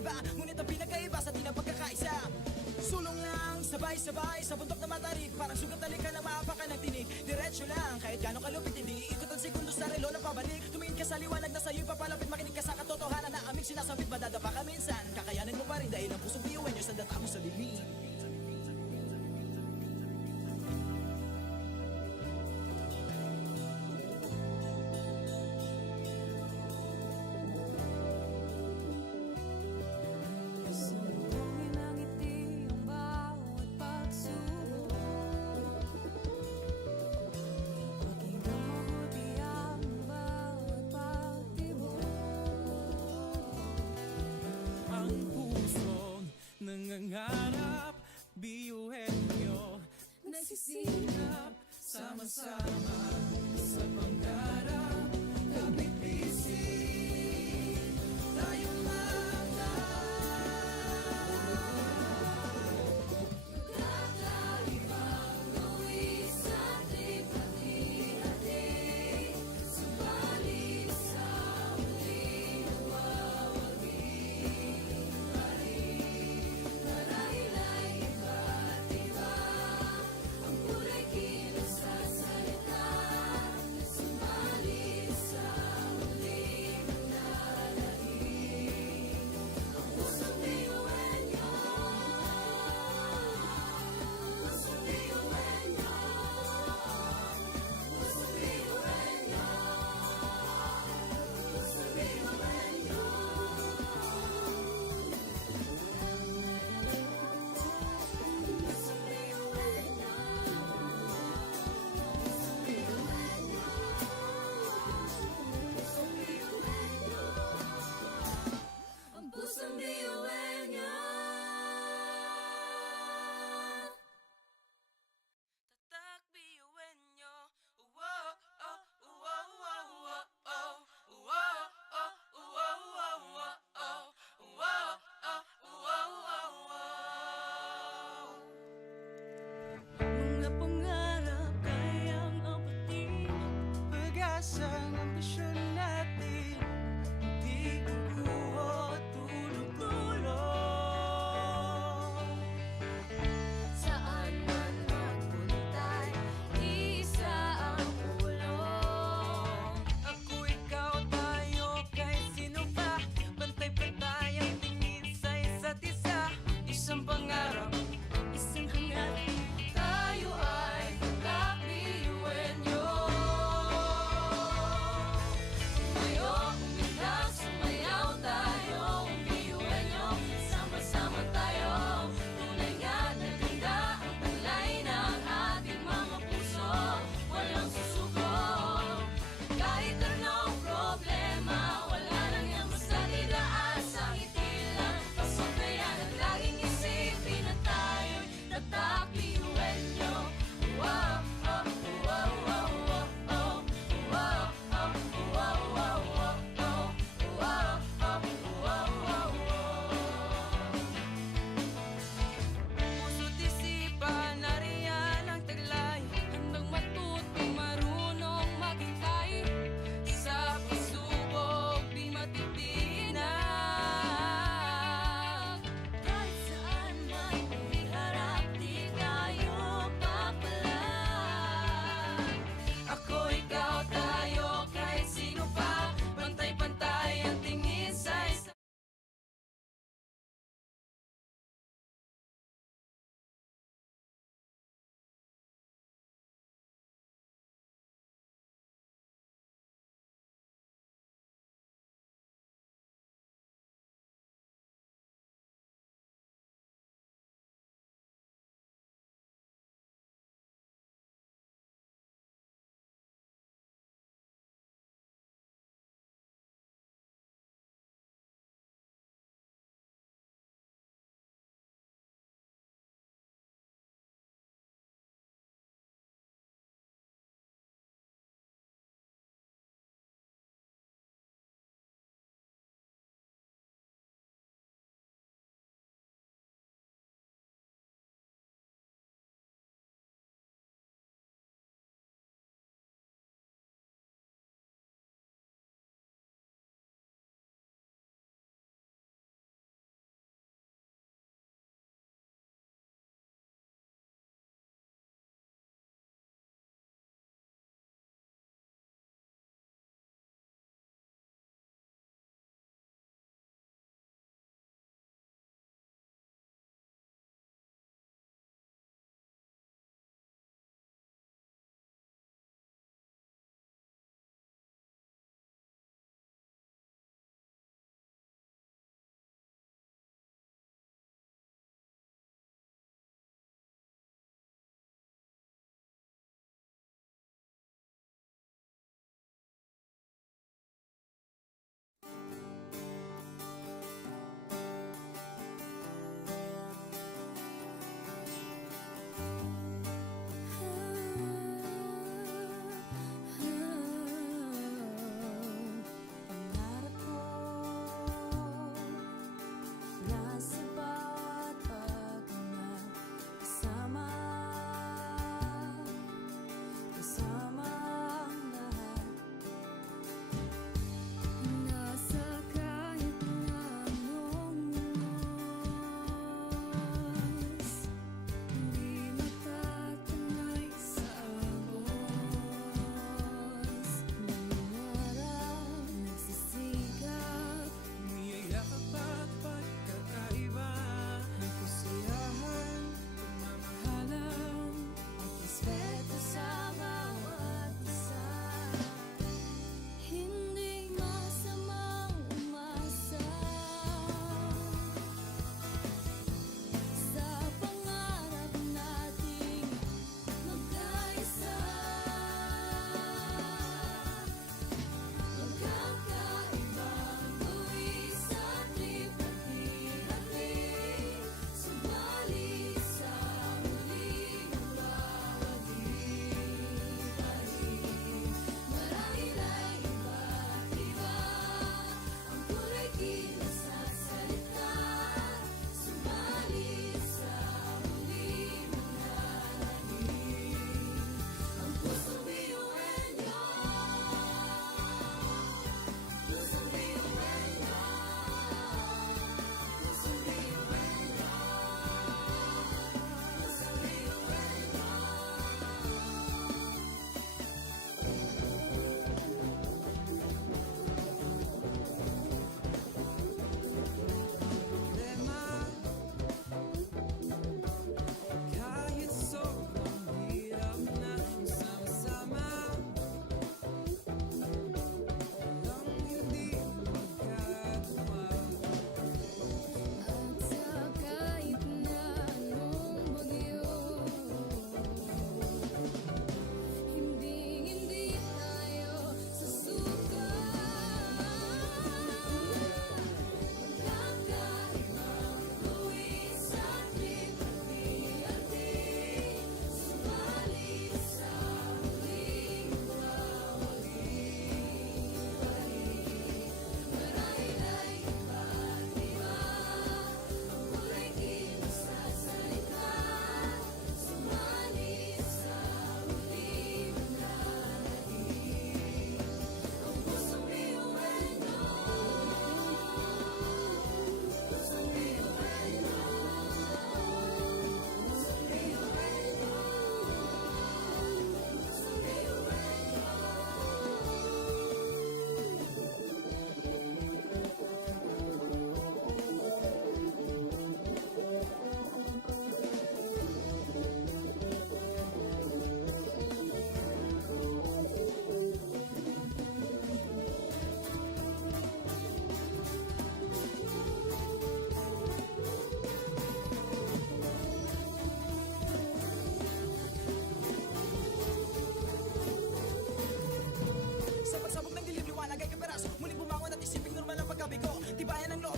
magkaiba, ngunit ang pinagkaiba sa di na pagkakaisa. Sulong lang, sabay-sabay sa bundok na matarik, parang sugat talikan na maapakan ng tinig. Diretso lang, kahit gano'ng kalupit, hindi ikot ang segundo sa relo na pabalik. Tumingin ka sa liwanag na sa'yo'y papalapit, makinig ka sa katotohanan na aming sinasabit. Madadapa ka minsan, kakayanin mo pa rin dahil ang pusong biyuan nyo sa data mo sa dilim. Sumbungin ang ngiti ang bawat pagsubok. Pakinggan mabuti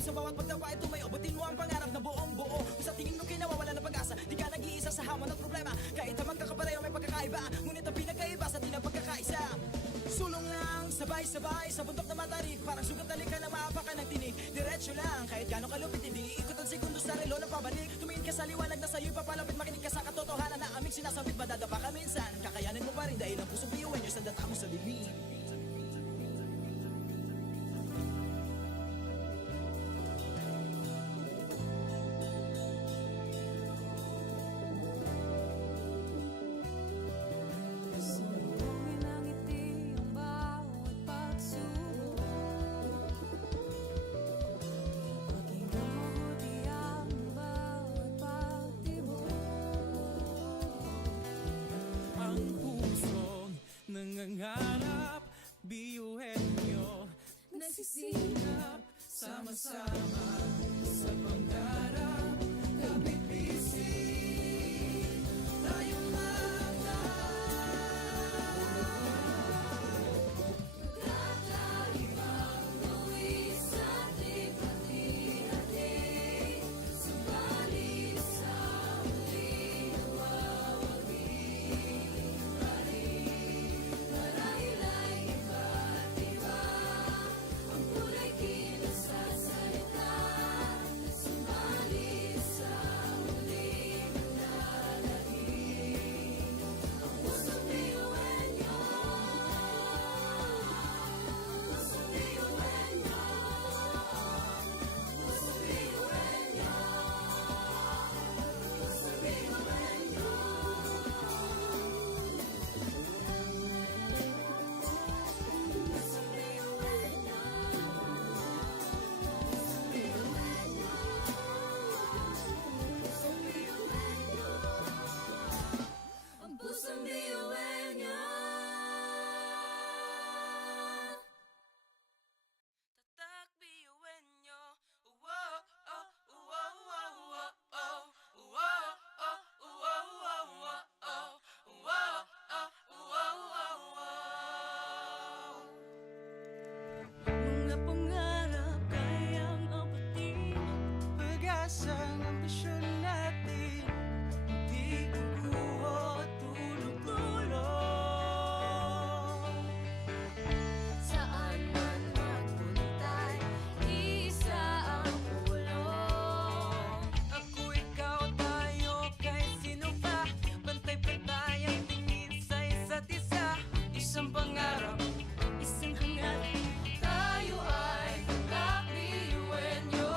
Sa bawat pagtawa ay tumayo, butin mo ang pangarap na buong buo. Kung sa tingin mo kinawawala ng pag-asa, di ka nag-iisa sa hamon at problema. Kahit ang magkakapareho may pagkakaiba, ngunit ang pinagkaiba sa di na pagkakaisa. Sulong lang, sabay-sabay sa bundok na matarik. Parang sugat na lika na maapakan ng tinig. Diretso lang, kahit gano'ng kalupit, hindi ikot ang segundo sa relo na pabalik. Tumingin ka sa liwanag na sa'yo'y papalapit, makinig ka sa katotohanan na aming sinasabit. Madadapa ka minsan, kakayanin mo pa rin dahil ang puso piyuan nyo sa data mo sa dilim. Sumbongin ang ngiti ang bawat pagsubok. Pakinggan mabuti ang bawat pagtibok. Ang pusong nangangarap, biyuhin nyo, Nagsisikap sama-sama sa pangarap. Kapit bisig, tayong kakaibang luwis at lipat-lihatid. Subalit sa huli nawawagi. Marahil ay iba't iba ang kulay kinasasalita. Subalit sa huli manlalagi. Ang pusong biyuhan niyo, pusong biyuhan niyo, pusong biyuhan niyo, pusong biyuhan niyo. Ang pusong biyuhan niyo. tatak biyuhin nyo. Wow, oh, wow, wow, wow, oh. Wow, oh, wow, wow, wow, oh. Wow, oh, wow, wow, wow. Mga pangarap kayang apatin, pag-asa ng ambisyon natin. Di kukuha tulog-tulog. Saan man magpuntay, isa ang ulong. Ako, ikaw, tayo, kahit sino pa. Pantay-pantay ang tingin sa isa't isa. Isang pangarap, Isang hangat, tayo ay tatak biyuhan niyo.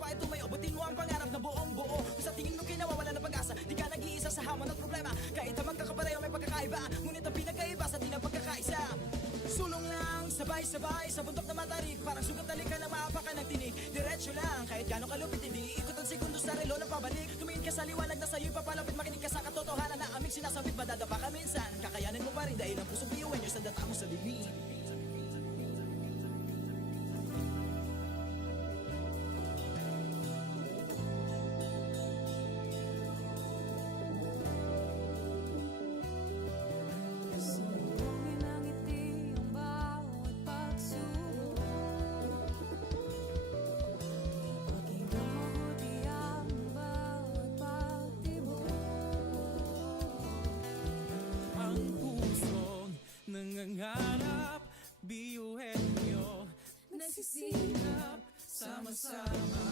pa ay tumayo, butin mo ang pangarap na buong buo. Kung sa tingin mo kinawawala na pag-asa, di ka nag-iisa sa hamon at problema. Kahit ang magkakapareho may pagkakaiba, ngunit ang pinagkaiba sa di na pagkakaisa. Sulong lang, sabay-sabay sa bundok na matarik, parang sugat na lika na maapakan ng tinig. Diretso lang, kahit gano'ng kalupit, hindi ikot ang segundo sa relo na pabalik. Tumingin ka sa liwanag na sa'yo'y papalapit, makinig ka sa katotohanan na aming sinasabit. Madadapa ka minsan, kakayanin mo pa rin dahil ang pusong biyuin nyo sa data mo sa bibig. Sumugin ang ngiti ang bawat pagsubok. Pakinggan mabuti ang bawat pagtibok. Ang pusong nangangarap, biyuhin nyo Nagsisikap sama-sama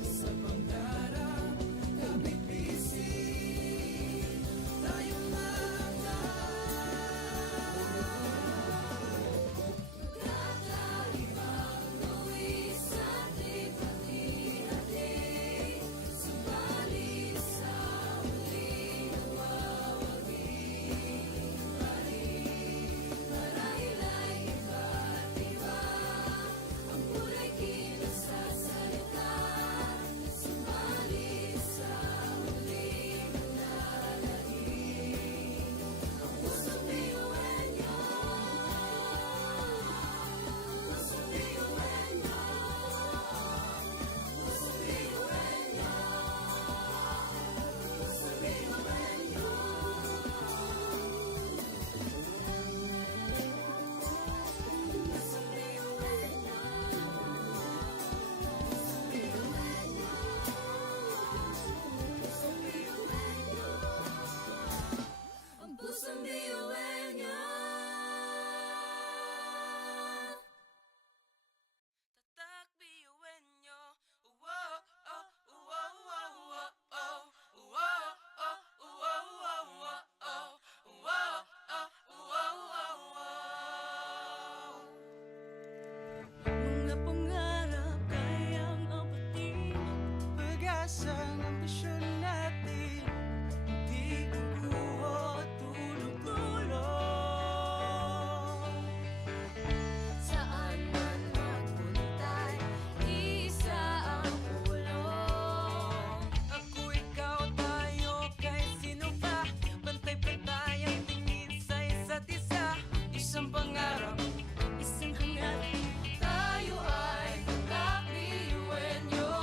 sa pangarap. Kapipising tayong mga kakaibang luwis at likha-likha. Subalit sa huling nawawagi. Marahil ay iba't iba ang kulay kinasasalita. Subalit sa huling nananahimik. Ang pusong biyuin niyo. Pusong biyuin niyo. Pusong biyuin niyo. Pusong biyuin niyo. Pusong biyuin niyo. Pusong biyuin niyo. Ang pusong biyuin niyo. tatak biyuhin nyo. Wow, oh, wow, wow, wow, oh. Wow, oh, wow, wow, wow, oh. Wow, oh, wow, wow, wow. Mga pangarap kayang apatin. Pag-asa ng ambisyon natin, di kukuha tulog-tulog. Saan man magpuntay, isa ang ulong. Ako, ikaw, tayo, kahit sino pa. Pantay-pantay ang tingin sa isa't isa. Isang pangarap, Isang hangat, tayo ay pagkakbiyuin niyo.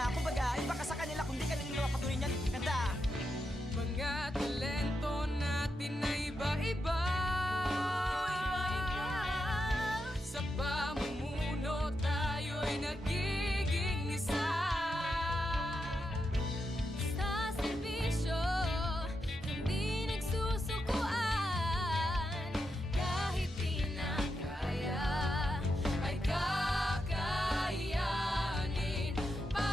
problema. Kumbaga, iba ka sa kanila kung di ka nila mapatuloy niyan. Kanta. Mga talento natin na iba-iba. Sa pamumuno tayo'y nagiging isa. Sa serbisyo, hindi nagsusukuan. Kahit di na kaya, Ay kakayanin pa.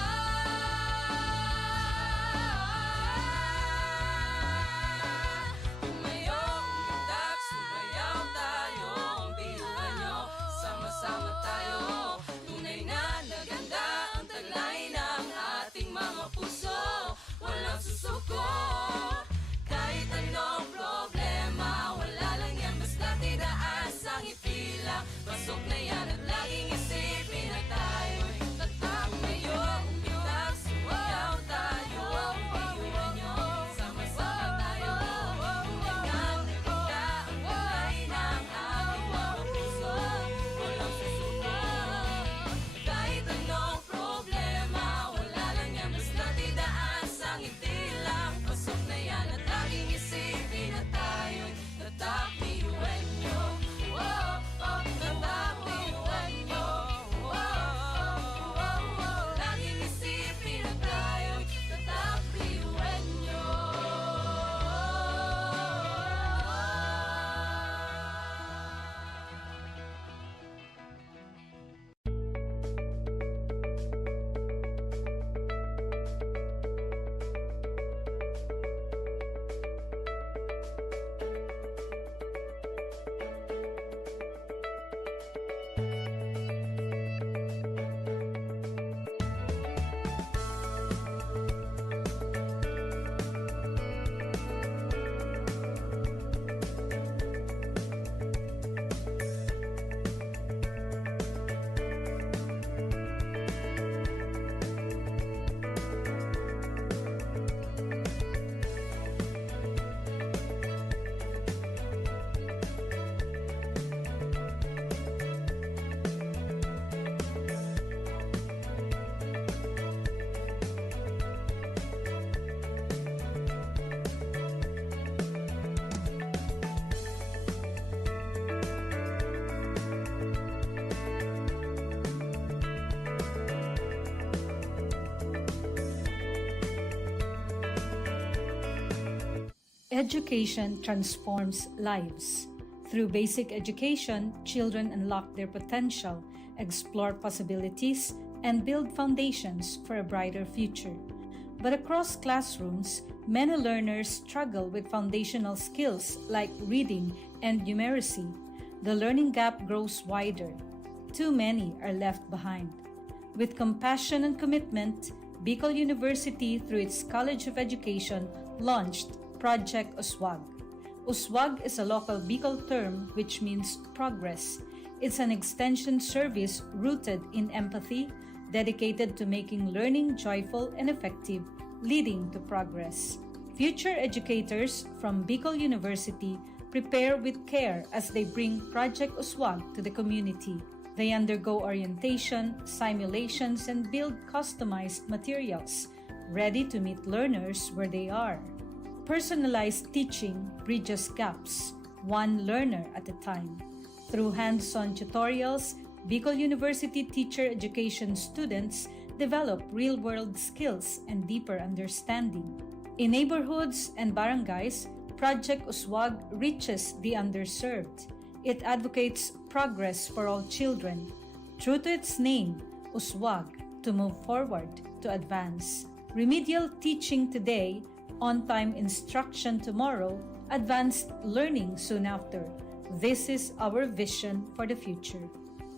Tumayo, umundak, sumayaw tayo. Ang biyuhan nyo, sama-sama tayo. Tunay na naganda ang taglay ng ating mga puso. Walang susuko, kahit anong problema. Wala lang yan, basta tidaan sa ngiti lang. Pasok na yan at laging isipin na tayo'y tatak. Tumayo, umundak, sumayaw tayo. Ang biyuhan nyo, sama-sama tayo. Tunay na naganda ang taglay ng ating mga puso. Walang susuko, kahit anong problema. Wala lang yan, basta tidaan sa ngiti lang. Pasok na yan at laging isipin na tayo'y tatak. Biyuhan nyo, oh, oh, tatak. Biyuhan nyo, oh, oh, oh, oh. Laging isipin na tayo'y tatak. Biyuhan nyo. Education transforms lives. Through basic education, children unlock their potential, explore possibilities, and build foundations for a brighter future. But across classrooms, many learners struggle with foundational skills like reading and numeracy. The learning gap grows wider. Too many are left behind. With compassion and commitment, Bicol University, through its College of Education, launched Project Uswag. Uswag is a local Bicol term which means progress. It's an extension service rooted in empathy, dedicated to making learning joyful and effective, leading to progress. Future educators from Bicol University prepare with care as they bring Project Uswag to the community. They undergo orientation, simulations, and build customized materials, ready to meet learners where they are. Personalized teaching bridges gaps, one learner at a time. Through hands-on tutorials, Bicol University teacher education students develop real-world skills and deeper understanding. In neighborhoods and barangays, Project Uswag reaches the underserved. It advocates progress for all children. True to its name, Uswag, to move forward, to advance. Remedial teaching today, on-time instruction tomorrow, advanced learning soon after. This is our vision for the future.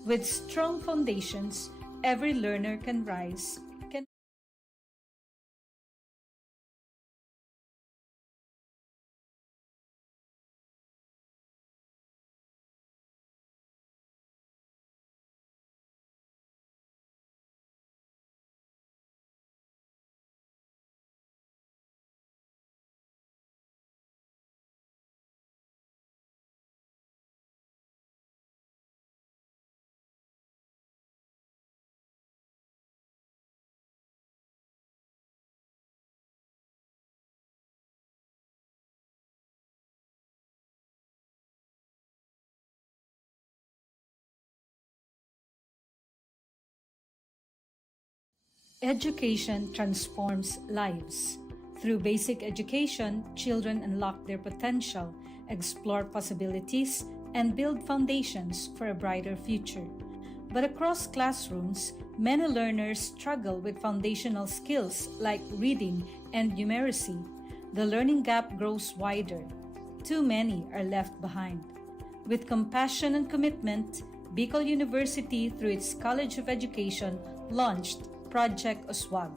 With strong foundations, every learner can rise, Education transforms lives. Through basic education, children unlock their potential, explore possibilities, and build foundations for a brighter future. But across classrooms, many learners struggle with foundational skills like reading and numeracy. The learning gap grows wider. Too many are left behind. With compassion and commitment, Bicol University, through its College of Education, launched Project USWAG.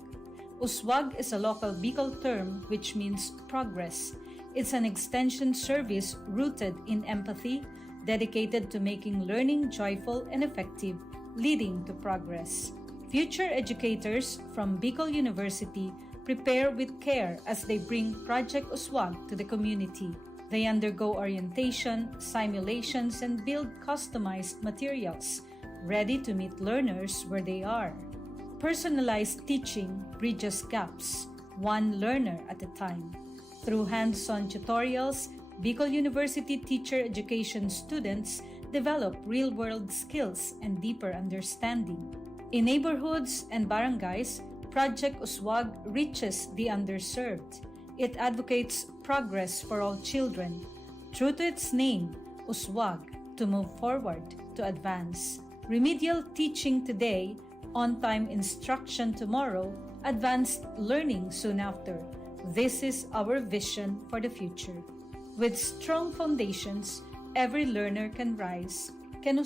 USWAG is a local Bicol term which means progress. It's an extension service rooted in empathy, dedicated to making learning joyful and effective, leading to progress. Future educators from Bicol University prepare with care as they bring Project USWAG to the community. They undergo orientation, simulations, and build customized materials, ready to meet learners where they are. Personalized teaching bridges gaps, one learner at a time. Through hands-on tutorials, Bicol University teacher education students develop real-world skills and deeper understanding. In neighborhoods and barangays, Project USWAG reaches the underserved. It advocates progress for all children. True to its name, USWAG, to move forward, to advance. Remedial teaching today, on-time instruction tomorrow, advanced learning soon after. This is our vision for the future. With strong foundations, every learner can rise. Can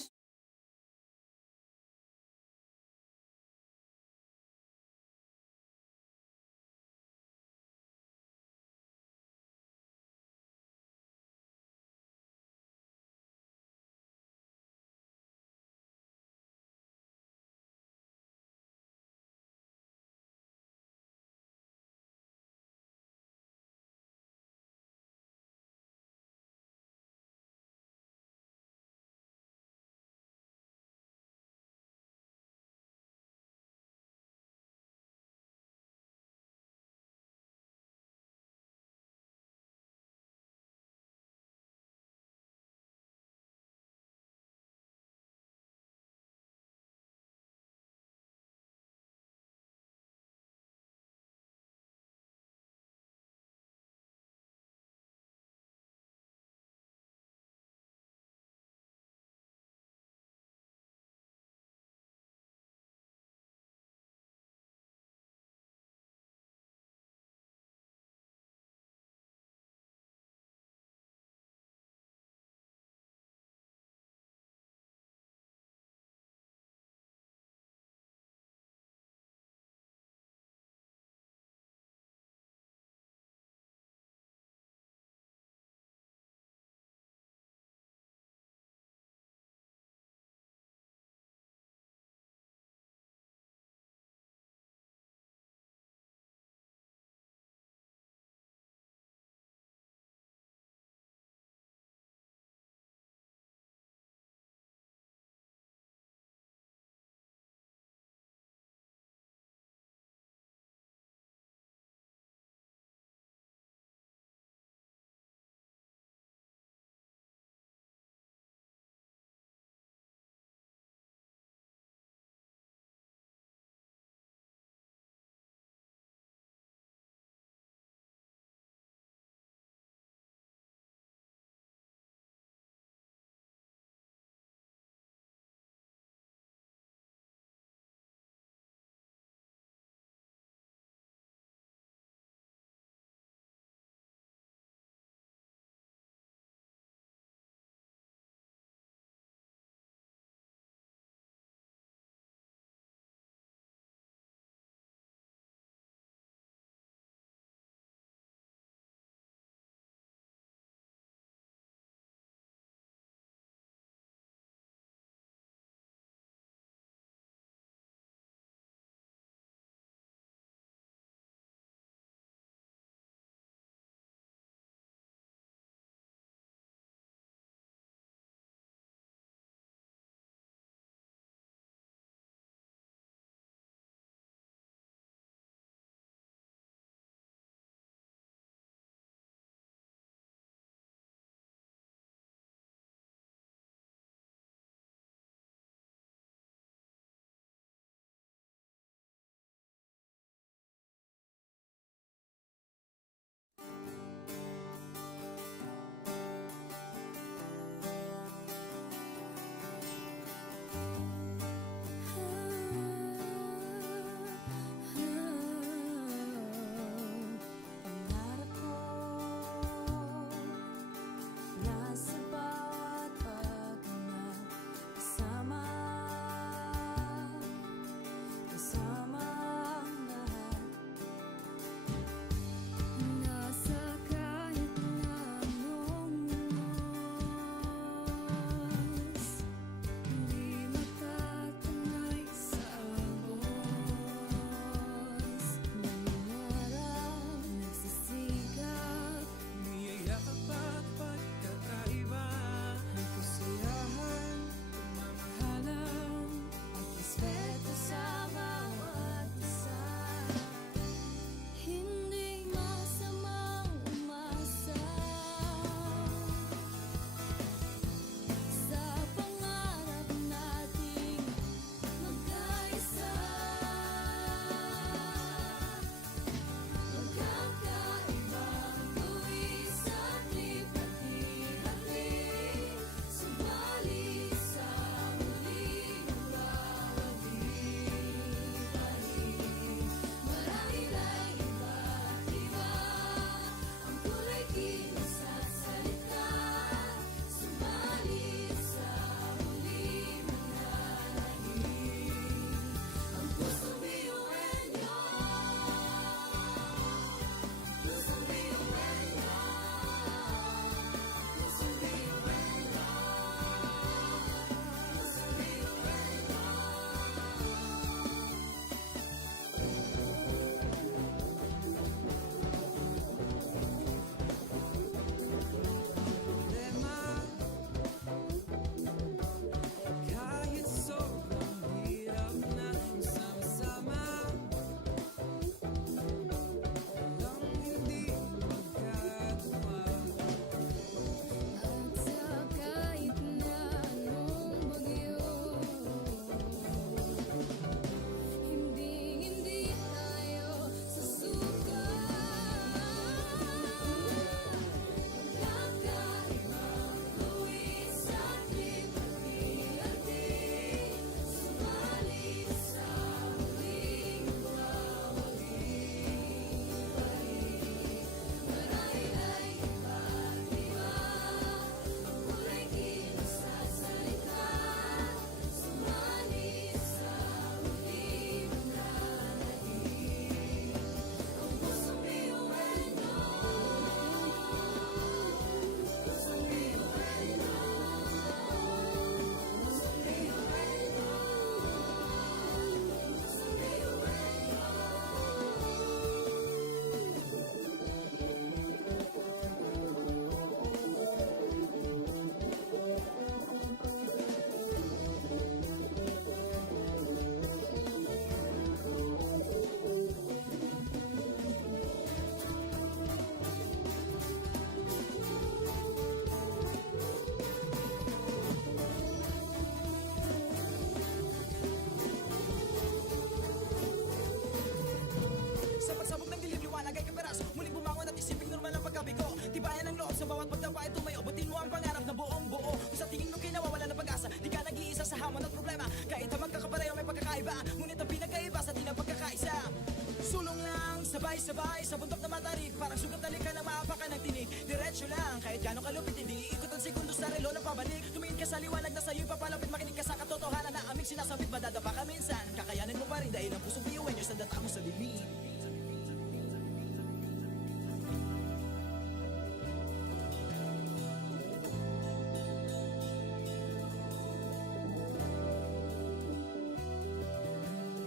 Sabay-sabay sa bundok na matarik, parang sugat na likha na maapakan ng tinig. Diretso lang, kahit gano'ng kalupit, hindi ikot ang segundo sa relo na pabalik. Tumingin ka sa liwanag na sa'yo'y papalapit, makinig ka sa katotohanan na aming sinasabit. Madadapa ka minsan, kakayanin mo pa rin dahil ang pusong biyuin nyo sa data mo sa dilim.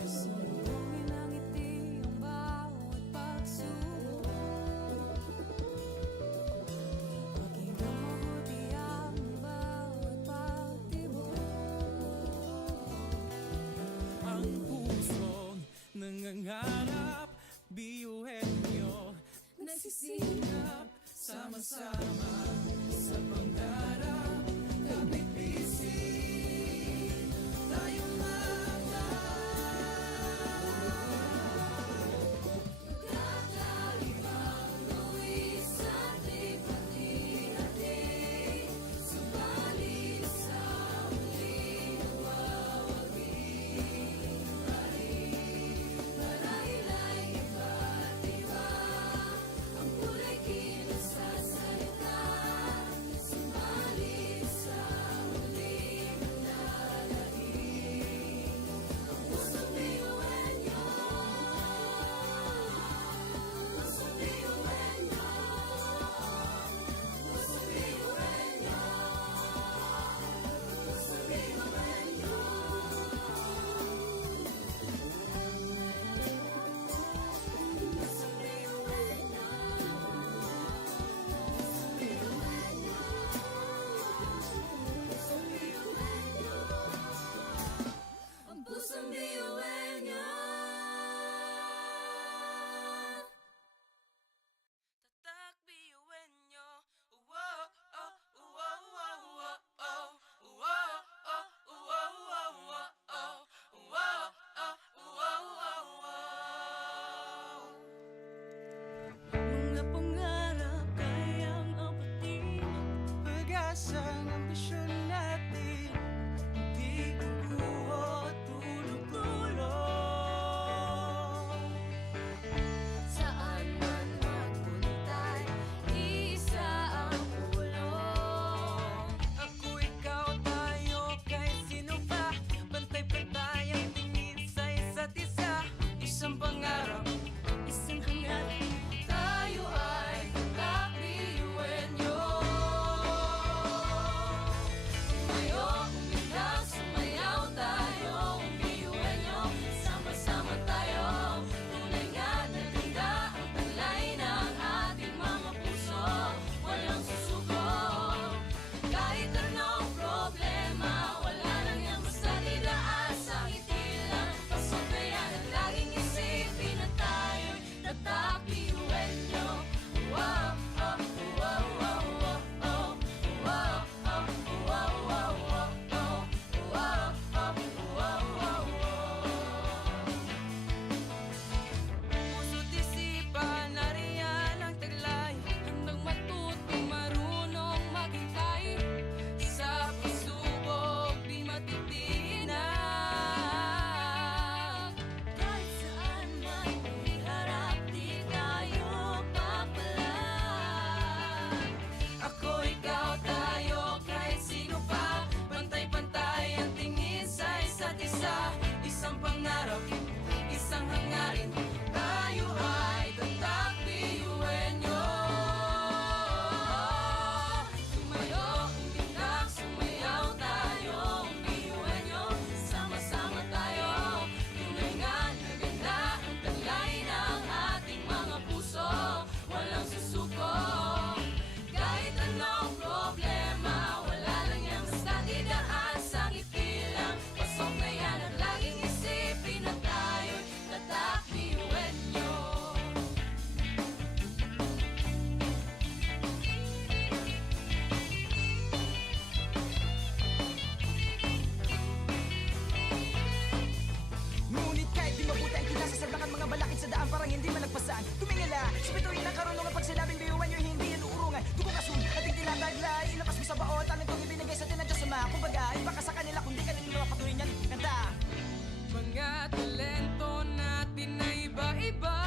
Sumbungin ang ngiti ang bawat pagsubok. Pakinggan mabuti ang bawat pagtibok. Ang pusong nangangarap, biyuhin nyo, Nagsisikap sama-sama sa pangarap. Kapit bisig, tayong Kakaibang luwis at hati-hati. Subalit sa muling nagwawagi. Marahila'y iba't iba. Ang kulay kilos sa salita. Subalit sa muling naglalahing. Ang pusong biyuin niyo. Pusong biyuin niyo. Pusong biyuin niyo. Pusong biyuin niyo. Pusong biyuin niyo. Pusong biyuin niyo. Ang pusong biyuin niyo. Tatak biyuin nyo. Uwo, oh, uwo, uwo, uwo, oh. Uwo, oh, uwo, uwo, uwo, oh. Uwo, oh, uwo, uwo, uwo. mga pangarap kayang apatin. Pag-asa ng ambisyon natin, di kukuha tulog-tulog. Saan man magpuntay, isa ang ulong. Ako, ikaw, tayo, kahit sino pa. Pantay-pantay ang tingin sa isa't isa. Isang pangarap, Isang hangarin, tayo ay tatakbiyuin niyo. Tumayo, umilang, sumayaw tayo, biyuin niyo. Sama-sama tayo, tunay nga na ganda ang talay ng ating mga puso. Walang susuko, kahit anong problema, wala nang yan basta didaan sa ngiti lang. Pasok na yan at laging isipin na tayo'y tatakbiyuin niyo. Wow, oh, wow, wow, wow, oh. Wow, oh, wow, wow, wow, oh. Wow, oh, wow, wow, wow. puso't isipan, nariyan ang taglay. Handang matuto, marunong maghintay. Sa pagsubok, di matitinag. Kahit saan man iharap, di tayo papalag. Ako, ikaw, tayo, kahit sino pa. Pantay-pantay ang tingin sa isa't isa. Isang pangarap, isang hangarin. Tayo ay tatakbiyuin nyo. Tumayo, umilang, sumayaw tayo, biyuin niyo. Sama-sama tayo, tunay nga na ganda ang talay ng ating mga puso. Walang susuko, kahit anong problema, wala lang yan basta didaan sa ngiti lang. Pasok na yan at laging isipin na tayo'y tatakbiyuin niyo. Ngunit kahit di mabuti ang kinasasagdakan mga balakid sa daan parang hindi malagpasan. Tumingala, sa bituin ng karunungan pag sinabing biyuan nyo hindi yan uurungan. Tugong asun, ating tinataglay, ilabas mo sa baon, talentong ibinigay sa atin ng Diyos Ama. Kumbaga, iba ka sa kanila kung di ka nila mapatuloy yan. Kanta! Mga talento natin na iba-iba.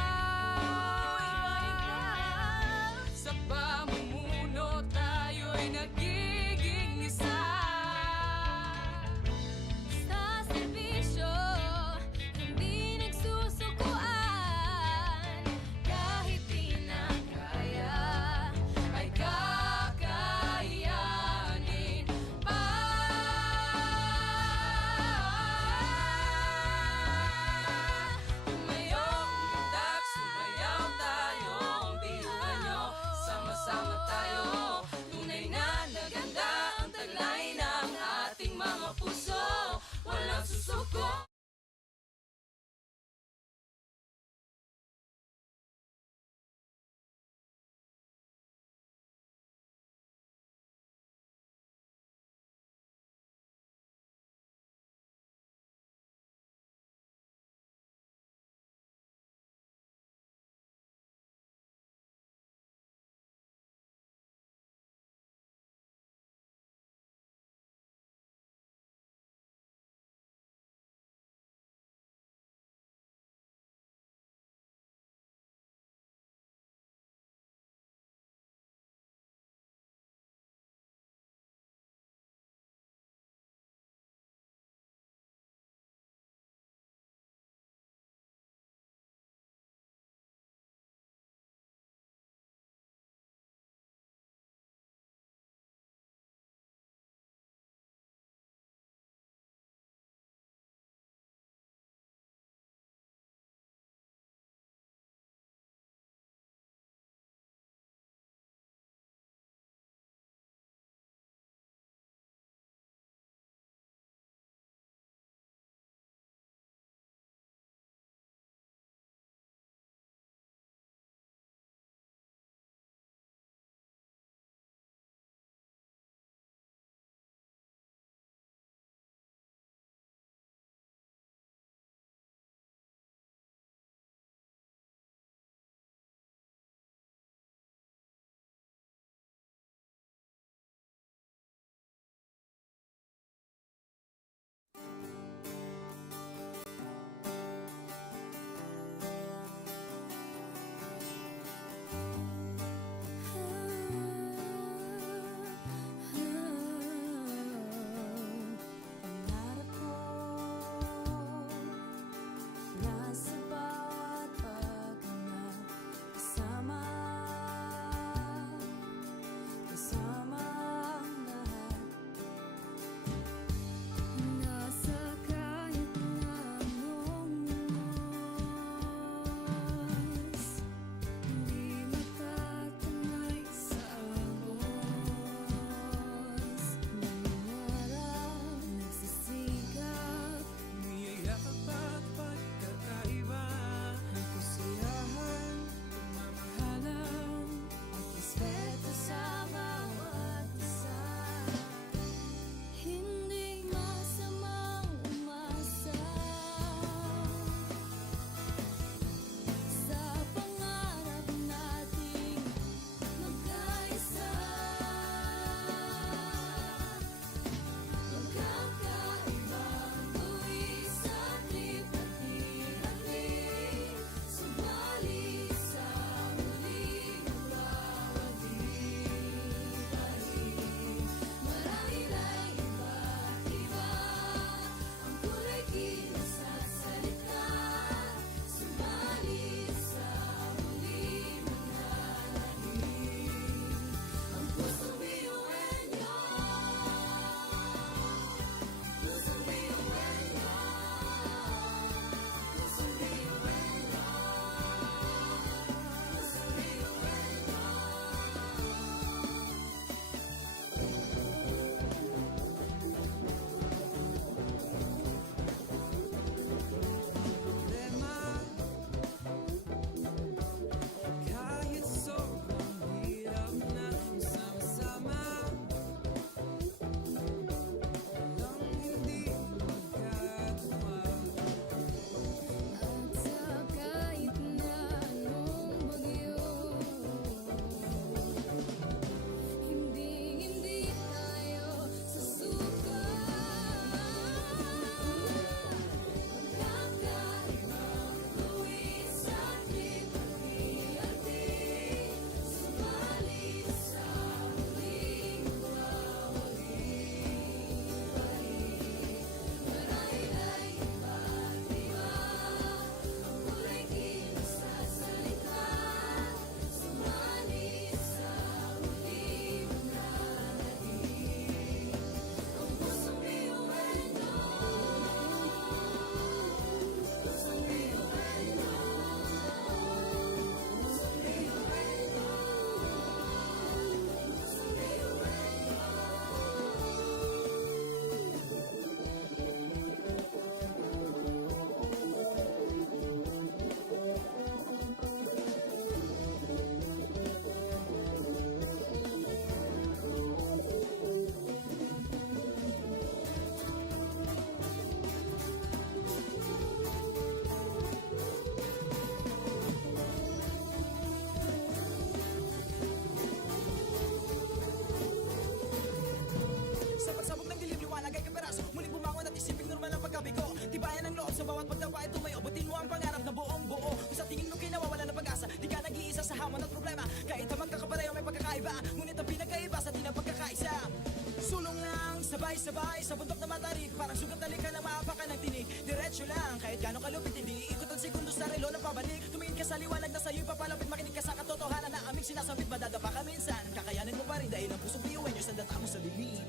Sulong lang, sabay-sabay sa bundok na matarik. Parang sugat na lika na maapakan ng tinig. Diretso lang, kahit gano'ng kalupit hindi ikot ang segundo sa relo na pabalik. Tumingin ka sa liwanag na sa'yo'y papalapit. Makinig ka sa katotohanan na aming sinasabit. Madadapa ka minsan, kakayanin mo pa rin dahil ang pusong biyuin nyo sa data mo sa dilim.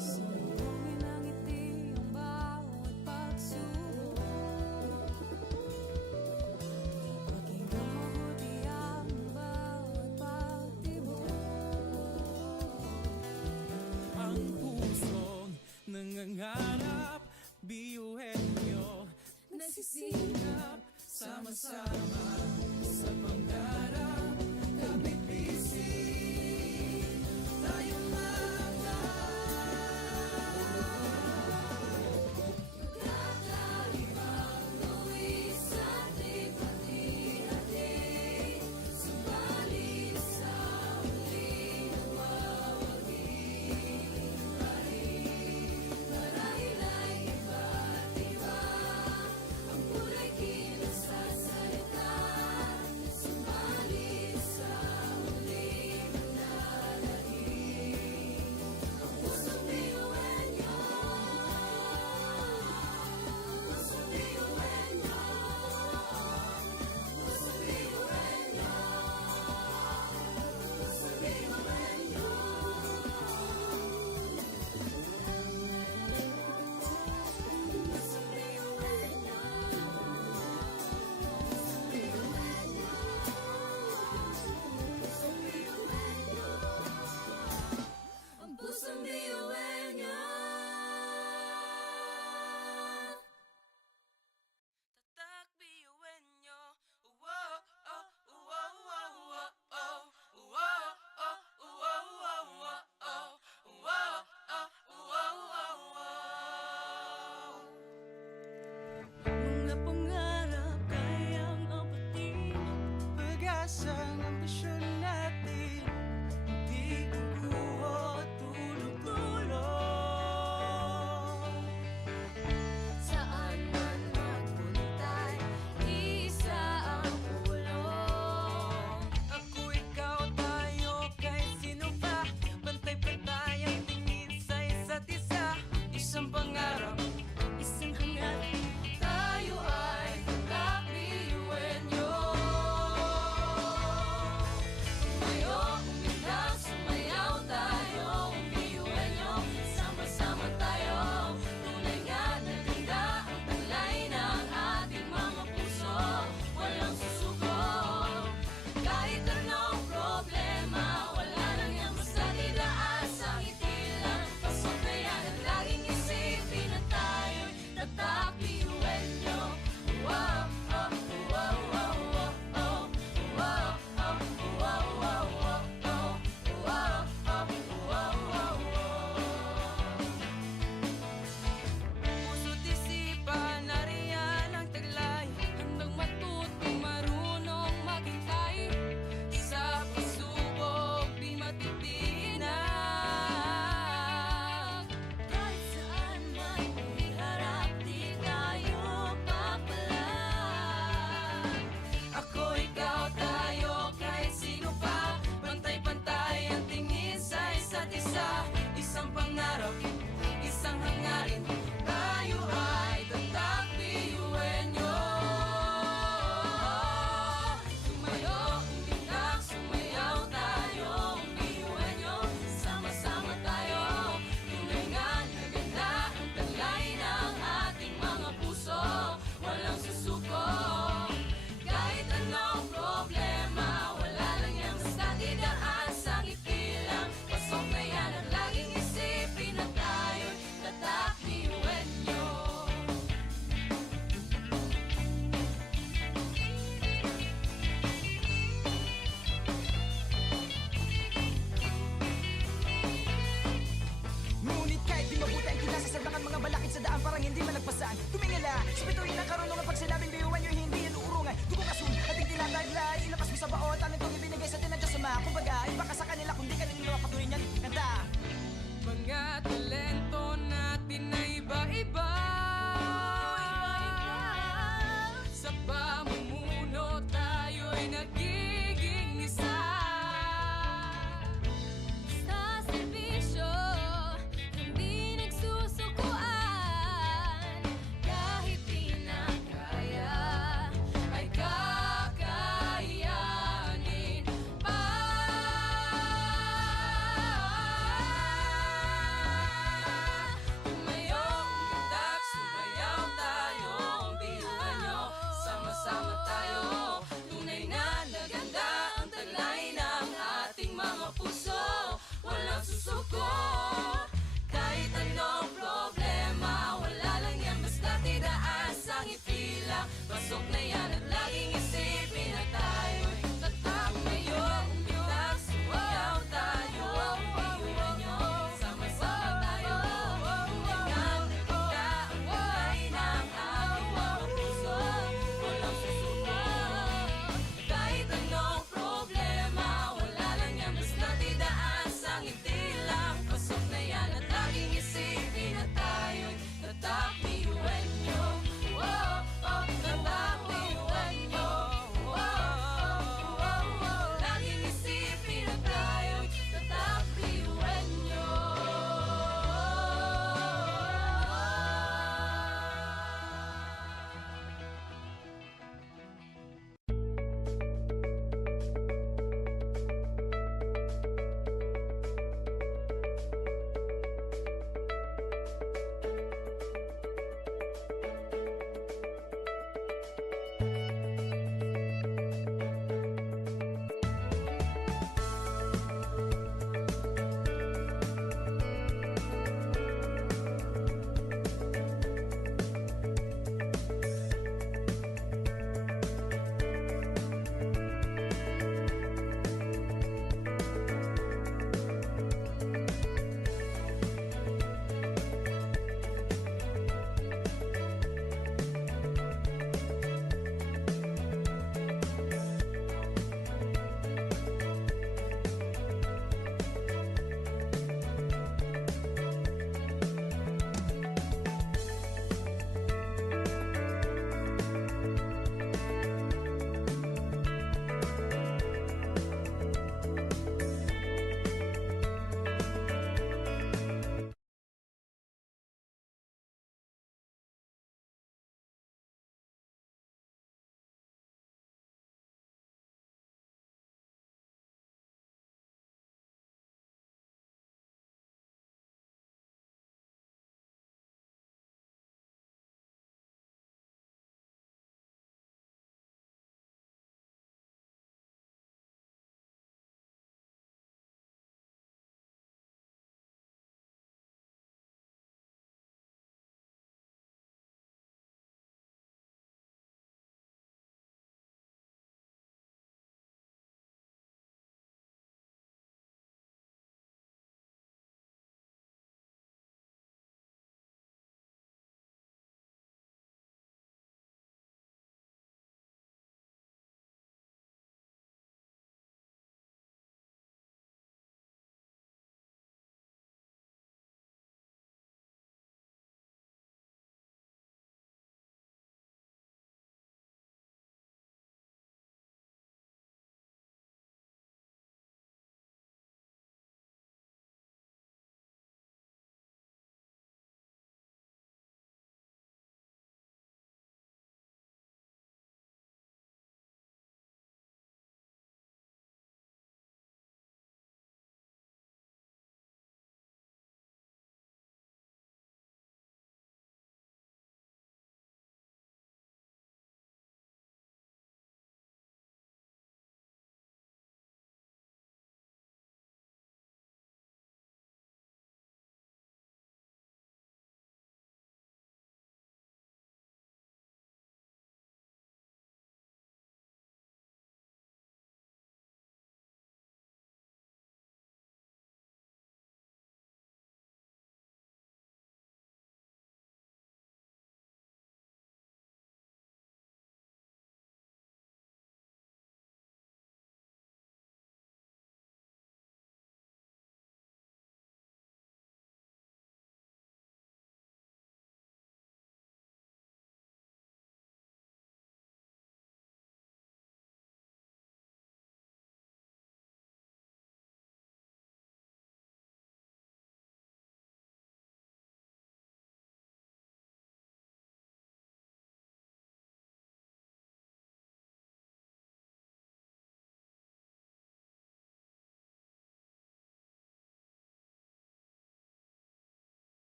Sumugin ang ngiti ang bawat pagsubok. Pakinggan mabuti ang bawat pagtibok. Ang pusong nangangarap, biyuhin nyo, nagsisikap, sama-sama sa pangarap. Kapit bisig, tayong Kakaibang luwis at hati-hati. Subalit sa huling nagwawagi. Marahil ay iba't iba. Ang kulay kilos sa salita. Subalit sa huling nananahig. Ang pusong biyuin nyo. Pusong biyuin nyo. Pusong biyuin nyo. Pusong biyuin nyo. Pusong biyuin nyo. Pusong biyuin nyo. Ang pusong biyuin nyo. tatak biyuhin nyo. Wow, oh, wow, wow, wow, oh. Wow, oh, wow, wow, wow, oh. Wow, oh, wow, wow, wow. Mga pangarap kayang apatin. Pag-asang ambisyon natin, di kukuha tulog-tulog. Saan man magpuntay, isa ang ulong. Ako, ikaw, tayo, kahit sino pa. Pantay-pantay ang tingin sa isa't isa. Isang pangarap, Isang hangarin, tayo ay tatak biyuin nyo.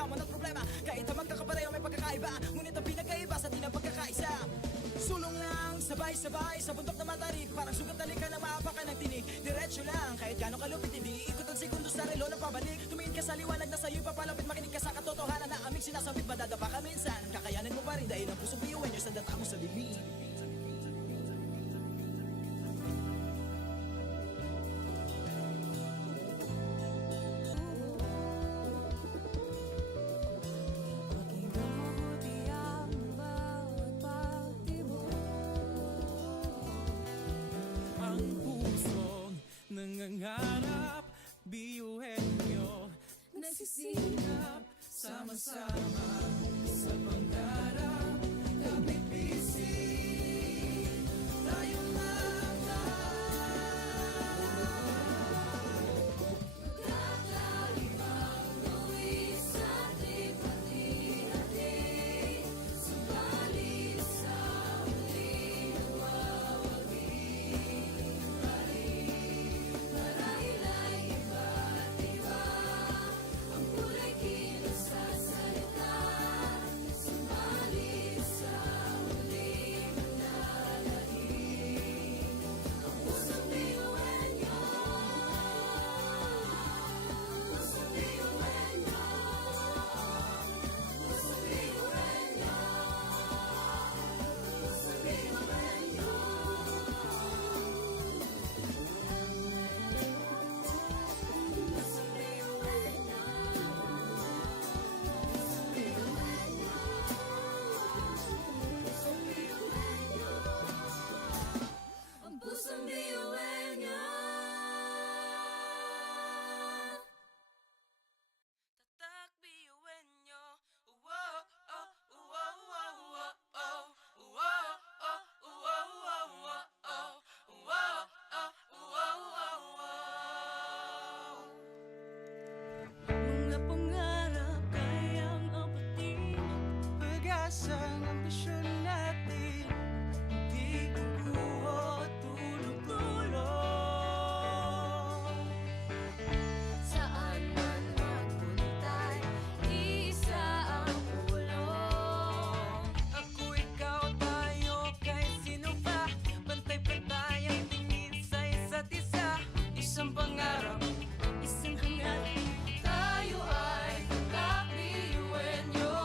hamon at problema. Kahit na magkakapareho may pagkakaiba, ngunit ang pinagkaiba sa atin ang pagkakaisa. Sulong lang, sabay-sabay sa bundok na matarik, parang sugat na lika na maapakan ng tinig. Diretso lang, kahit gano'ng kalupit, hindi ikot ang segundo sa relo na pabalik. Tumingin ka sa liwanag na sa'yo'y papalapit, makinig ka sa katotohanan na aming sinasabit. Madadapa ka minsan, kakayanin mo pa rin dahil ang pusong biyuin nyo sa data mo sa dilim. Ang pusong nangangarap, biyuhin nyo, nagsisikap, sama-sama sa pangarap. Kapit bisig, tayong Kakaibang luwis sa tripati-hati, subalit sa huli nagwawagi. Marahil ay iba't iba, ang kulay kilos sa salita, subalit sa huli manlalahim. Ang pusong biyuhin nyo, pusong biyuhin nyo, pusong biyuhin nyo, pusong biyuhin nyo. Pusong biyuhin nyo, pusong biyuhin nyo, pusong biyuhin nyo, ang pusong biyuhin nyo. tatak biyuhin nyo. Wow, oh, wow, wow, wow, oh. Wow, oh, wow, wow, wow, oh. Wow, oh, wow, wow, wow. Mga pangarap kayang abutin, pag-asang ambisyon natin, di kukuha tulog-tulog. Saan man magpuntay, isa ang ulo. Ako, ikaw, tayo, kahit sino pa, pantay-pantay ang tingin sa isa't isa. Isang pangarap, isang hangarin, tayo ay tatak biyuhin nyo.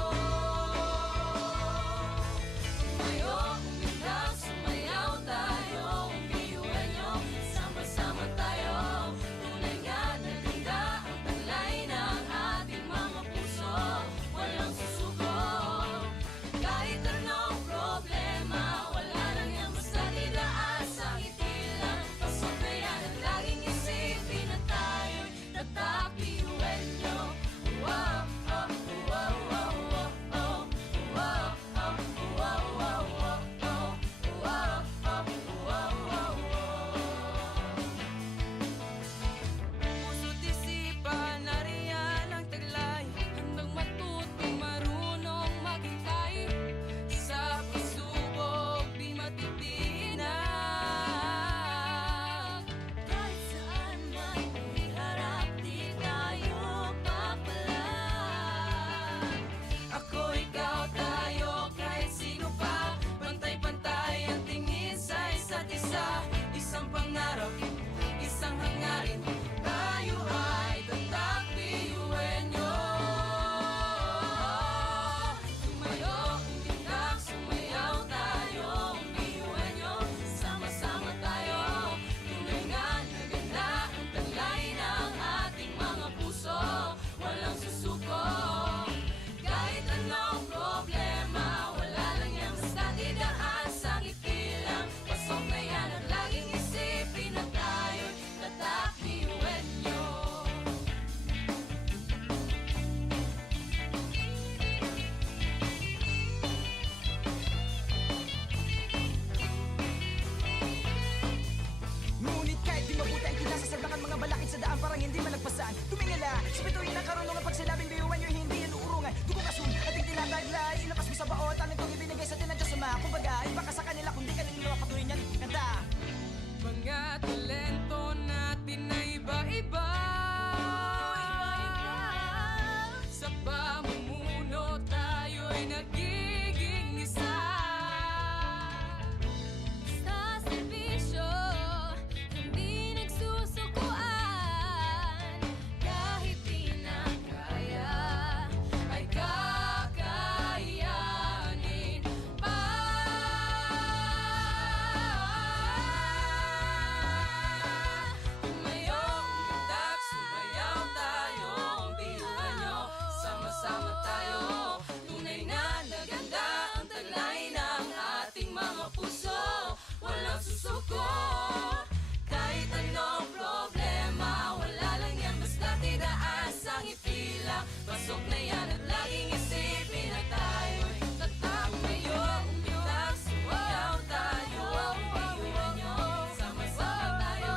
hintila. Pasok na yan at laging isipin na tayo'y tatak ngayon. Umitak, sumayaw tayo, biyuhan nyo, sama-sama tayo.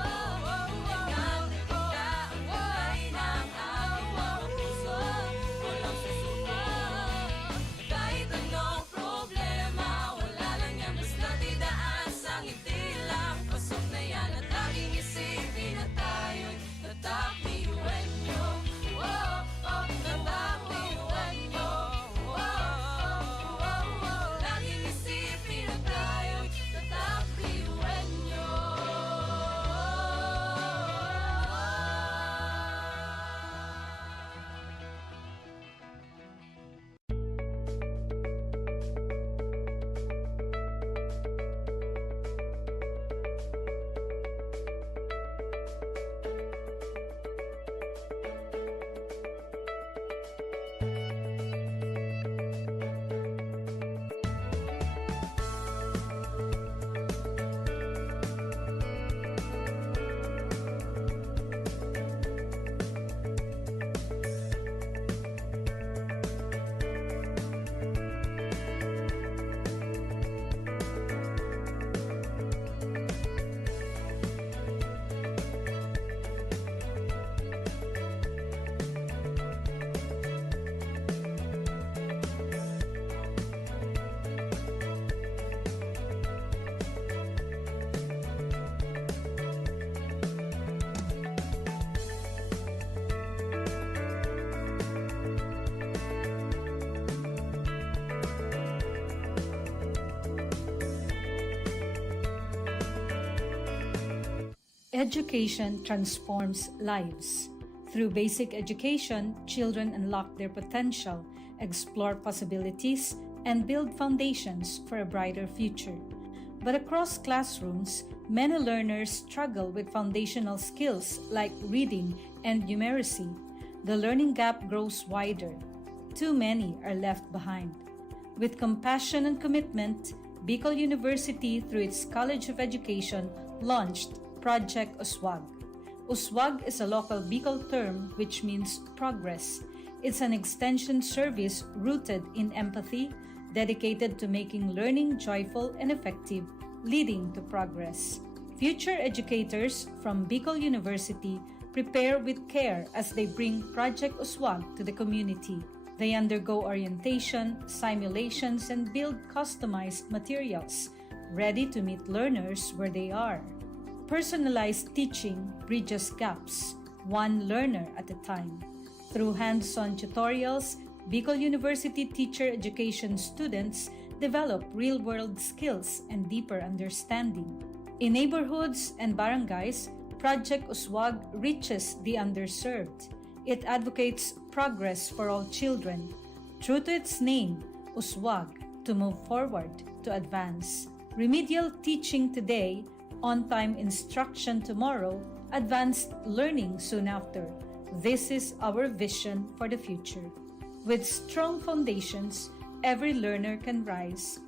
Tulingan, naganda ang kulay ng ating mga puso. Walang susuko, kahit anong problema, wala lang yan basta tidaan sa ngiti lang. Pasok na yan at laging isipin na tayo'y tatak biyuhan nyo. Oh, oh, tatak biyuhan nyo. Oh, oh, oh, oh, laging isipin na tayo'y tatak biyuhan nyo. Education transforms lives. Through basic education, children unlock their potential, explore possibilities, and build foundations for a brighter future. But across classrooms, many learners struggle with foundational skills like reading and numeracy. The learning gap grows wider. Too many are left behind. With compassion and commitment, Bicol University, through its College of Education, launched Project Uswag. Uswag is a local Bicol term which means progress. It's an extension service rooted in empathy, dedicated to making learning joyful and effective, leading to progress. Future educators from Bicol University prepare with care as they bring Project Uswag to the community. They undergo orientation, simulations, and build customized materials, ready to meet learners where they are. Personalized teaching bridges gaps, one learner at a time. Through hands-on tutorials, Bicol University teacher education students develop real-world skills and deeper understanding. In neighborhoods and barangays, Project Uswag reaches the underserved. It advocates progress for all children. True to its name, Uswag, to move forward, to advance. Remedial teaching today, on-time instruction tomorrow, advanced learning soon after. This is our vision for the future. With strong foundations, every learner can rise,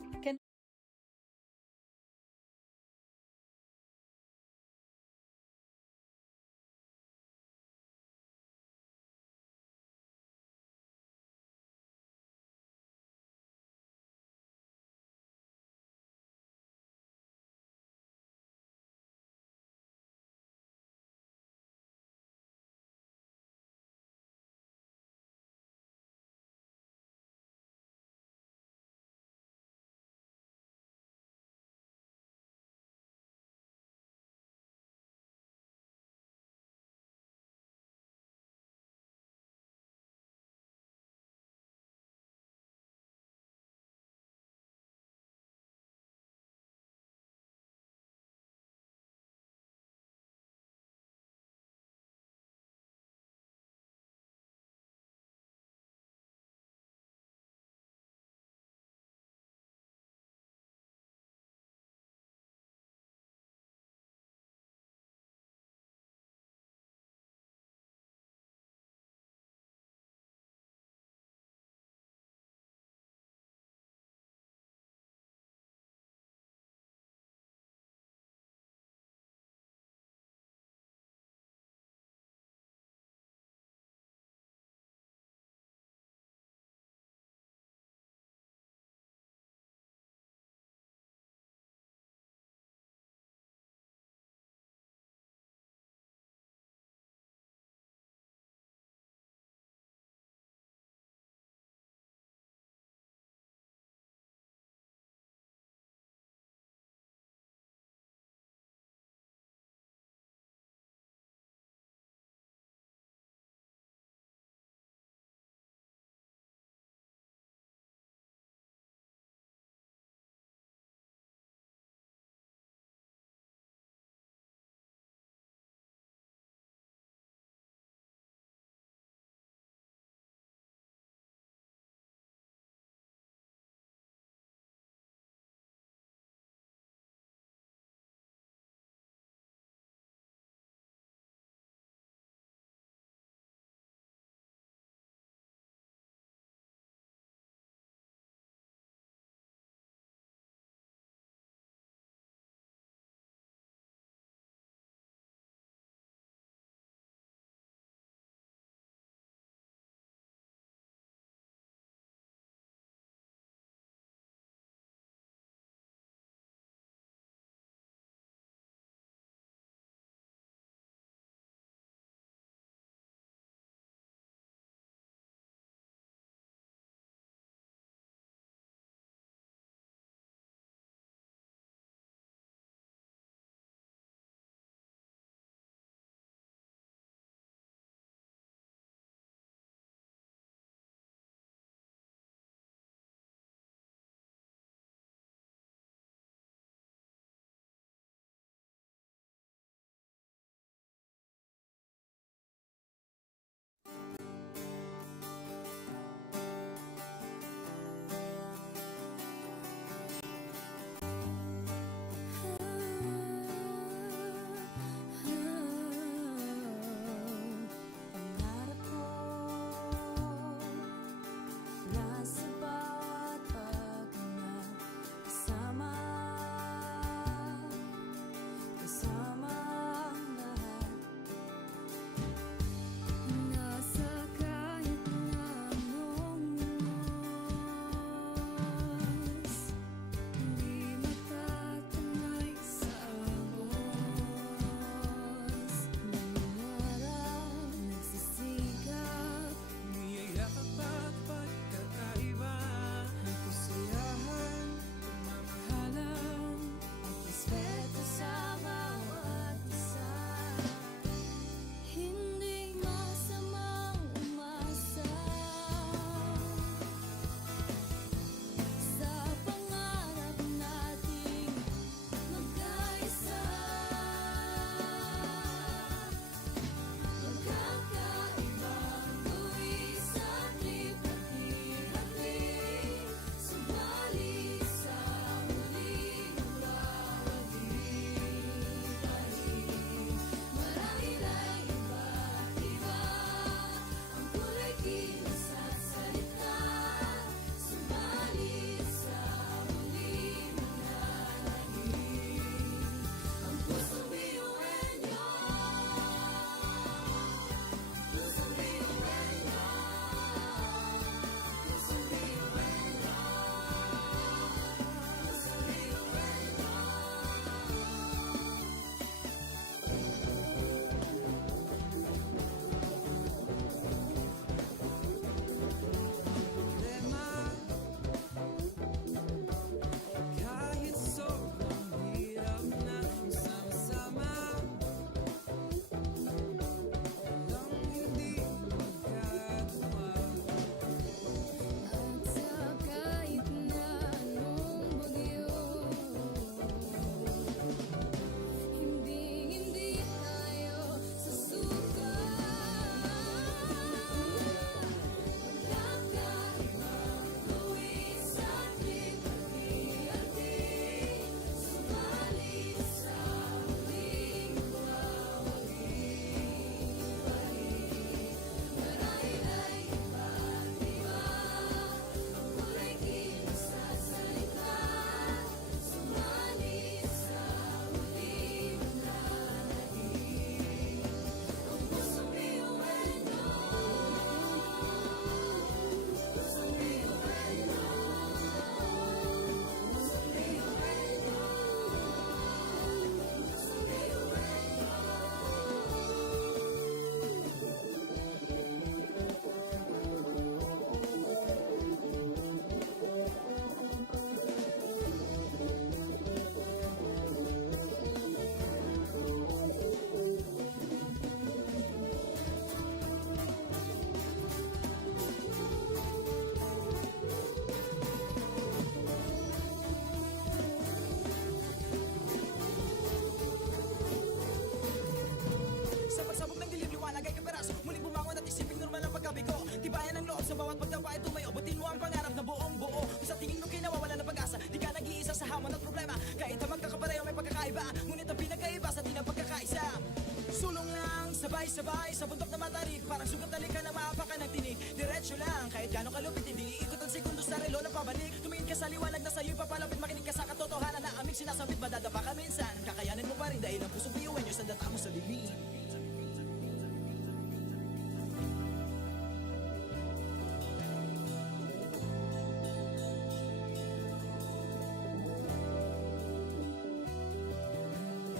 sabay-sabay sa bundok na matarik Parang sugat talikan na maapakan ng tinig Diretso lang, kahit gano'ng kalupit hindi Ikot ang segundo sa relo na pabalik Tumingin ka sa liwanag na sa'yo'y papalapit Makinig ka sa katotohanan na aming sinasabit Madadapa ka minsan, kakayanin mo pa rin Dahil ang pusong biyuin nyo sa data mo sa bibig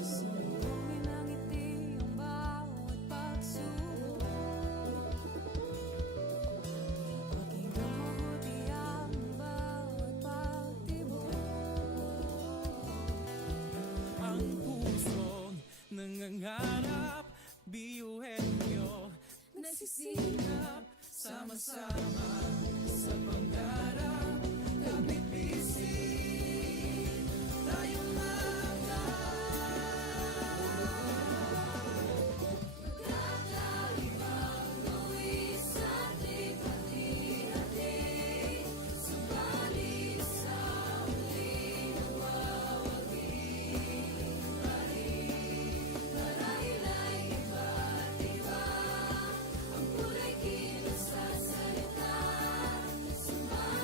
Sumbungin ang ngiti ang bawat pagsubok Pakinggang mabuti ang bawat pagtibok Ang pusong nangangarap, biyuhin nyo Nagsisikap sama-sama sa pangarap. Kapit bisig, tayong mga Kakaibang luwis at likha-likha Subalit sa huli nawawagi Marahil ay iba't iba Ang kulay kilos sa salita Subalit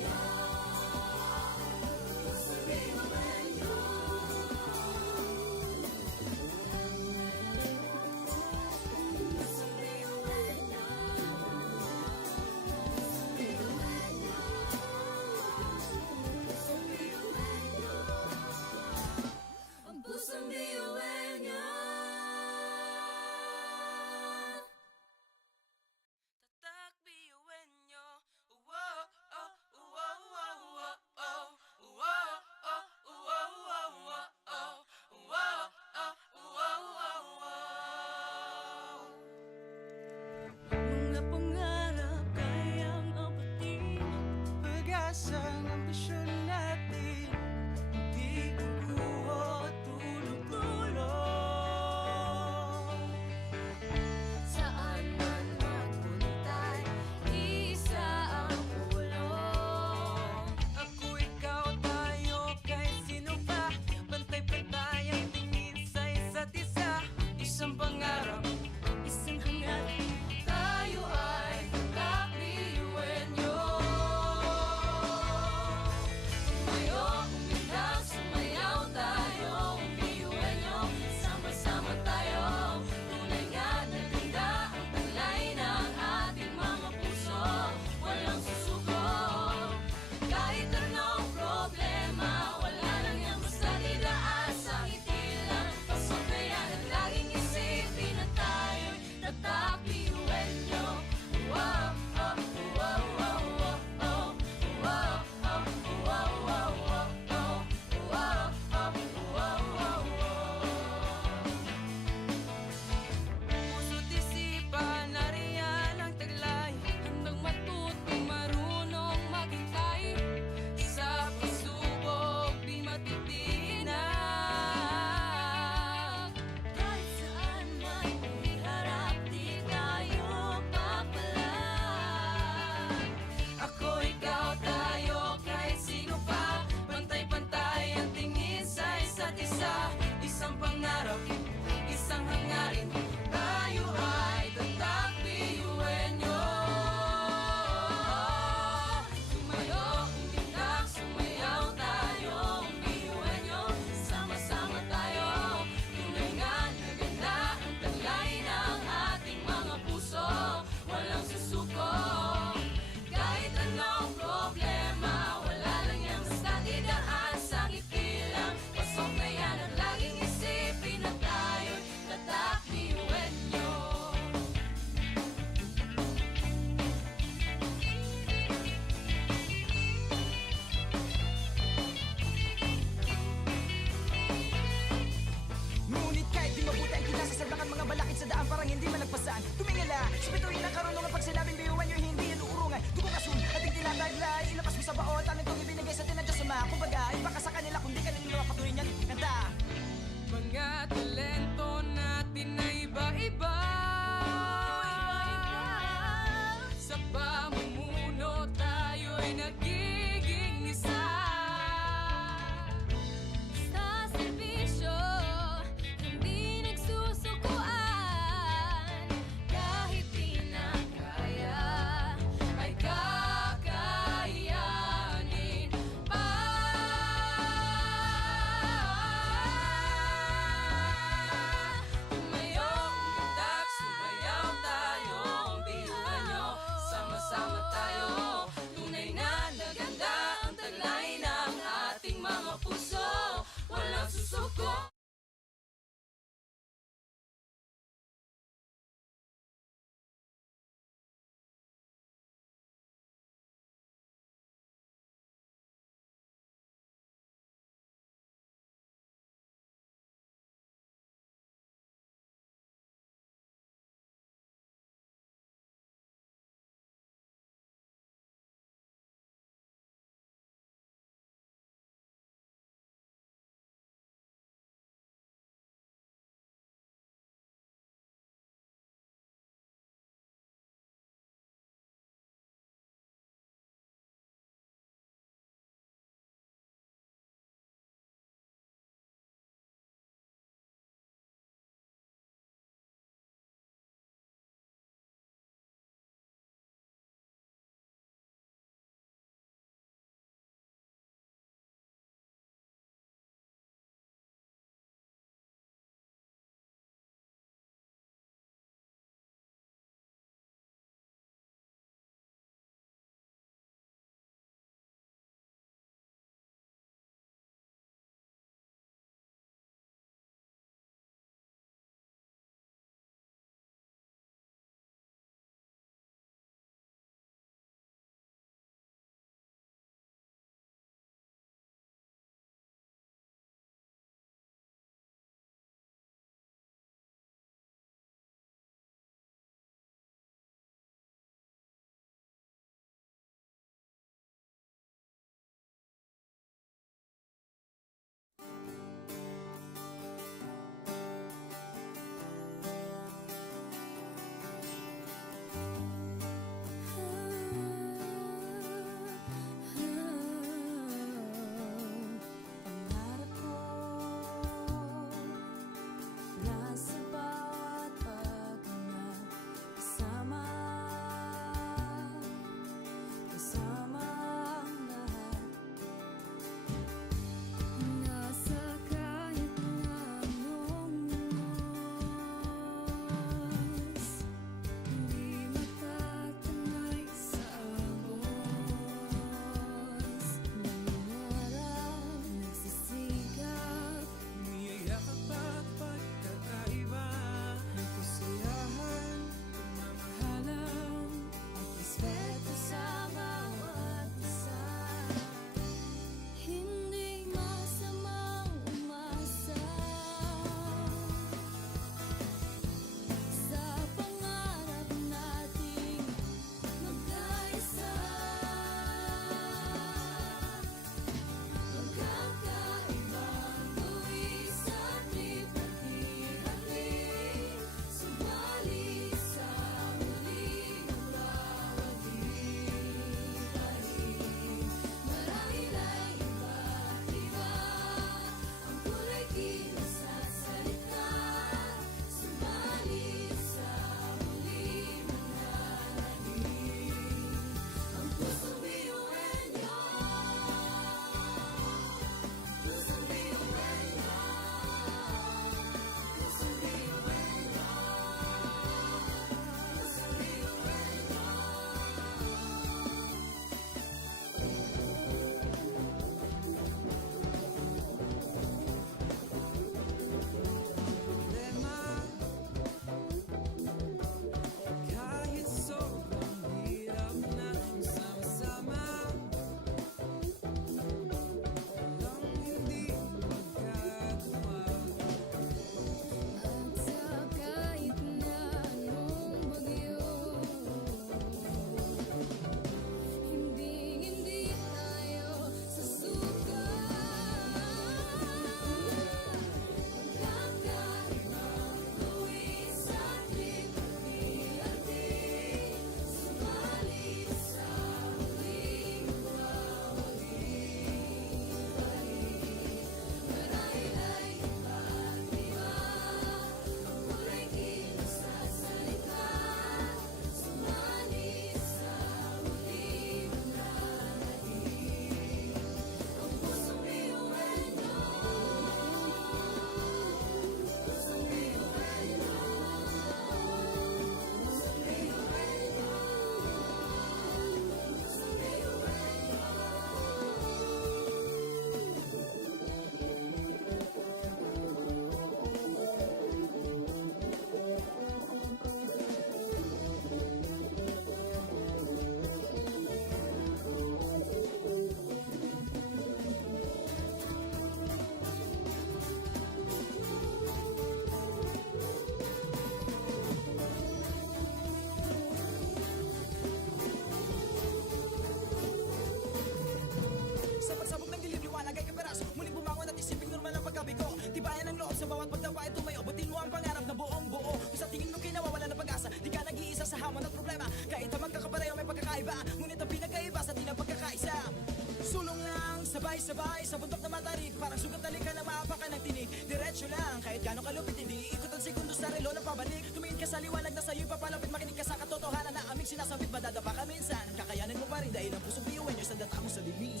sabay-sabay sa bundok na matarik. Parang sugat na lika na maapakan ng tinig. Diretso lang, kahit gano'ng kalupit hindi ikot ang segundo sa relo na pabalik. Tumingin ka sa liwanag na sa'yo'y papalapit. Makinig ka sa katotohanan na aming sinasabit. Madadapa ka minsan, kakayanin mo pa rin dahil ang pusong biyuin nyo sa data mo sa limin.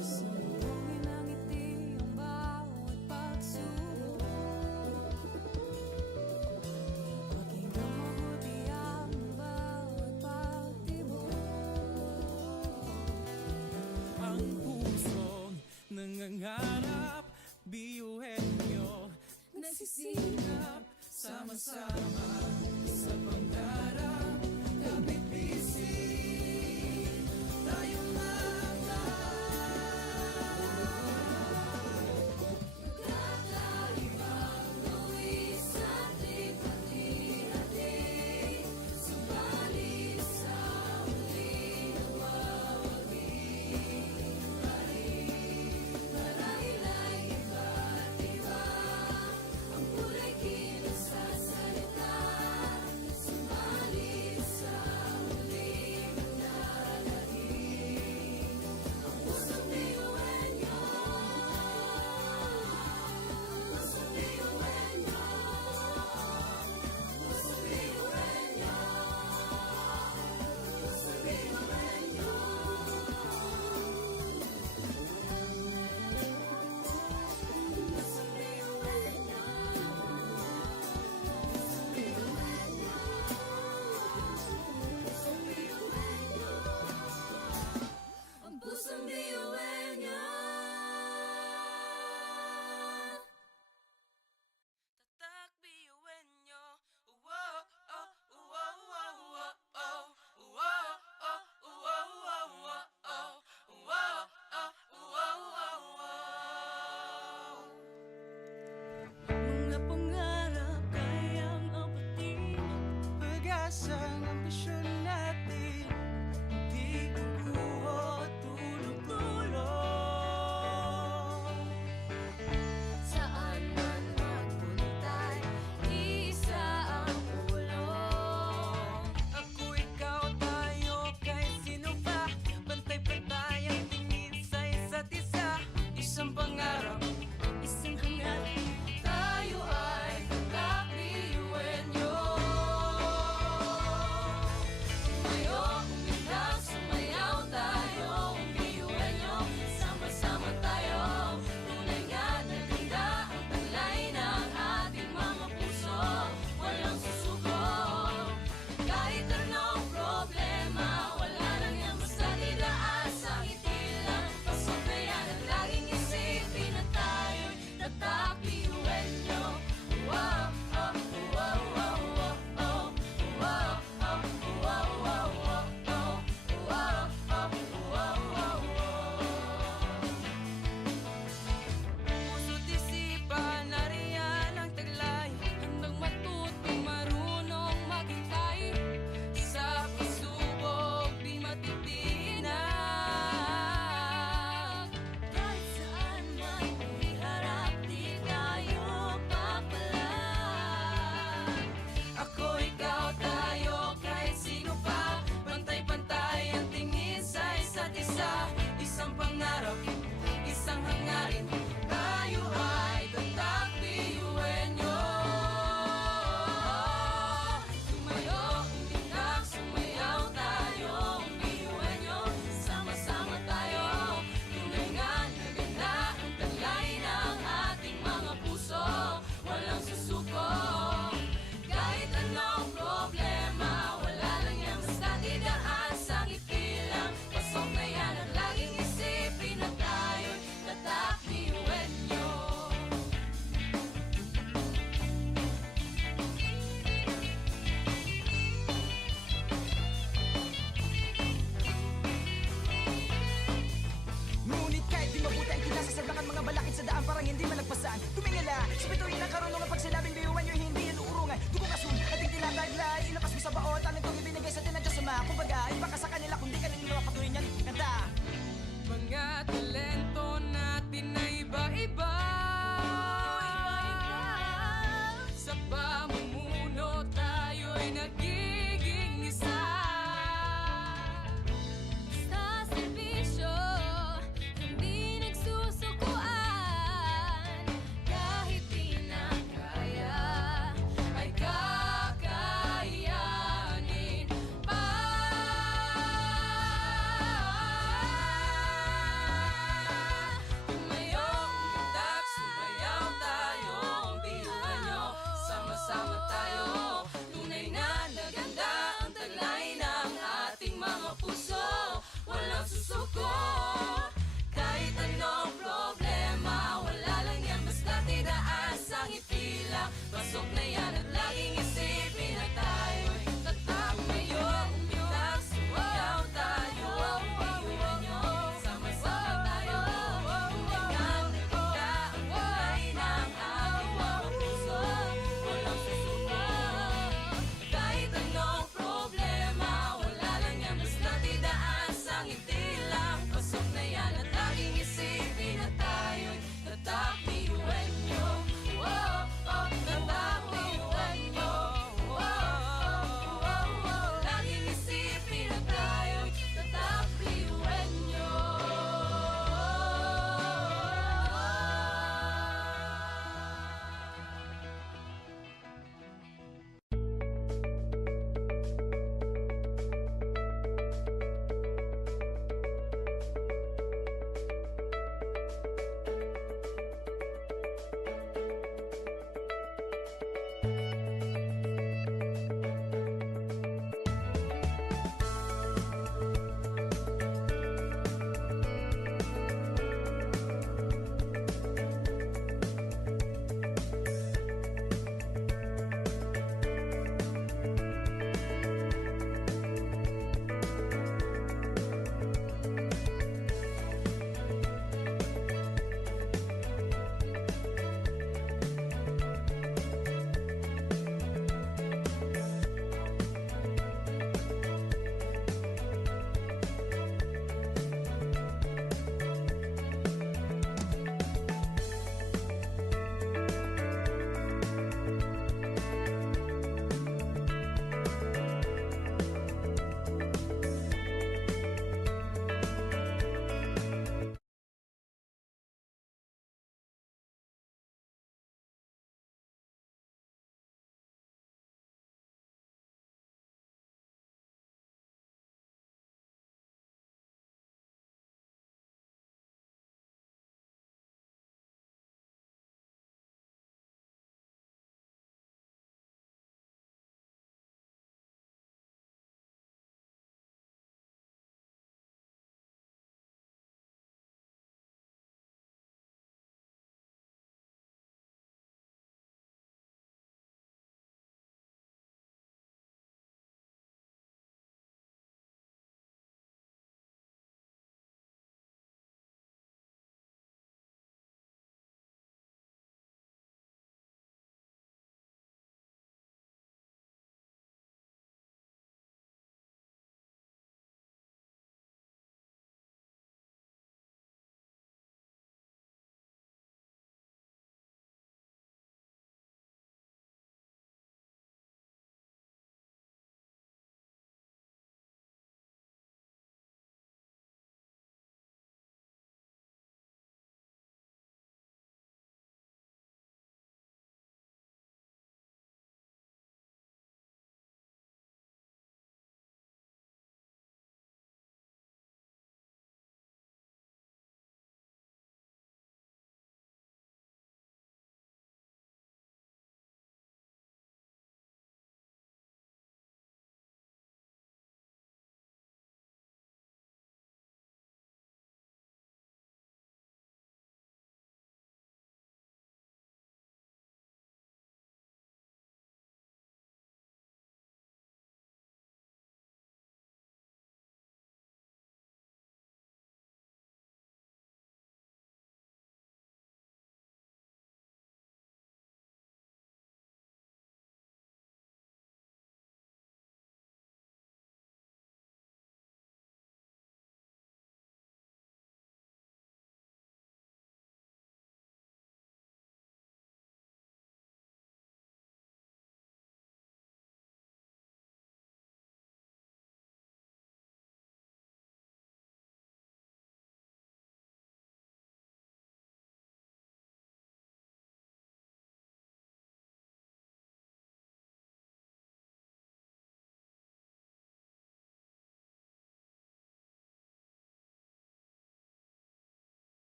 Sambungin ang ngiti ang bawat pagsubok. Pakinggang mabuti ang bawat pagtibok. Ang pusong nangangarap, biyuhin nyo, nagsisikap, sama-sama sa pangarap. Kapit bisig, tayong mga Kakaibang luwis at likha-likha-li. Subalit sa huli nawawagi pa rin. Marahil ay iba't iba ang kulay kilos sa salita. Subalit sa huli manlalahim ang pusong biyuhin nyo. Pusong biyuhin nyo. Pusong biyuhin nyo. Pusong biyuhin nyo. Pusong biyuhin nyo. Pusong biyuhin nyo. Ang pusong biyuhin nyo. tatak biyuhin nyo. Wow, oh, wow, wow, wow, oh. Wow, oh, wow, wow, wow, oh. Wow, oh, wow, wow, wow. Mga pangarap kayang abutin, Pag-asang ambisyon natin, di kukuha tulog-tulog. Saan man magpuntay, isa ang ulo. Ako, ikaw, tayo, kahit sino pa. Pantay-pantay ang tingin sa isa't isa. Isang pangarap, isang hangarin. Tayo ay kakabiyuhin nyo. Tumayo, umilag, sumayaw tayo. Biyuhin nyo, sama-sama tayo. Tunay nga na ganda ang taglay ng ating mga puso. Walang susuko. Kahit anong problema, wala lang yan basta didaan sa ngiti lang. Pasok na yan at laging isipin na tayo'y tatakbiyuhin nyo. Wow, oh, wow, wow, wow, oh. Wow, oh, wow, wow, wow, oh. Wow, oh, wow, wow, wow. Puso't isipan, nariyan ang taglay. Handang matutong marunong maghintay. Sa pagsubok, di matitinag. Kahit saan man iharap, di tayo papalag. Ako, ikaw, tayo, kahit sino pa. Pantay-pantay ang tingin sa isa't isa. Isang pangarap, isang hangarin. Tayo ay tatakbiyuhin nyo. Tumayo, umilag, sumayaw tayo. Biyuhin nyo, sama-sama tayo. Tunay nga na ganda ang taglay ng ating mga puso. Walang susuko. Kahit anong problema, wala lang yan basta didaan sa ngiti lang. Pasok na yan at laging isipin na tayo'y tatakbiyuhin nyo. Ngunit kahit di mabuti ang kinasasadlakan mga balakid sa daan parang hindi malagpasan. Tumingala, sa bituin ng karunungan pag sinabing biyuhan nyo hindi yan uurungan. Dugong asul, ating tinataglay, ilakas mo sa baon, talent kong ibinigay sa tinadya sa mga. Kumbaga, iba ka sa kanila kung di ka nila mapatuloy niyan. Kanta! Mga talento natin na iba-iba.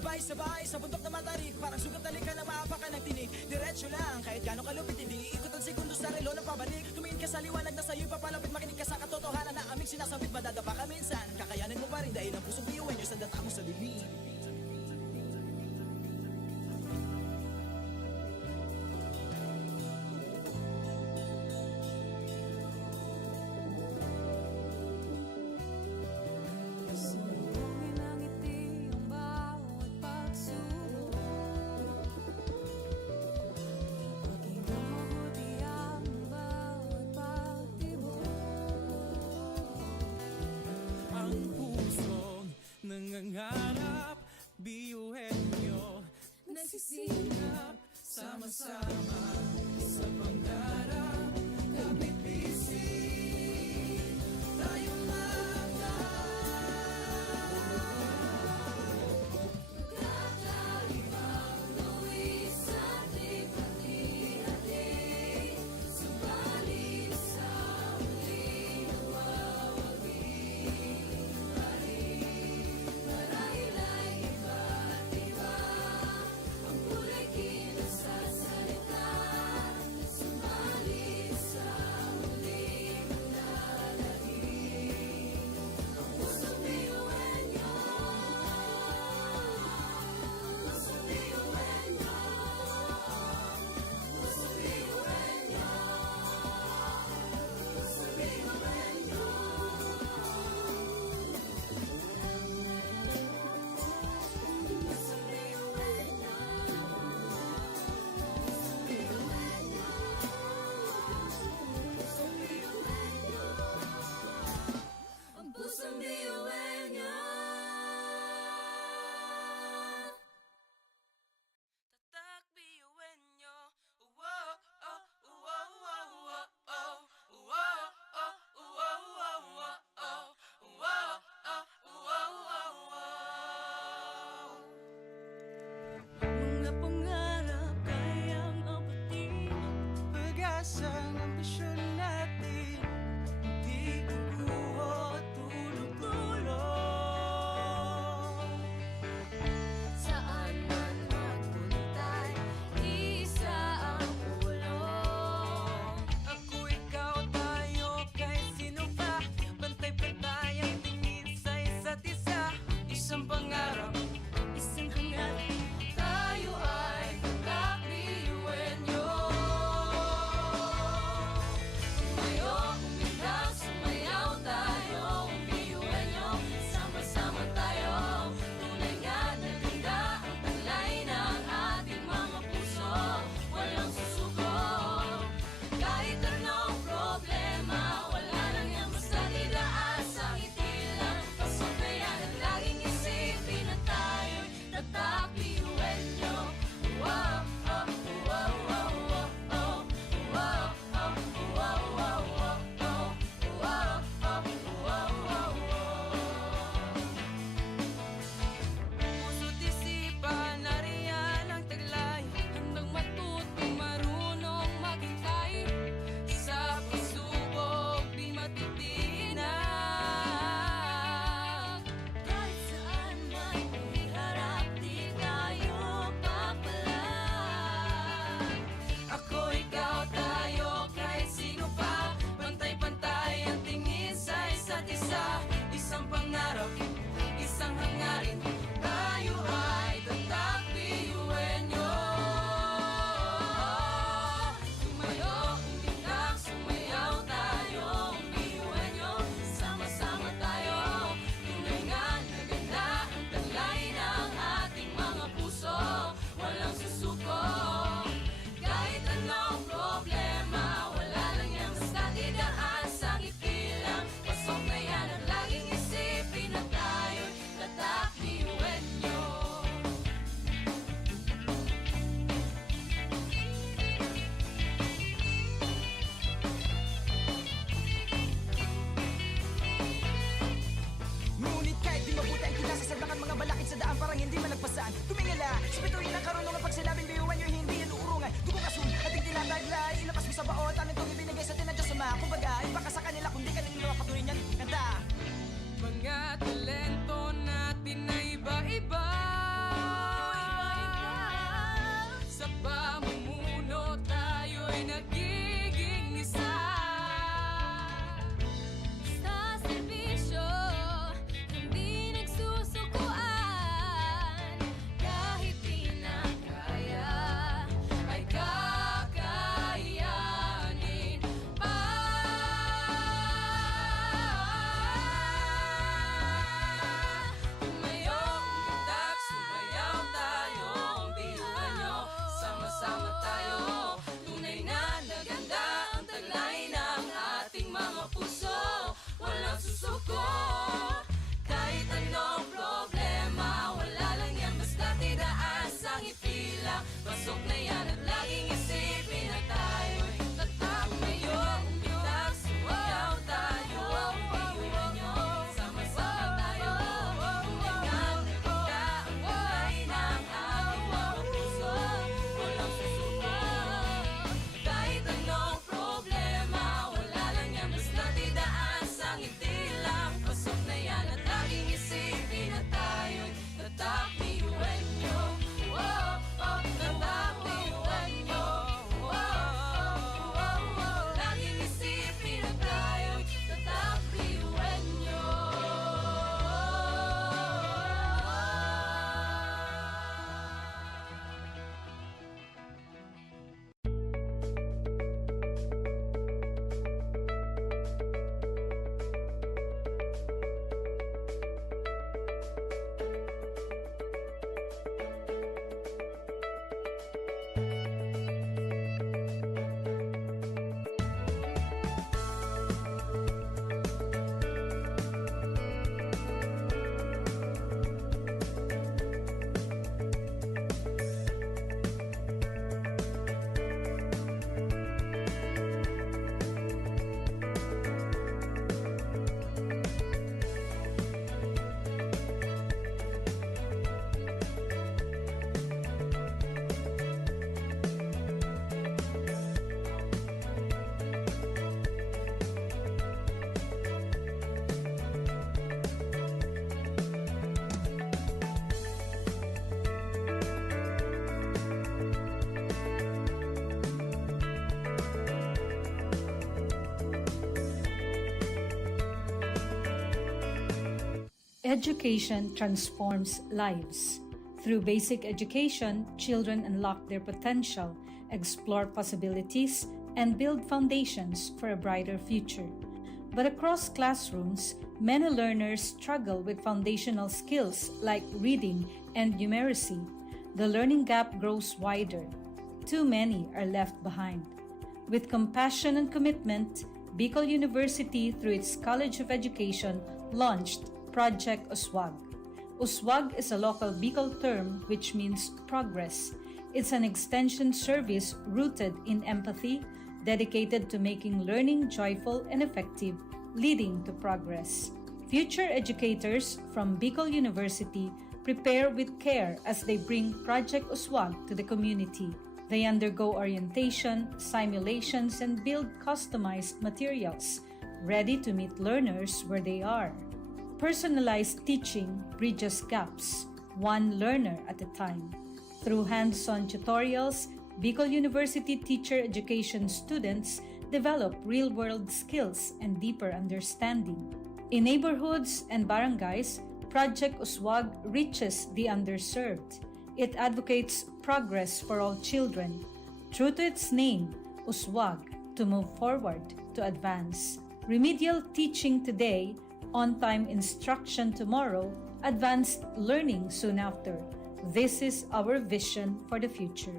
sabay-sabay sa bundok na matarik. Parang sugat na likan na maapakan ng tinig. Diretso lang, kahit gano'ng kalupit hindi ikot ang segundo sa relo ng pabalik. Tumingin ka sa liwanag na sa'yo'y papalapit. Makinig ka sa katotohanan na aming sinasabit. Madadapa ka minsan, kakayanin mo pa rin dahil ang pusong biyuin nyo sa data mo sa lilim. Sunugin ang ngiti ang bawat pagsubok. Pakinggan mabuti ang bawat pagtibok. Ang pusong nangangarap, biyuhin nyo, nagsisikap, sama-sama sa pangarap. Kapit bisig, tayong Kakaibang luwis sa ating hati-hati. Subalit sa huli nawawagi pa rin. Marahil ay iba't iba ang kulay kinasasalita. Subalit sa huli manlalahim ang pusong biyuhin nyo. Pusong biyuhin nyo. Pusong biyuhin nyo. Pusong biyuhin nyo. Pusong biyuhin nyo. Pusong biyuhin nyo. Ang pusong biyuhin nyo. tatak, biyuhin nyo. Wow, oh, wow, wow, wow, oh. Wow, oh, wow, wow, wow, oh. Wow, oh, wow, wow, wow. Mga pangarap kayang abutin, Pag-asa ng ambisyon natin, hindi kukuha tulog-tulog. Saan man magpuntay, isa ang ulong. Ako, ikaw, tayo, kahit sino pa. Pantay-pantay ang tingin sa isa't isa. Isang pangarap, isang hangarin. Tayo ay kakabiyuhin nyo. Tumayo, umilag, sumayaw tayo. Biyuhin nyo, sama-sama tayo. Tunay nga na ganda ang taglay ng ating mga puso. Walang susuko. Kahit anong problema, wala nang yan basta didaan sa ngiti lang. Pasok na yan at laging isipin na tayo'y tatak biyuhin nyo. Wow, oh, wow, wow, wow, oh. Wow, oh, wow, wow, wow, oh. Wow, oh, wow, wow, wow. Puso't isipan, nariyan ang taglay. Handang matuto, marunong maghintay. Sa pagsubok, di matitinag. Kahit saan man iharap, di tayo papalag. Ako, ikaw, tayo, kahit sino pa. Pantay-pantay ang tingin sa isa't isa. Isang pangarap, isang hangarin. Tayo ay tatak, biyuhin nyo. Tumayo, umilag, sumayaw tayo. Biyuhin nyo, sama-sama tayo. Tunay nga na ganda ang taglay ng ating mga puso. Walang susuko. Kahit anong problema, wala lang yan basta didaan sa ngiti lang. Pasok na yan at laging isipin na tayo'y tatak biyuhin nyo. Ngunit kahit di mabuti ang kinasasagdakan mga balakid sa daan parang hindi malagpasan. Tumingala, sa bituin ng karunungan pag sinabing biyuhan nyo hindi yan uurungan. Dugong asul, ating tinataglay, ilakas mo sa baot, amin itong ibinigay sa tinadyo sa mga. Kumbaga, iba ka sa kanila kung di ka nila patuloy niyan. Kanta! Mga talento natin na iba-iba. Education transforms lives. Through basic education, children unlock their potential, explore possibilities, and build foundations for a brighter future. But across classrooms, many learners struggle with foundational skills like reading and numeracy. The learning gap grows wider. Too many are left behind. With compassion and commitment, Bicol University, through its College of Education, launched Project Uswag. Uswag is a local Bicol term which means progress. It's an extension service rooted in empathy, dedicated to making learning joyful and effective, leading to progress. Future educators from Bicol University prepare with care as they bring Project Uswag to the community. They undergo orientation, simulations, and build customized materials, ready to meet learners where they are. Personalized teaching bridges gaps, one learner at a time. Through hands-on tutorials, Bicol University teacher education students develop real-world skills and deeper understanding. In neighborhoods and barangays, Project Uswag reaches the underserved. It advocates progress for all children. True to its name, Uswag, to move forward, to advance. Remedial teaching today, on-time instruction tomorrow, advanced learning soon after. This is our vision for the future.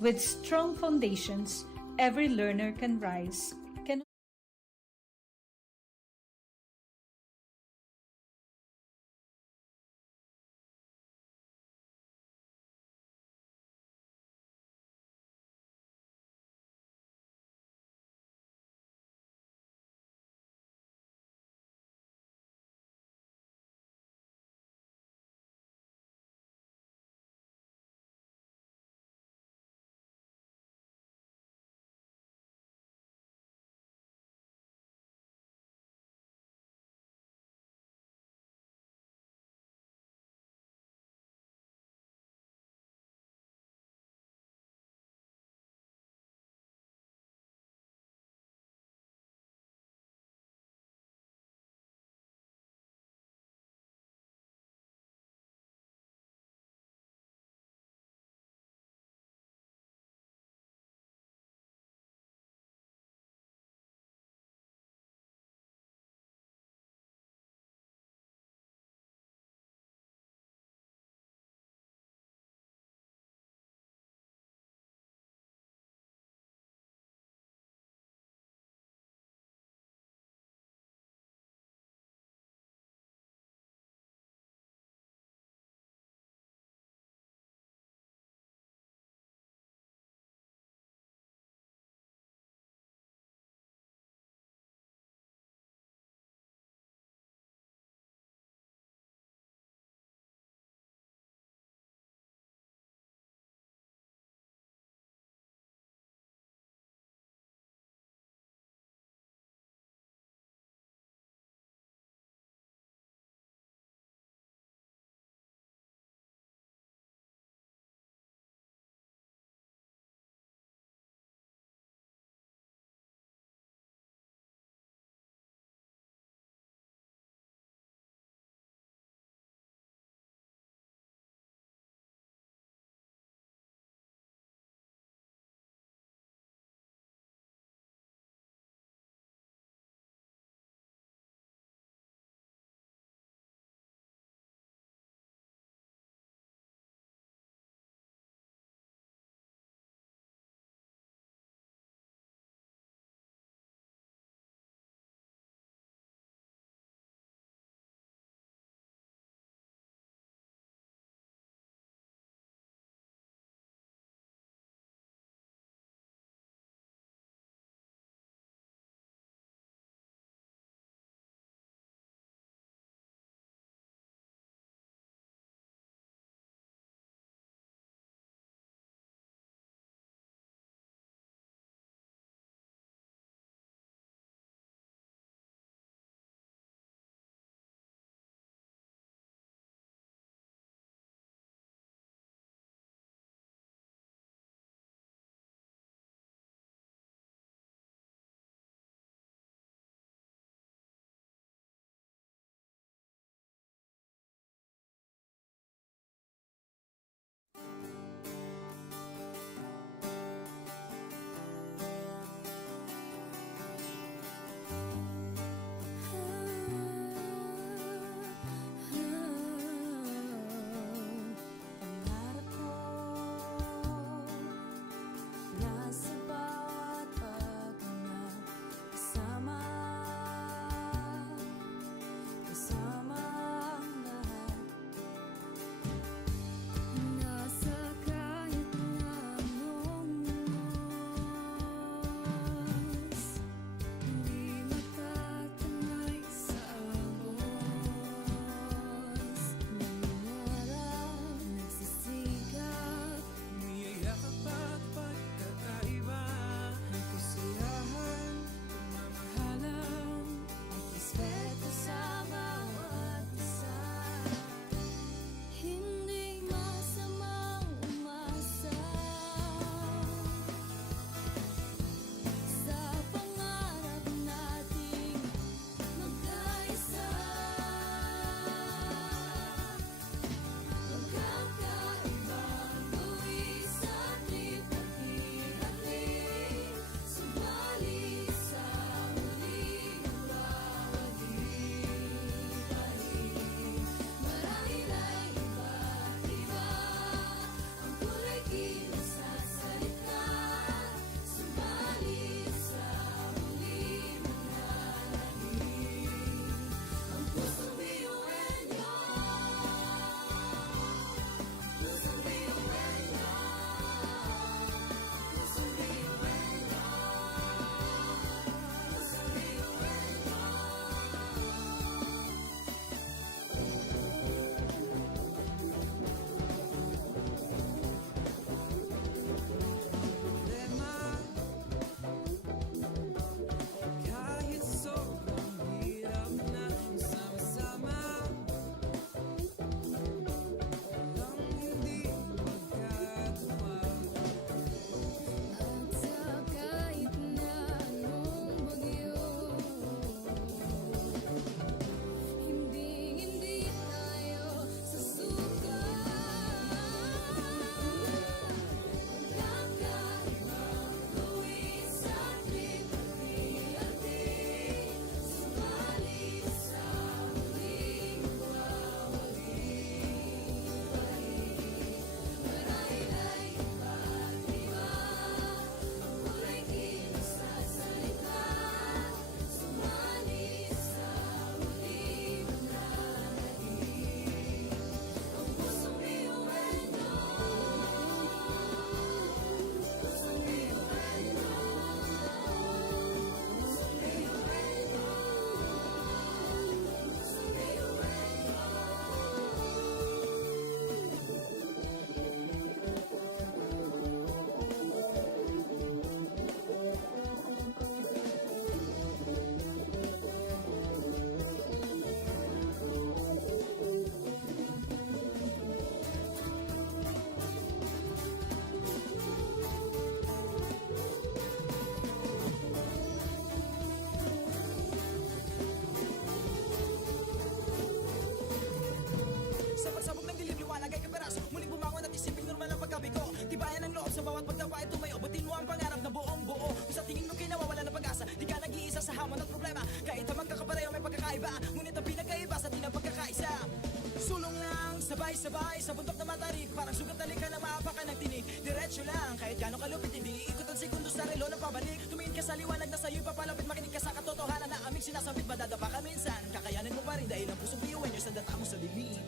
With strong foundations, every learner can rise, can sabay-sabay sa bundok na matarik Parang sugat na lika na maapakan ng tinig Diretso lang, kahit gano'ng kalupit hindi Ikot ang segundo sa relo ng pabalik Tumingin ka sa liwanag na sa'yo'y papalapit Makinig ka sa katotohanan na aming sinasabit Madadapa ka minsan, kakayanin mo pa rin Dahil ang pusong biyuan nyo sa data mo sa dilim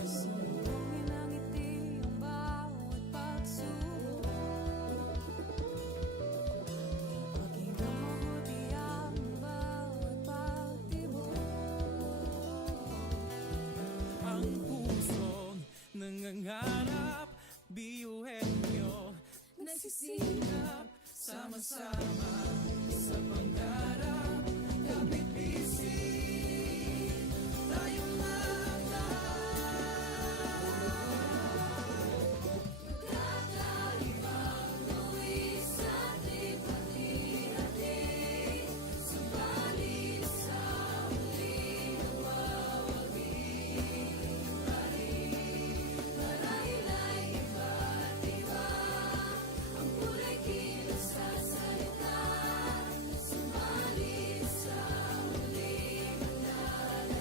Sumbongin ang ngiti ang bawat pagsubok Pakinggan mabuti ang bawat pagtibok Ang pusong nangangarap, biyuhin nyo Nagsisikap, sama-sama sa pangarap Kapit bisig, tayong Kakaibang luwis at lipat-hati Subalit sa huli nawawagi Marahil ay iba't iba Ang kulay kilos sa salita Subalit sa huli manlalait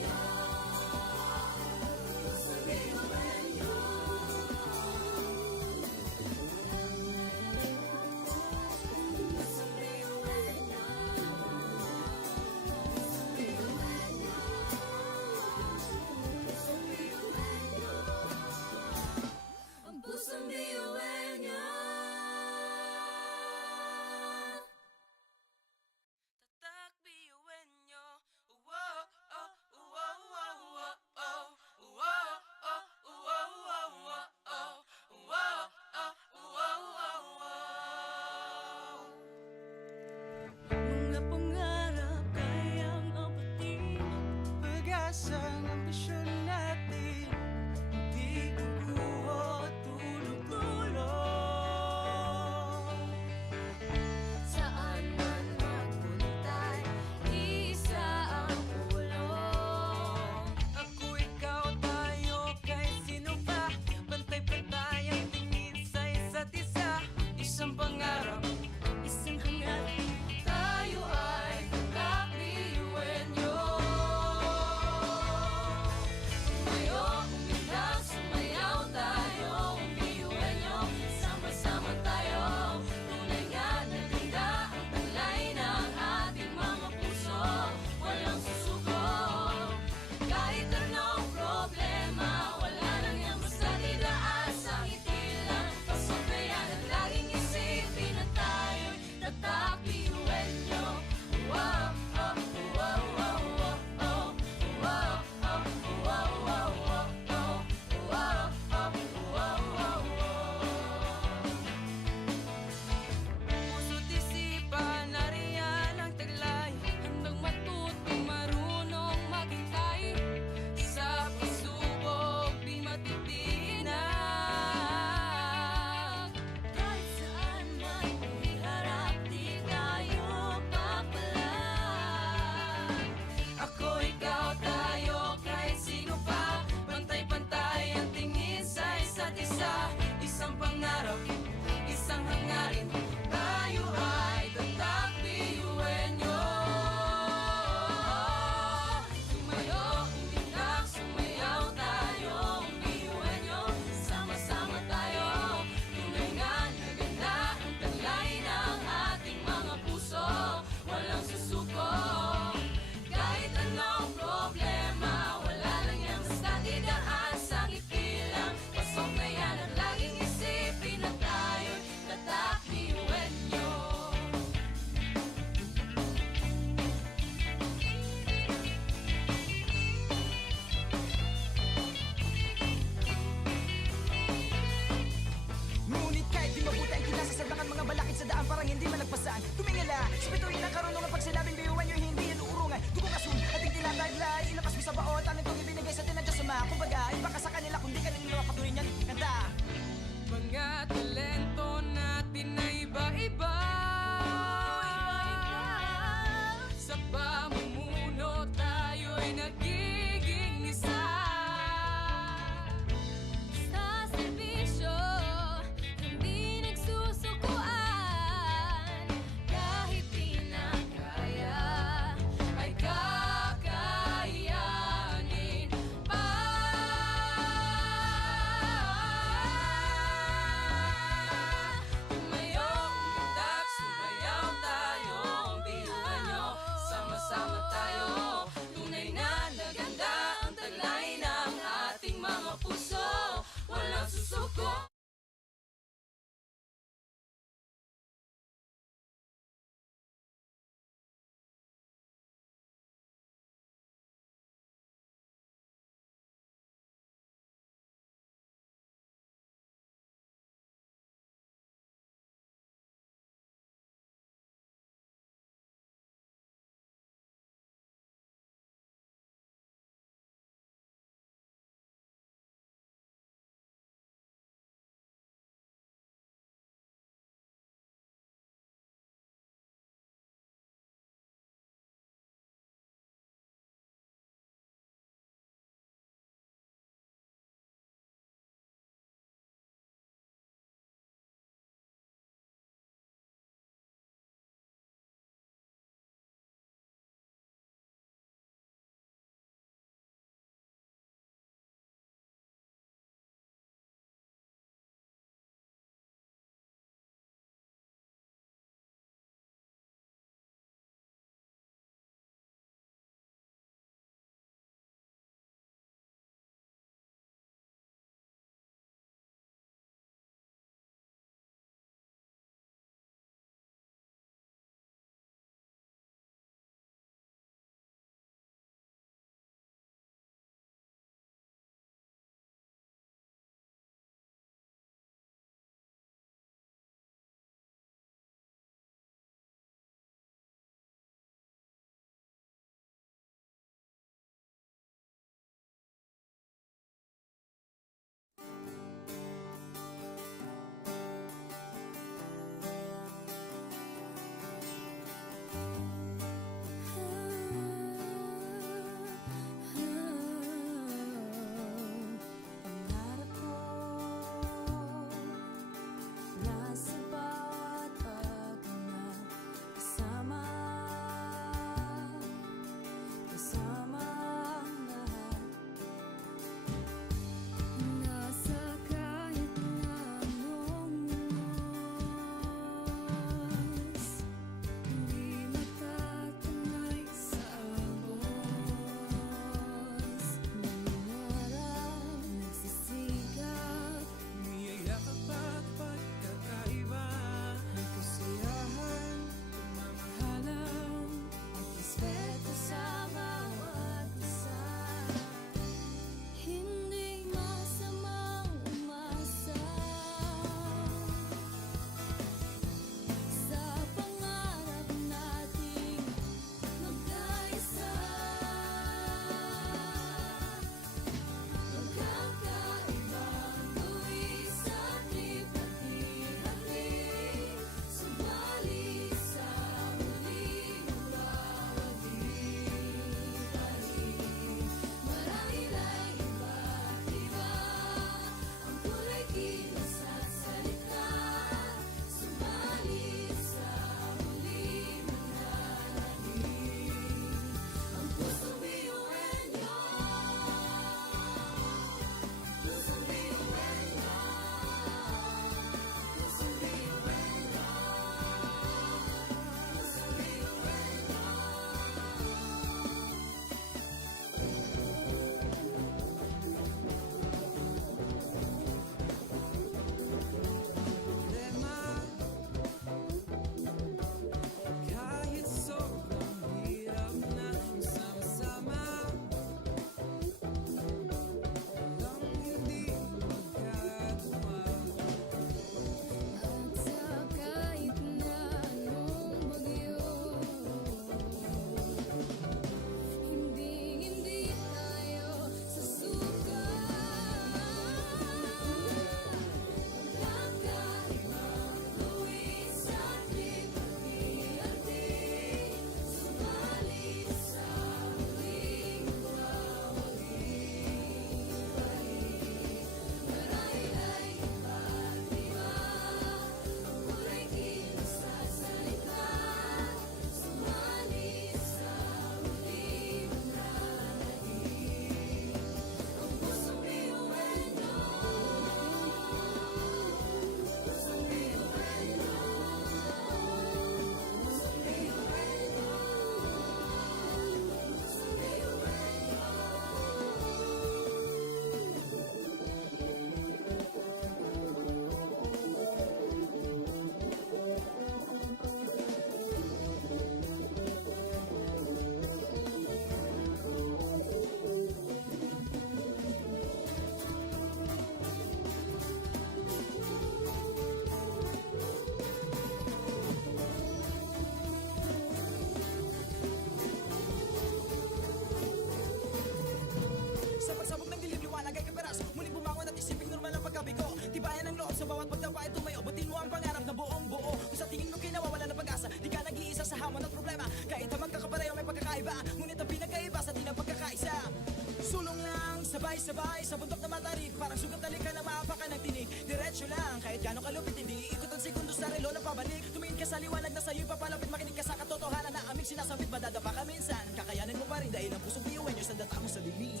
sabay-sabay sa bundok na matarik, parang sugat na lika na maapakan ng tinig. Diretso lang, kahit gano'ng kalupit hindi ikot ang segundo sa relo na pabalik. Tumingin ka sa liwanag na sa'yo'y papalapit, makinig ka sa katotohanan na aming sinasabit. Madadapa ka minsan, kakayanin mo pa rin dahil ang pusong biyuin nyo sa data mo sa dilim.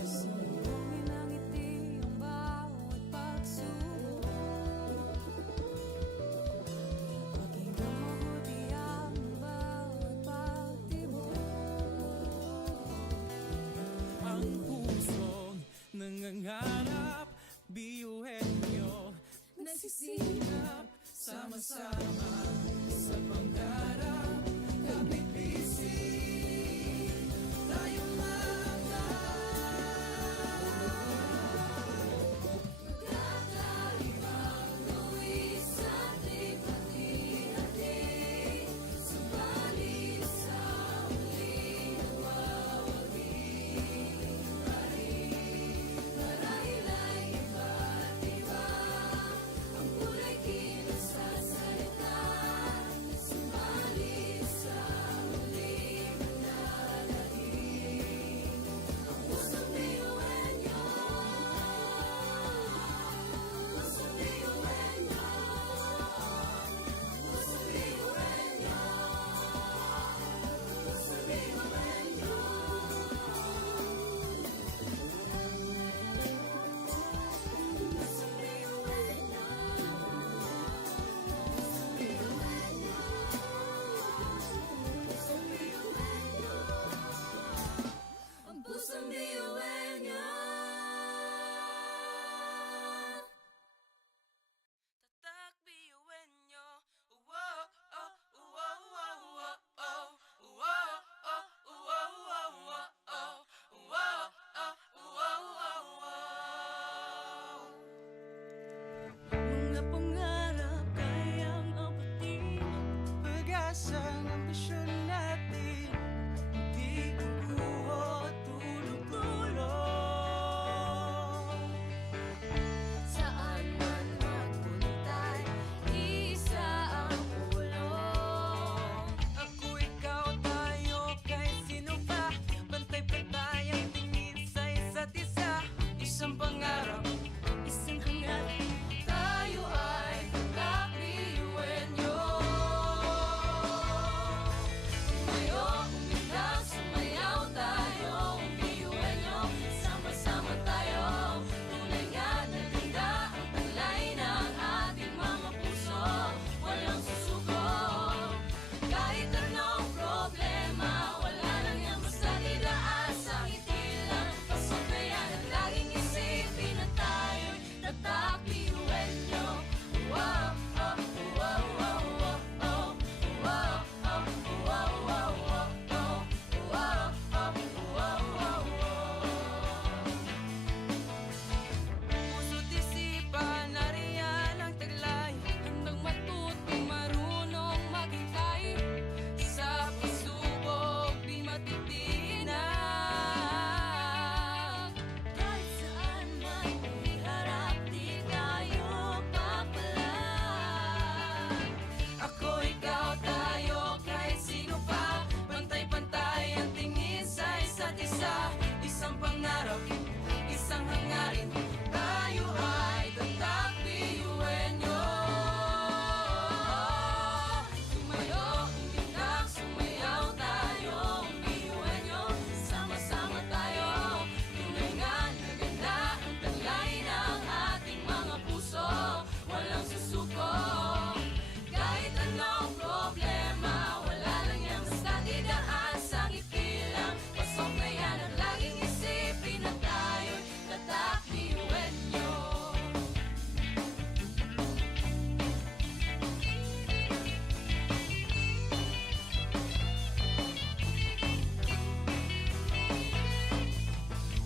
Sumbungin ang ngiti ang bawat pagsubok. Pakinggan mabuti ang bawat pagtibok. Ang pusong nangangarap, biyuhin nyo, nagsisikap, sama-sama sa pangarap. Kapit bisig, tayong mga Kakaibang luwi sa ating hati-hati. Subalit sa huling nagwawagi. Marahil ay iba't iba ang kulay kinasasalita. Subalit sa huling manlalahim. Ang pusong biyuhin nyo. Pusong biyuhin nyo. Pusong biyuhin nyo. Pusong biyuhin nyo. Pusong biyuhin nyo. Pusong biyuhin nyo. Ang pusong biyuhin nyo. tatak biyuhin nyo. Wow, oh, wow, wow, wow, oh. Wow, oh, wow, wow, wow, oh. Wow, oh, wow, wow, wow. Mga pangarap kayang abutin. Pag-asa ng ambisyon natin, hindi kukuha at tulog-tulog. Saan man magpuntay, isa ang ulong. Ako, ikaw, tayo, kahit sino pa. Pantay-pantay ang tingin sa isa't isa. Isang pangarap, Isang hangarin, tayo ay kakbiyuhin nyo. Tumayo, umilag, sumayaw tayo, biyuhin nyo. Sama-sama tayo, tunay nga na ganda ang taglay ng ating mga puso. Walang susuko, kahit anong problema, wala lang yan basta didaan sa ngiti lang. Pasok na yan at laging isipin na tayo'y tatakbiyuhin nyo. Wow, oh, wow, wow, wow, oh. Wow, oh, wow, wow, wow, oh. Wow, oh, wow, wow, wow. puso't isipan, nariyan ang taglay. Handang matuto, marunong maghintay. Sa pagsubok, di matitinag. Kahit saan man iharap, di tayo papalag. Ako, ikaw, tayo, kahit sino pa. Pantay-pantay ang tingin sa isa't isa. Isang pangarap, isang hangarin. Tayo ay tatakbiyuhin nyo. Tumayo, umilag, sumayaw tayo, biyuhin nyo. Sama-sama tayo, tunay nga na ganda ang taglay ng ating mga puso. Walang susuko, kahit anong problema, wala lang yan basta didaan sa ngiti lang. Pasok na yan at laging isipin na tayo'y tatakbiyuhin nyo.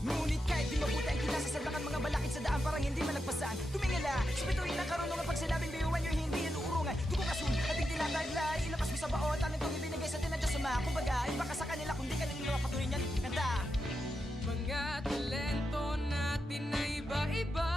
Ngunit kahit di mabuti ang kinasasalangan mga balakid sa daan parang hindi malagpasan. Tumingala, sa bituin ng karunungan pag sinabing biyuhan nyo hindi yan uurungan. Dugong asul, ating tinataglay, ilapas mo sa baon, talent kong ibinigay sa tinadya sa mga. Kumbaga, iba ka sa kanila kung di ka nila mapatuloy niyan. Kanta! Mga talento natin na iba-iba.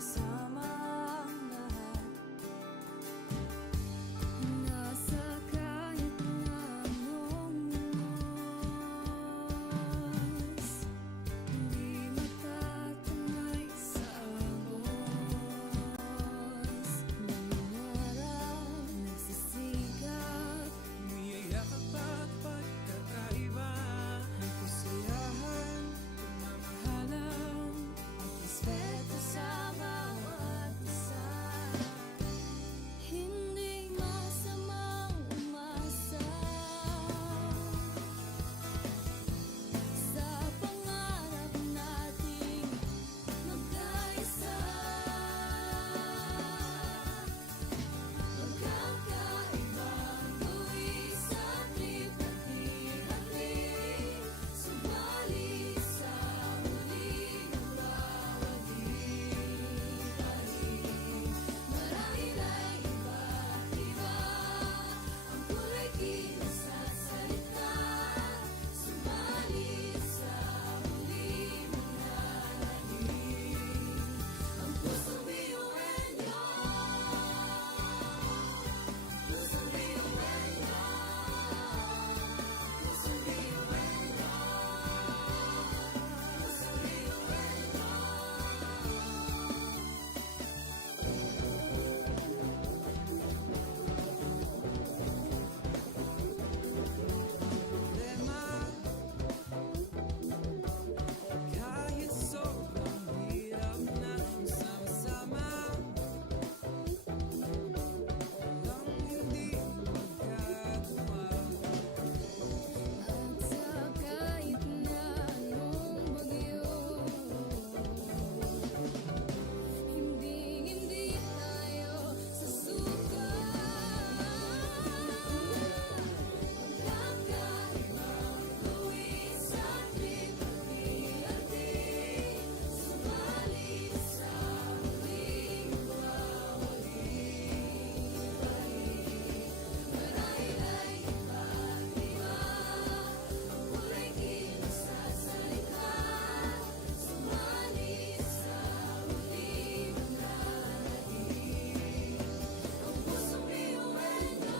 kasama ang lahat. Nasa kahit na anong oras, hindi matatamay sa agos. Nangarap, nagsisikap, Umiyayakap at pagkakaiba. may kasiyahan, pagmamahalan, at respeto sa bawat isa. Hindi masamang umasa sa pangarap nating magkaisa. Magkakaibang tuwi sa trip-hati-hati, subalit sa huli ng bawat iba-iba. Marahil ay iba't iba ang kulay kinasasalita, subalit sa huli mananahimik ang pusong biyuenyo. Pusong biyuenyo. Pusong biyuenyo. Pusong Problema, kahit sobrang hirap na sama-sama, lang hindi magkagawa. At sa kahit na anong bagyo, hindi tayo sasuka. Magkakaibang tuwi sa trip-hati-hati, subalit sa huling bawat iba-iba. Marahil ay iba't iba ang kulay kinasasalita, subalit sa huli mananahimik ang pusong biyuenyo.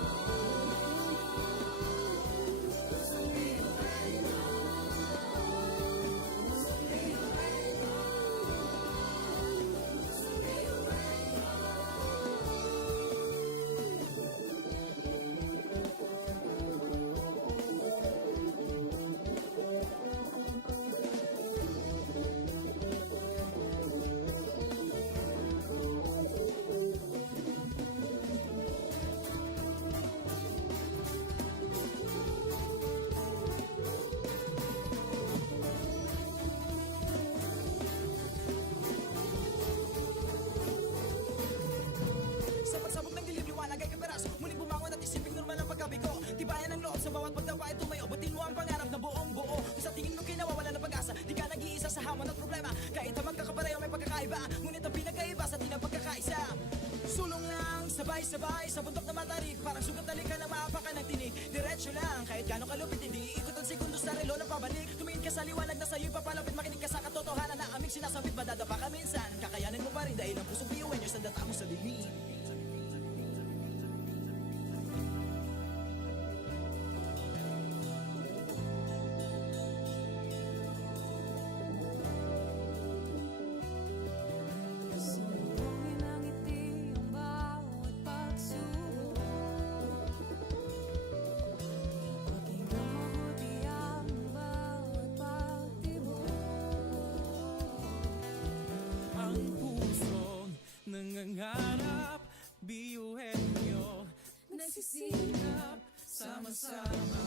Pusong biyuenyo. Pusong biyuenyo. Pusong Sa pagsabog ng dilim, liwanag ay kaperaso. Muling bumangon at isiping normal ang pagkabigo. Tibayan ang loob sa bawat pagtawa ay tumayo. Batin mo ang pangarap na buong buo. Kung sa tingin mo kinawawala ng pag-asa, di ka nag-iisa sa hamon at problema. Kahit ang magkakapareho may pagkakaiba, ngunit ang pinagkaiba sa atin ang pagkakaisa. Sulong lang, sabay-sabay sa bundok na matarik. Parang sugat na lika na maapakan ng tinig. Diretso lang, kahit gano'ng kalupit, hindi ikot ang segundo sa relo na pabalik. Tumingin ka sa liwanag na sa'yo'y papalapit. Makinig ka sa katotohanan na aming sinasabit. Madadapa ka minsan, kakayanin mo pa rin dahil ang pusong biyuin yung sandata mo sa dilim. Sumungin ang ngiti ang bawat pagsubok, pakinggan mabuti ang bawat pagtibok. Ang pusong nangangarap, biyuhenyo, Nagsisikap, sama-sama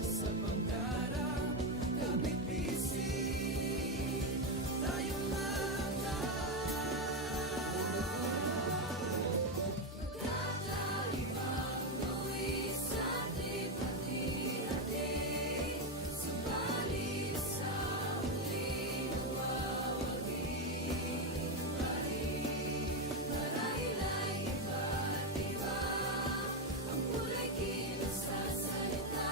sa pangarap. Kapit bisig, tayong magkakaibang tuwi sa trip-hati-hati, subalit sa huli ng bawat iba-iba. Marahil ay iba't iba ang kulay kinasasalita,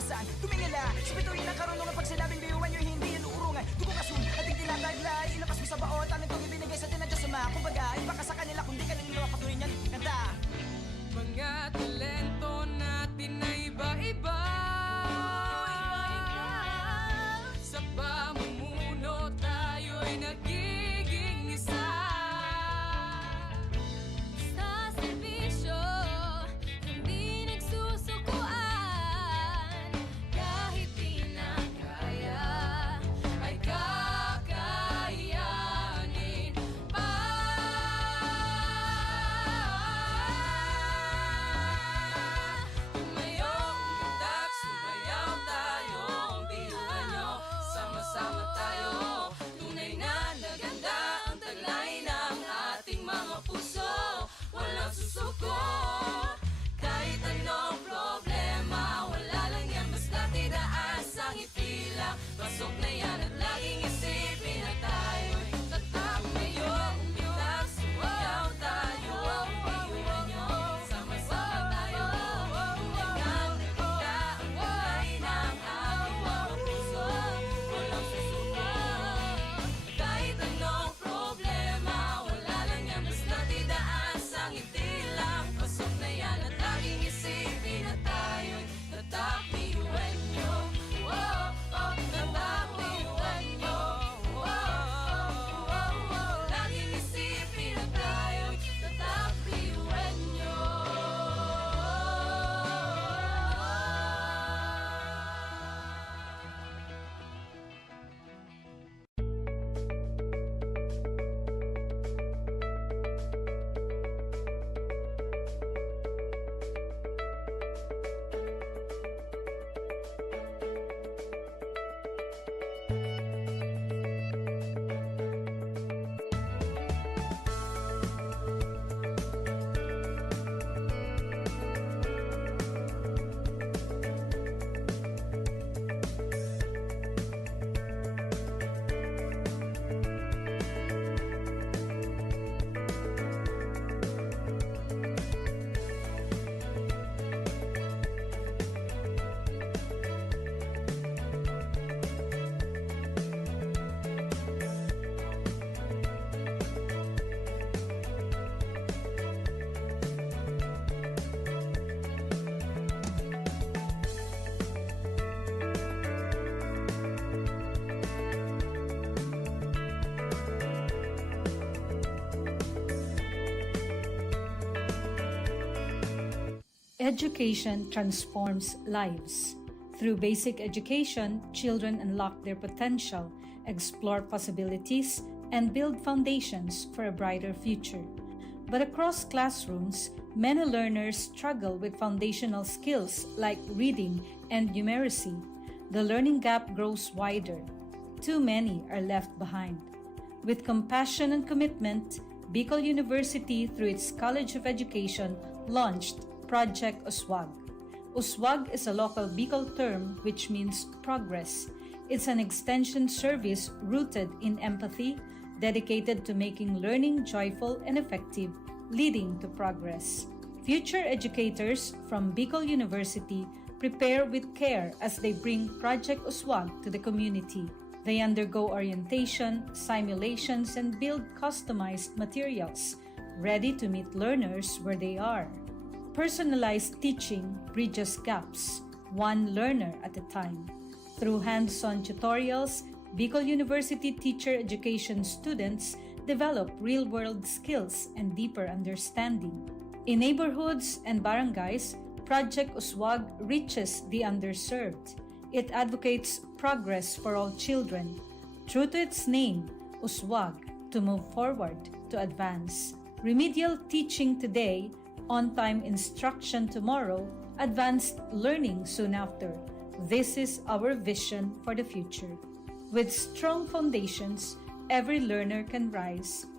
basbasan, tumingala sa bituin ng karunungan. Pag sinabing biyuan nyo, hindi yan uurungan. Dugong asun, ating tinataglay, ilabas mo sa baot. Anong itong ibinigay sa atin ng Diyos Ama. Kumbaga, ibaka sa kanila kung di ka niluluwa. Patuloy niyan, kanta. Mga talento natin na iba-iba. Sa pamumuno tayo'y nagiging isa. Sa serbisyo, hindi nagsusukuan. Kahit di na kaya, Ay kakayanin pa. Tumayo, umundak, sumayaw tayo. Ang biyuhan nyo, sama-sama tayo. Tunay na naganda ang taglay ng ating mga puso. Walang susuko, kahit anong problema. Wala lang yan, basta tidaas ang ipila. Pasok na yan at laging isipin na tayo'y tatak. Tumayo, umundak, sumayaw tayo. Ang biyuhan nyo, sama-sama tayo. Tunay na naganda ang taglay ng ating mga puso. Walang susuko, kahit anong problema. Wala lang yan, basta tidaas ang itilang. Pasok na yan at laging isipin na tayo'y tatak. Biyuhan nyo, oh, oh, tatak. Biyuhan nyo, oh, oh, oh, oh. Laging isipin na tayo'y tatak. Biyuhan nyo. Education transforms lives. Through basic education, children unlock their potential, explore possibilities, and build foundations for a brighter future. But across classrooms, many learners struggle with foundational skills like reading and numeracy. The learning gap grows wider. Too many are left behind. With compassion and commitment, Bicol University, through its College of Education, launched Project Uswag. Uswag is a local Bicol term which means progress. It's an extension service rooted in empathy, dedicated to making learning joyful and effective, leading to progress. Future educators from Bicol University prepare with care as they bring Project Uswag to the community. They undergo orientation, simulations, and build customized materials, ready to meet learners where they are. Personalized teaching bridges gaps, one learner at a time. Through hands-on tutorials, Bicol University teacher education students develop real-world skills and deeper understanding. In neighborhoods and barangays, Project Uswag reaches the underserved. It advocates progress for all children. True to its name, Uswag, to move forward, to advance. Remedial teaching today, on-time instruction tomorrow, advanced learning soon after. This is our vision for the future. With strong foundations, every learner can rise,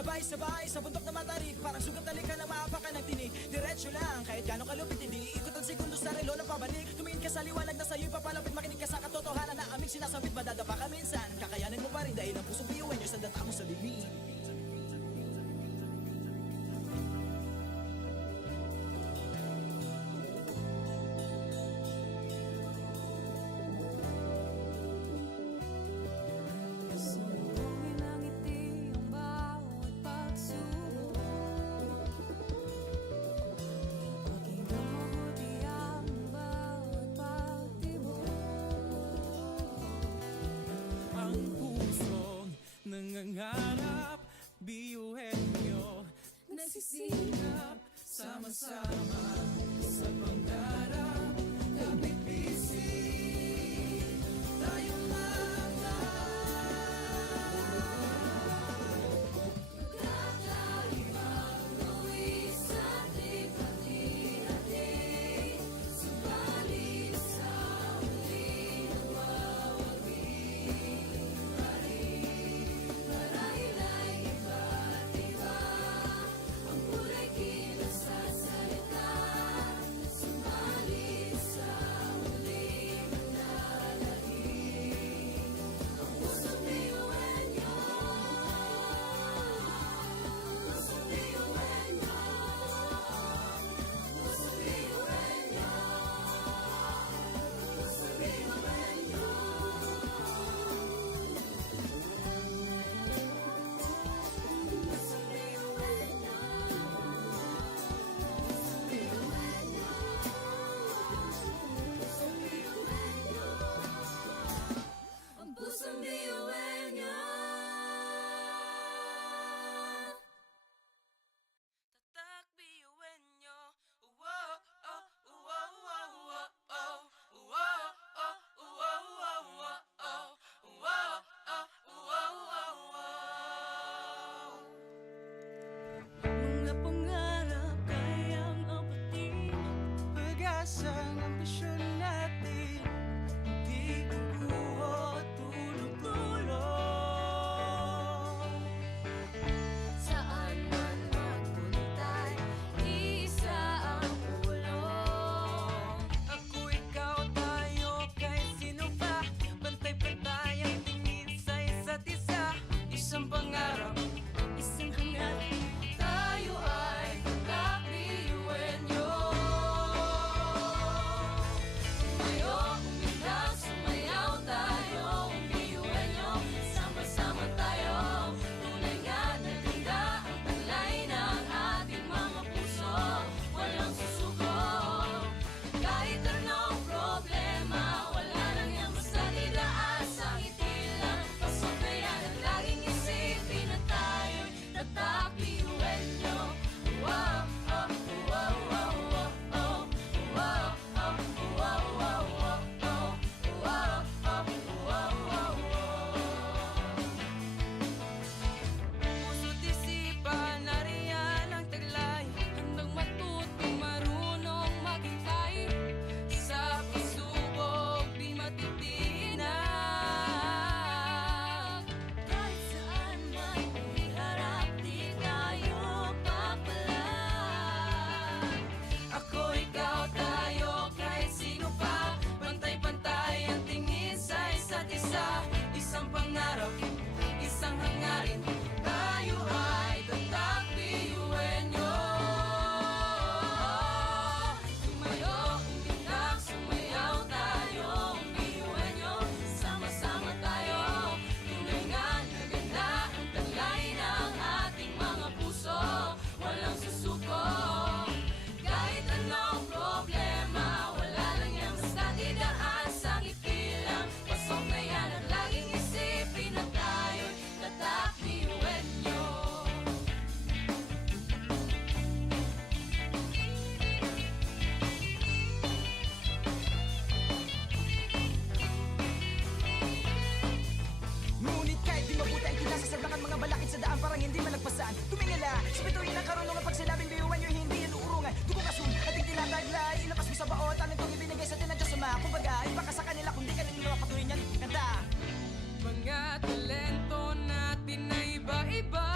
sabay-sabay sa bundok na matarik. Parang sugat na likha na maapakan ng tinig. Diretso lang, kahit gano'ng kalupit hindi ikot ang segundo sa relo na pabalik. Tumingin ka sa liwanag na sa'yo'y papalapit. Makinig ka sa katotohanan na aming sinasabit. Madadapa ka minsan, kakayanin mo pa rin dahil ang pusong biyuan nyo sa data mo sa bibig. Sunurin ang ngiti ang bawat pagsubok. Pakinggan mabuti ang bawat pagtibok. Ang pusong nangangarap, biyuhin nyo, nagsisikap, sama-sama sa pangarap. Kapipising tayong mga Kakaibang luwis at hati-hati. Subalit sa huli nawawagi pa rin. Marahila'y iba't iba ang kulay kilos sa salita. Subalit sa huli manlalahim ang pusong biyuan niyo. Pusong biyuan niyo. Pusong biyuan niyo. Pusong biyuan niyo. Pusong biyuan niyo. Ang pusong biyuan niyo. tatak biyuhin nyo. Wow, oh, wow, wow, wow, oh. Wow, oh, wow, wow, wow, oh. Wow, oh, wow, wow, wow. Mga pangarap kayang abutin. Pag-asa ng ambisyon natin, di kukuha tulog-tulog. Saan man magpuntay, isa ang ulo. Ako, ikaw, tayo, kahit sino pa. Pantay-pantay ang tingin sa isa't isa. Isang pangarap, Isang hangarin, tayo ay kakbiyuhin niyo. Tumayo, umilag, sumayaw tayo, biyuhin niyo. Sama-sama tayo, tunay nga na ganda ang talay ng ating mga puso. Walang susuko, kahit anong problema, wala lang yan basta didaan sa ngiti lang. Pasok na yan at laging isipin na tayo'y tatak biyuhin niyo. Wow, oh, wow, wow, wow, oh. Wow, oh, wow, wow, wow, oh. Wow, oh, wow, wow, wow. puso't isipan, nariyan ang taglay. Handang matuto, marunong maghintay. Sa pagsubok, di matitinag. Kahit saan man iharap, di tayo papalag. Ako, ikaw, tayo, kahit sino pa. Pantay-pantay ang tingin sa isa't isa. Isang pangarap, isang hangarin. Tayo ay tatak biyuhin nyo. Tumayo, umilag, sumayaw tayo, biyuhin niyo. Sama-sama tayo, tunay nga na ganda ang talay ng ating mga puso. Walang susuko, kahit anong problema, wala lang yan basta didaan sa ngiti lang. Pasok na yan at laging isipin na tayo'y tatak biyuhin niyo. Ngunit kahit di mabuti ang kinasasaglakan mga balakid sa daan parang hindi malagpasan. Tumingala sa bituin ng karunungan pag sinabing biyuhan nyo hindi yan uurungan. Dugo kasun, ating tinataglay, ilapas mo sa baot, ang itong ibinigay sa atin ng Diyos Ama. Kumbaga, ipaka sa kanila kung di ka nila mapatuloy niyan. Kanta! Mga talento natin na iba-iba.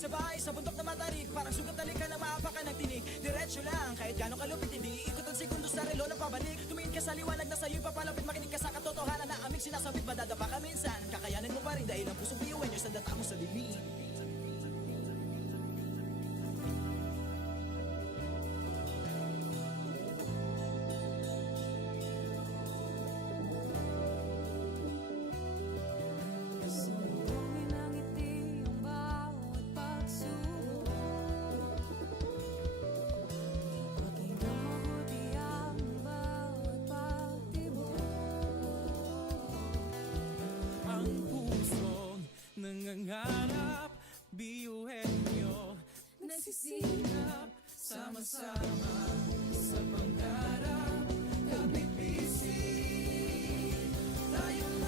sabay-sabay sa bundok na matarik. Parang sugat na lika na maapakan ng tinig. Diretso lang, kahit gano'ng kalupit hindi ikot ang segundo sa relo na pabalik. Tumingin ka sa liwanag na sa'yo'y papalapit. Makinig ka sa katotohanan na aming sinasabit. Madadapa ka minsan, kakayanin mo pa rin dahil ang pusong biyuin nyo sa data mo sa dilim. Sumbungin ang ngiti ang bawat pagsubok. Pakinggan mabuti ang bawat pagtibok. Ang pusong nangangarap, biyuhin nyo, nagsisikap, sama-sama sa pangarap. Kapipisin tayong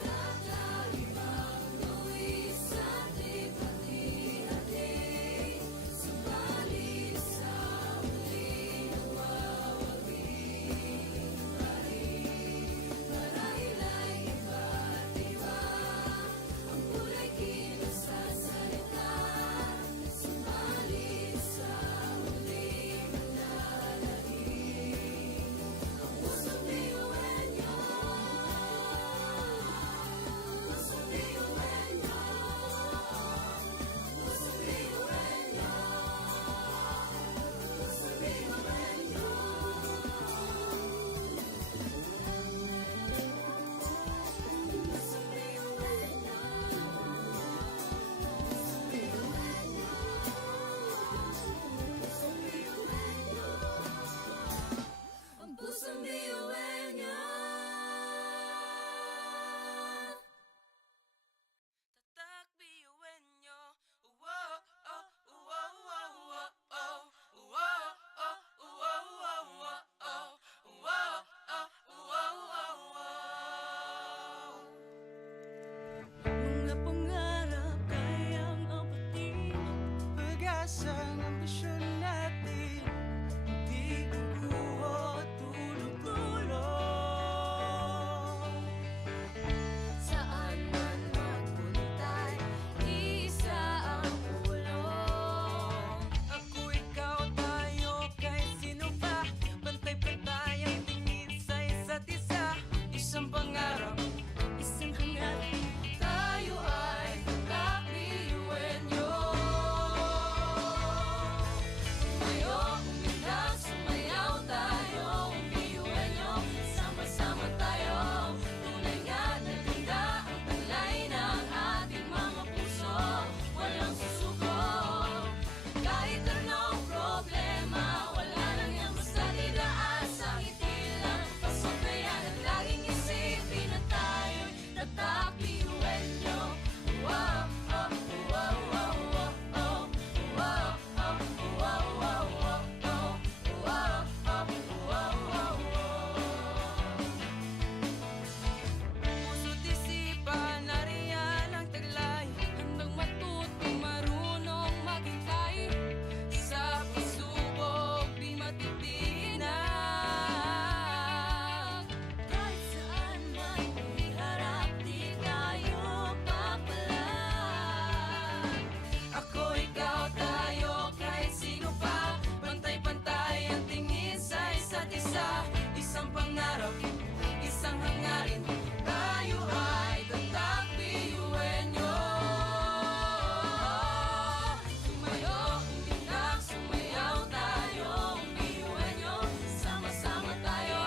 Kakaibang luwis at hati-hati. Subalit sa huli nawawagi. Marahil ay iba't iba ang kulay kilos sa salita. Subalit sa huli manlalangin. Ang pusong biyuin nyo. Pusong biyuin nyo. Pusong biyuin nyo. Pusong biyuin nyo. Pusong biyuin nyo. Pusong biyuin nyo. Ang pusong biyuin nyo. tatak biyuhin nyo. Uwo, oh, uwo, uwo, uwo, oh. Uwo, oh, uwo, uwo, uwo, oh. Uwo, oh, uwo, uwo, uwo. Mga pangarap kayang apatin, Pag-asa ng ambisyon natin, di kukuha tulog-tulog. Saan man magpuntay, isa ang ulong. Ako, ikaw, tayo, kahit sino pa. Pantay-pantay ang tingin sa isa't isa. Isang pangarap, isang hangarin. Tayo ay kakbiyuin nyo. Tumayo, umilag, sumayaw tayo. Biyuin nyo, sama-sama tayo. Tunay nga na ganda ang taglay ng ating mga puso. Walang susuko. Kahit anong problema, wala lang yan basta didaan sa ngiti lang. Pasok na yan at laging isipin na tayo'y tatak biyuin nyo. Wow, oh, wow, wow, wow, oh. Wow, oh, wow, wow, wow, oh. Wow, oh, wow, wow, wow. Puso't isipan, nariyan ang taglay. Handang matutong marunong maghintay. Sa pagsubok, di matitinag. Kahit saan man iharap, di tayo papalag. Ako, ikaw, tayo, kahit sino pa. Pantay-pantay ang tingin sa isa't isa. Isang pangarap, isang hangarin. Tayo ay tatak biyuhin nyo. Tumayo, umilag, sumayaw tayo. Biyuin nyo, sama-sama tayo.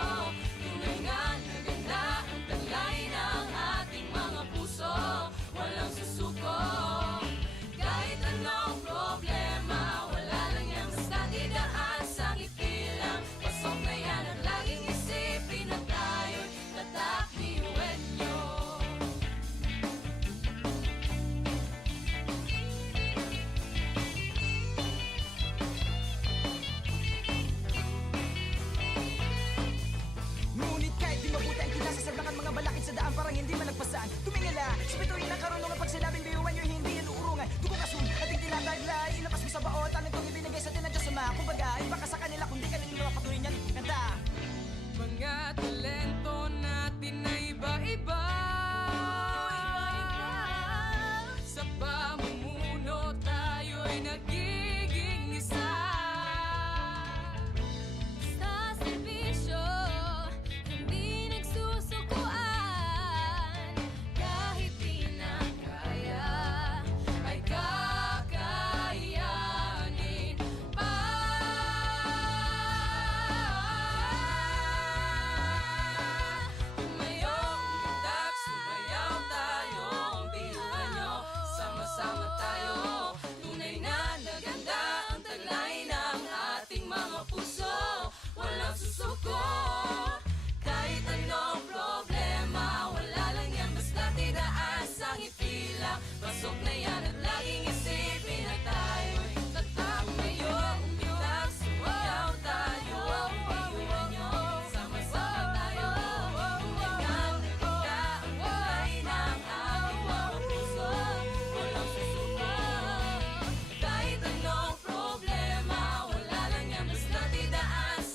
Tunay nga na ganda ang taglay ng ating mga puso. Walang susuko. Kahit anong problema, wala lang yan basta didaan sa ngiti lang. Pasok na yan at laging isipin na tayo'y tatak biyuin nyo. Ngunit kahit di mabuti ang kinasasaglakan mga balakid sa daan parang hindi man nagpasaan. Tumingala, sa bituin ng karunungan pag sinabing biyuhan nyo hindi yan uurungan. Dugo kasun, ating tinataglay, ilabas mo sa baon, talentong ibinigay sa atin ng Diyos Ama. Kumbaga, iba ka sa kanila kung di ka nila patuloy niyan. Kanta! Mga talento natin na iba-iba.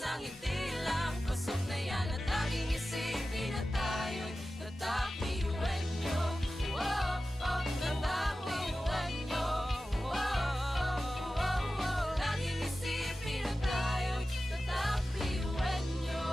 isang ngiti lang, pasok na yan. At laging isipin na tayo'y tatak biuenyo. Oh, oh, tatak biuenyo. Oh, oh, oh, oh. Laging isipin na tayo'y tatak biuenyo.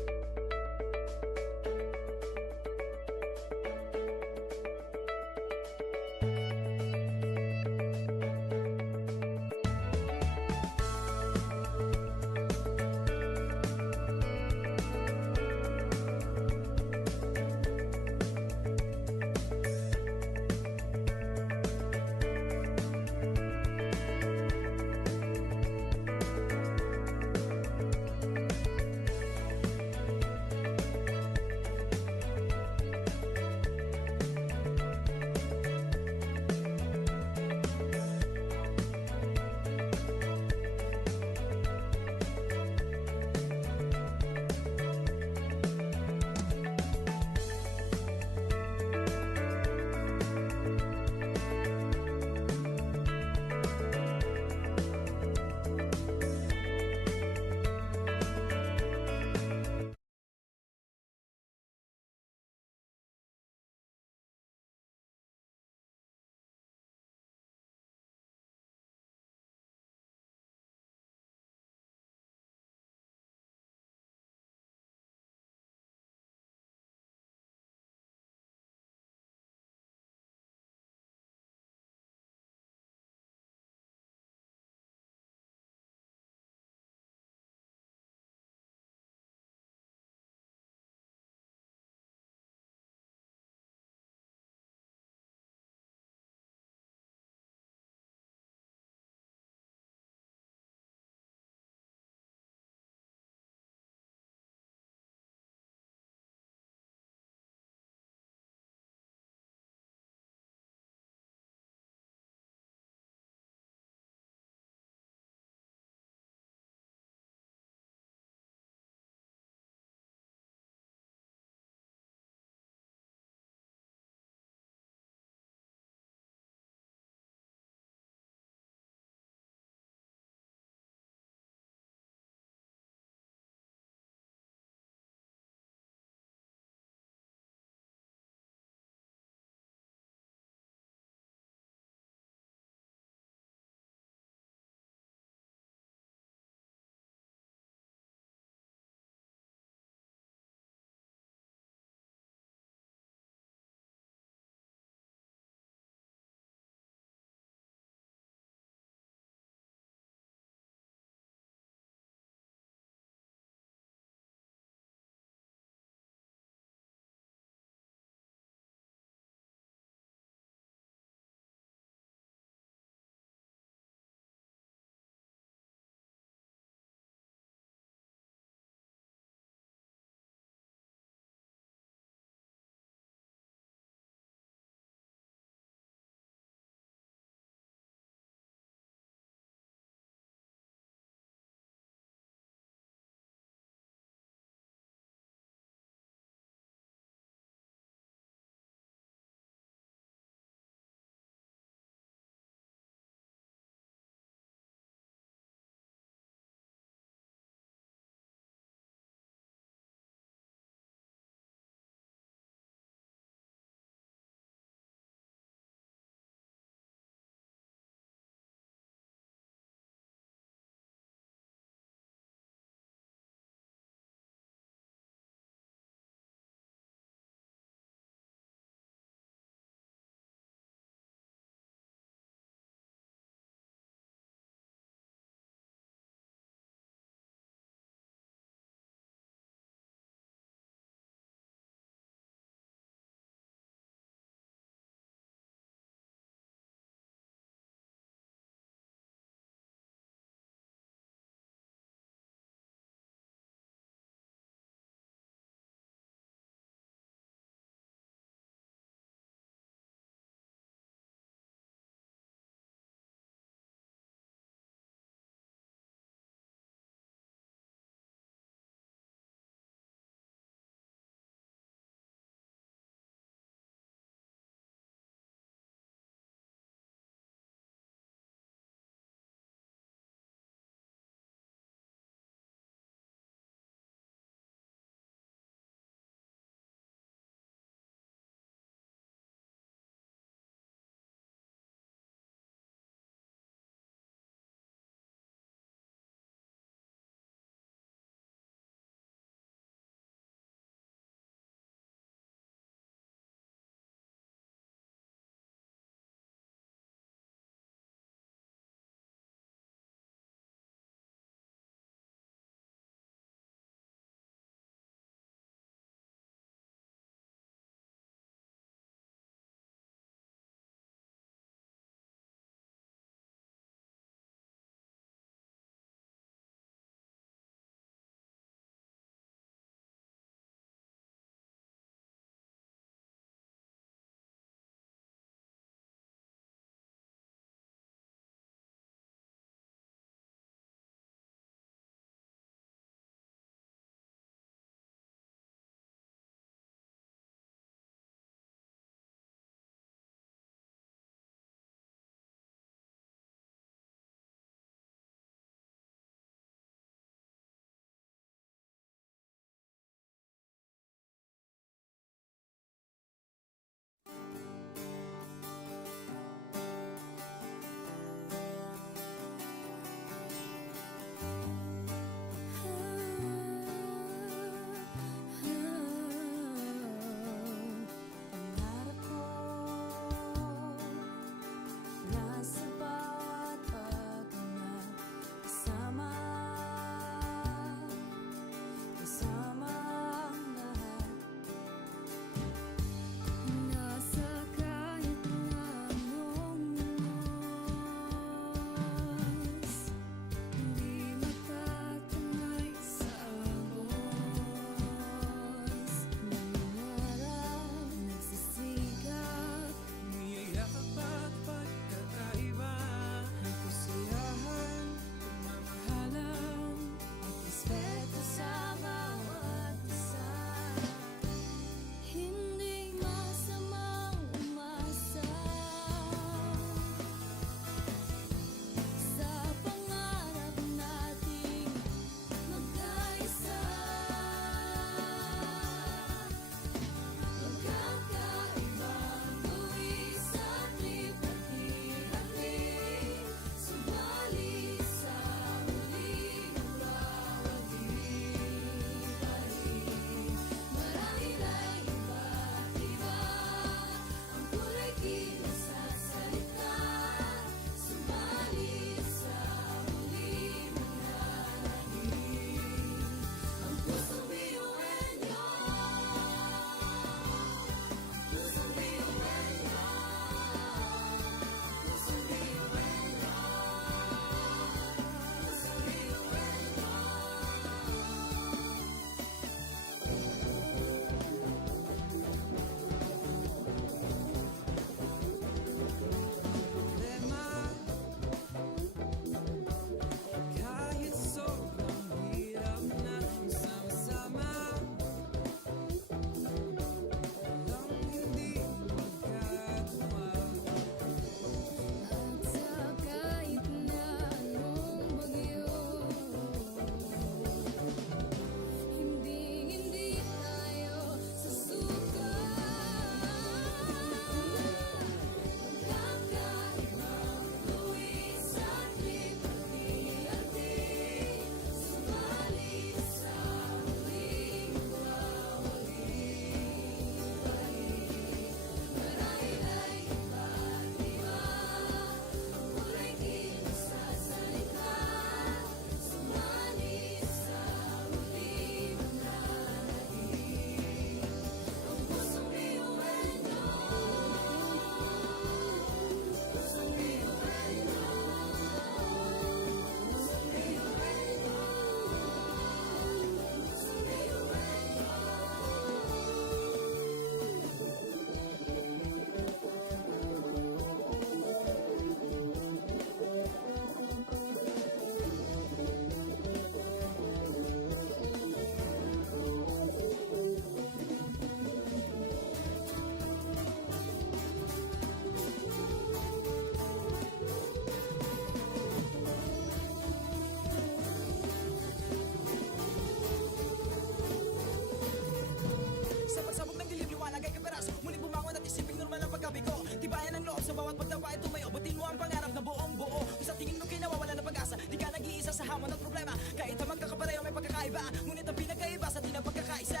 magkaiba, ngunit ang pinagkaiba sa atin ang pagkakaisa.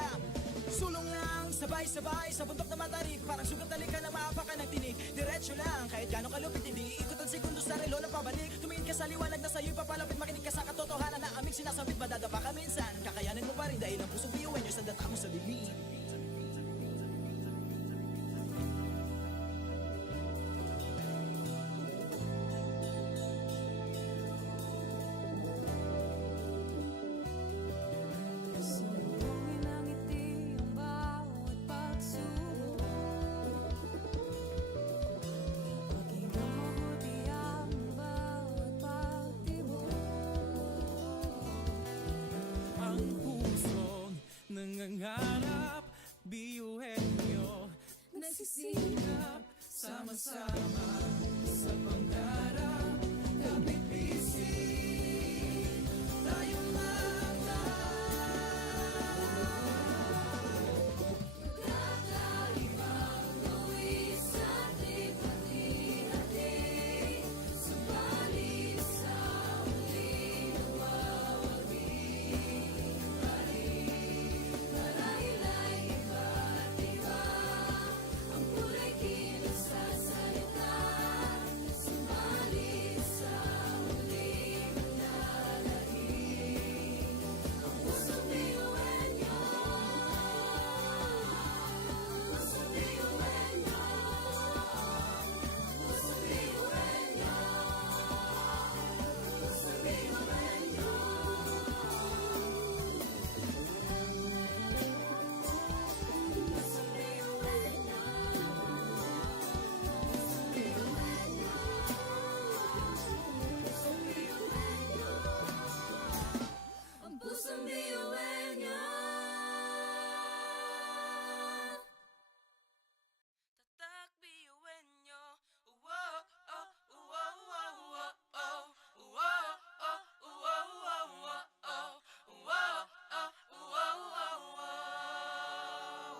Sulong lang, sabay-sabay sa bundok na matarik, parang sugat na lika na maapakan ng tinig. Diretso lang, kahit gano'ng kalupit, hindi ikot ang segundo sa relo na pabalik. Tumingin ka sa liwanag na sa'yo'y papalapit, makinig ka sa katotohanan na aming sinasabit. Madadapa ka minsan, kakayanin mo pa rin dahil ang pusong biyuin nyo sa data mo sa bibig. Sumulongin ang ngiti ang bawat pagsubok. Pakinggan mabuti ang bawat pagtibok. Ang pusong nangangarap, biyuhin nyo, nagsisikap, sama-sama sa pangarap. Kapit bisig, tayong Kakaibang luwis at hati-hati, subalit sa huli nawawagi. Marahil ay iba't iba, ang kulay kilos sa salita, subalit sa huli manlalahim. Ang pusong biyuin nyo, pusong biyuin nyo, pusong biyuin nyo, pusong biyuin nyo. Pusong biyuin nyo, pusong biyuin nyo, ang pusong biyuin nyo. tatak biyuhin nyo. Wow, oh, wow, wow, wow, oh. Wow, oh, wow, wow, wow, oh. Wow, oh, wow, wow, wow.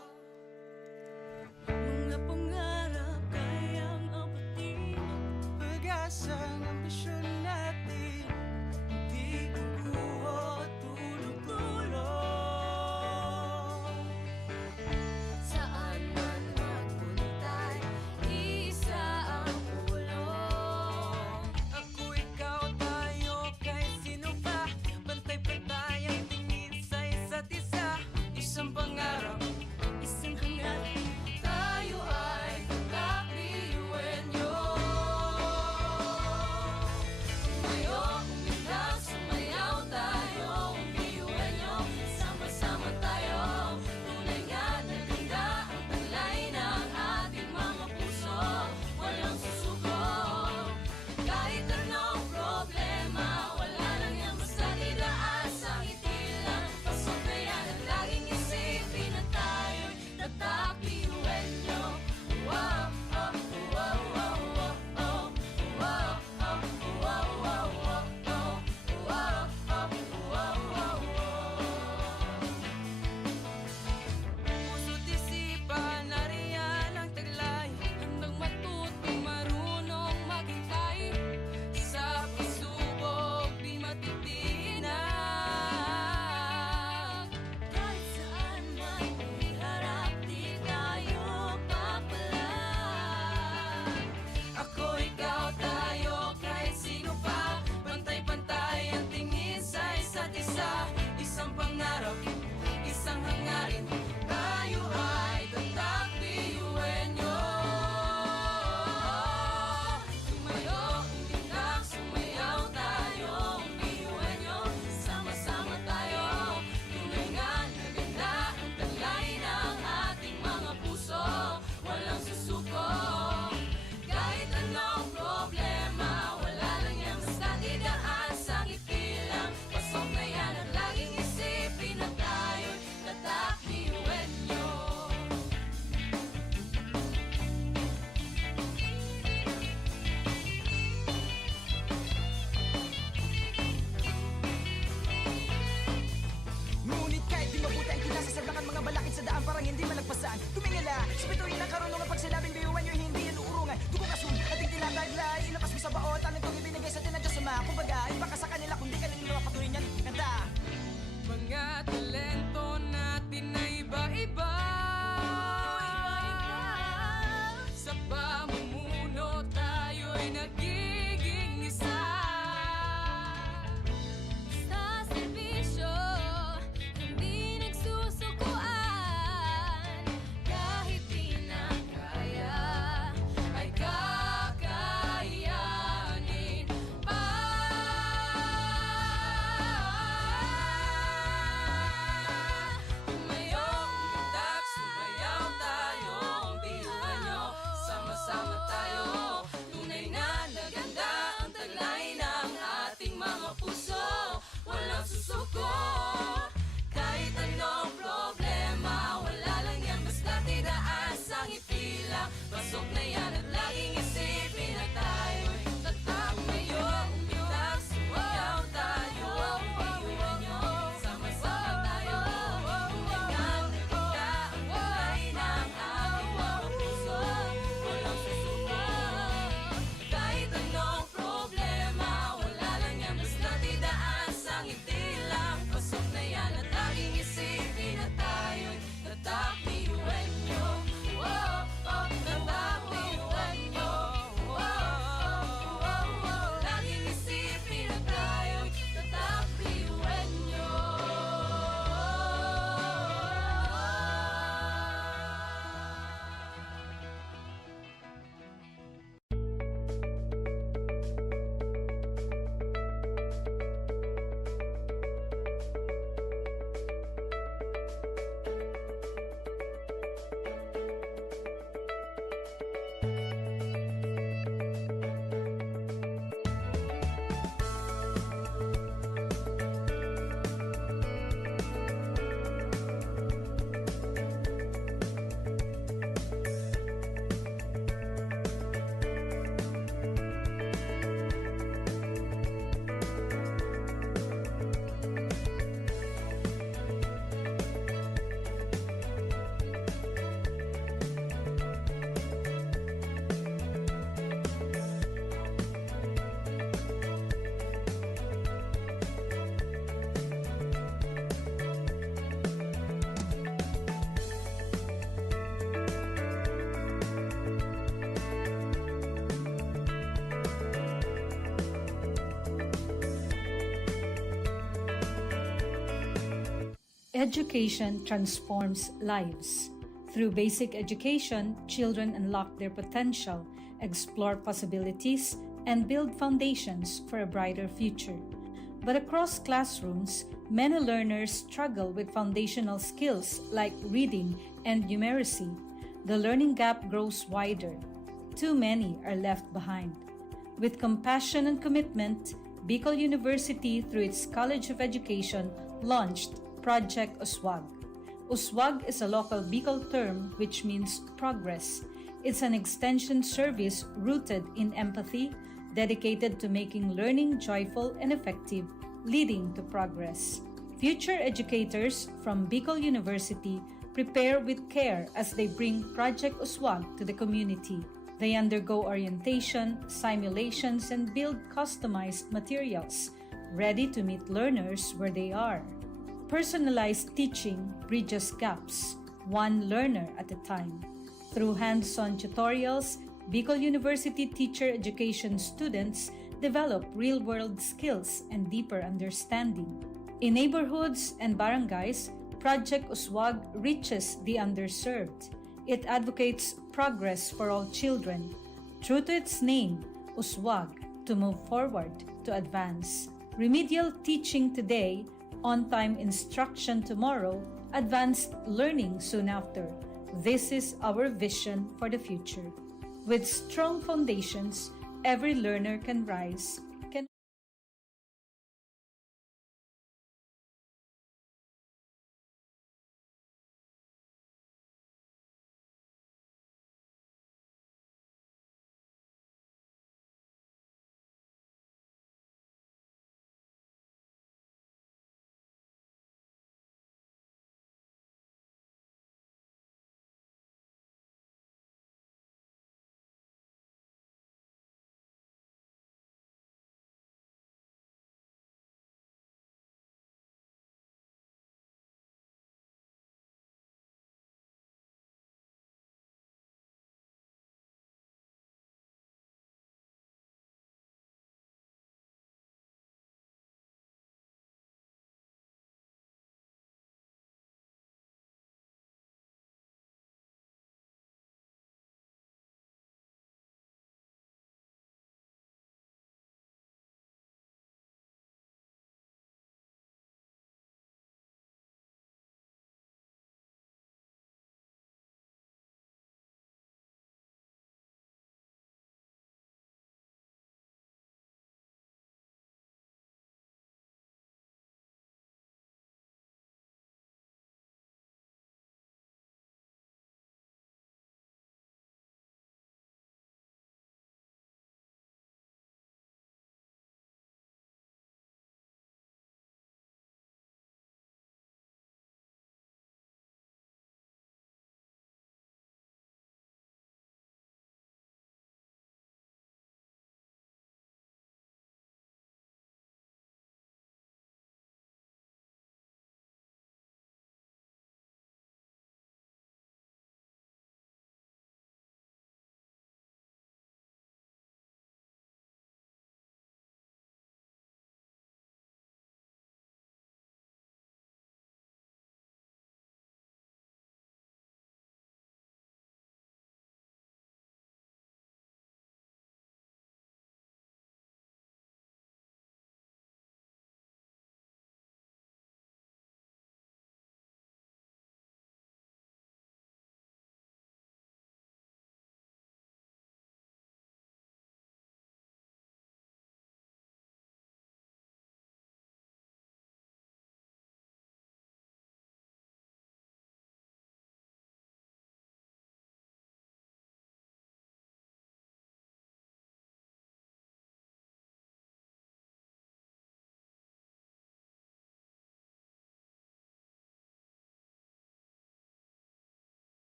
Mga pangarap kayang apatin, Pag-asang ambisyon natin, di kukuha tulog-tulog. Saan man magpuntay, isa ang ulong. Ako, ikaw, tayo, kahit sino pa, pantay-pantay ang tingin sa isa't isa. Isang pangarap, isang hangarin, Tayo ay kakabiyuin nyo. Tumayo, umilag, sumayaw tayo, biyuin nyo. Sama-sama tayo, tunay nga na ganda ang taglay ng ating mga puso. Walang susuko, kahit anong problema, wala lang yan basta didaan sa ngiti lang. Pasok na yan at laging isipin na tayo'y tatak biyuin nyo. Wow, oh, wow, wow, wow, oh. Wow, oh, wow, wow, wow, oh. Wow, oh, wow, wow, wow. puso't isipan, nariyan ang taglay. Handang matutong marunong maghintay, Sa pagsubok, di matitinag. kahit saan man iharap, di tayo papalag. Ako, ikaw, tayo, kahit sino pa, pantay-pantay ang tingin sa isa't isa. Isang pangarap, isang hangarin, tayo ay tatak biyuhin nyo. Tumayo, umilag, sumayaw tayo, biyuin nyo. Sama-sama tayo, tunay nga na ganda ang taglay ng ating mga puso. Walang susuko, kahit anong problema, wala lang yan basta didaan sa ngiti lang. Pasok na yan at laging isipin na tayo'y tatak biyuin nyo. Ngunit kahit di mabuti ang kinasasaglakan mga balakid sa daan parang hindi malagpasan. Tumingala, sa bituin ng karunungan pag sinabing biyuhan nyo hindi yan uurungan. Dugo kasun, ating tinataglay, ilabas mo sa baot, ano itong ibinigay sa atin ng Diyos Ama. Kumbaga, iba ka sa kanila kung di ka nila patuloy niyan kanta. Mga Education transforms lives. Through basic education, children unlock their potential, explore possibilities, and build foundations for a brighter future. But across classrooms, many learners struggle with foundational skills like reading and numeracy. The learning gap grows wider. Too many are left behind. With compassion and commitment, Bicol University, through its College of Education, launched Project USWAG. USWAG is a local Bicol term which means progress. It's an extension service rooted in empathy, dedicated to making learning joyful and effective, leading to progress. Future educators from Bicol University prepare with care as they bring Project USWAG to the community. They undergo orientation, simulations, and build customized materials, ready to meet learners where they are. Personalized teaching bridges gaps, one learner at a time. Through hands-on tutorials, Bicol University teacher education students develop real-world skills and deeper understanding. In neighborhoods and barangays, Project USWAG reaches the underserved. It advocates progress for all children. True to its name, USWAG, to move forward, to advance. Remedial teaching today, on-time instruction tomorrow, advanced learning soon after. This is our vision for the future. With strong foundations, every learner can rise,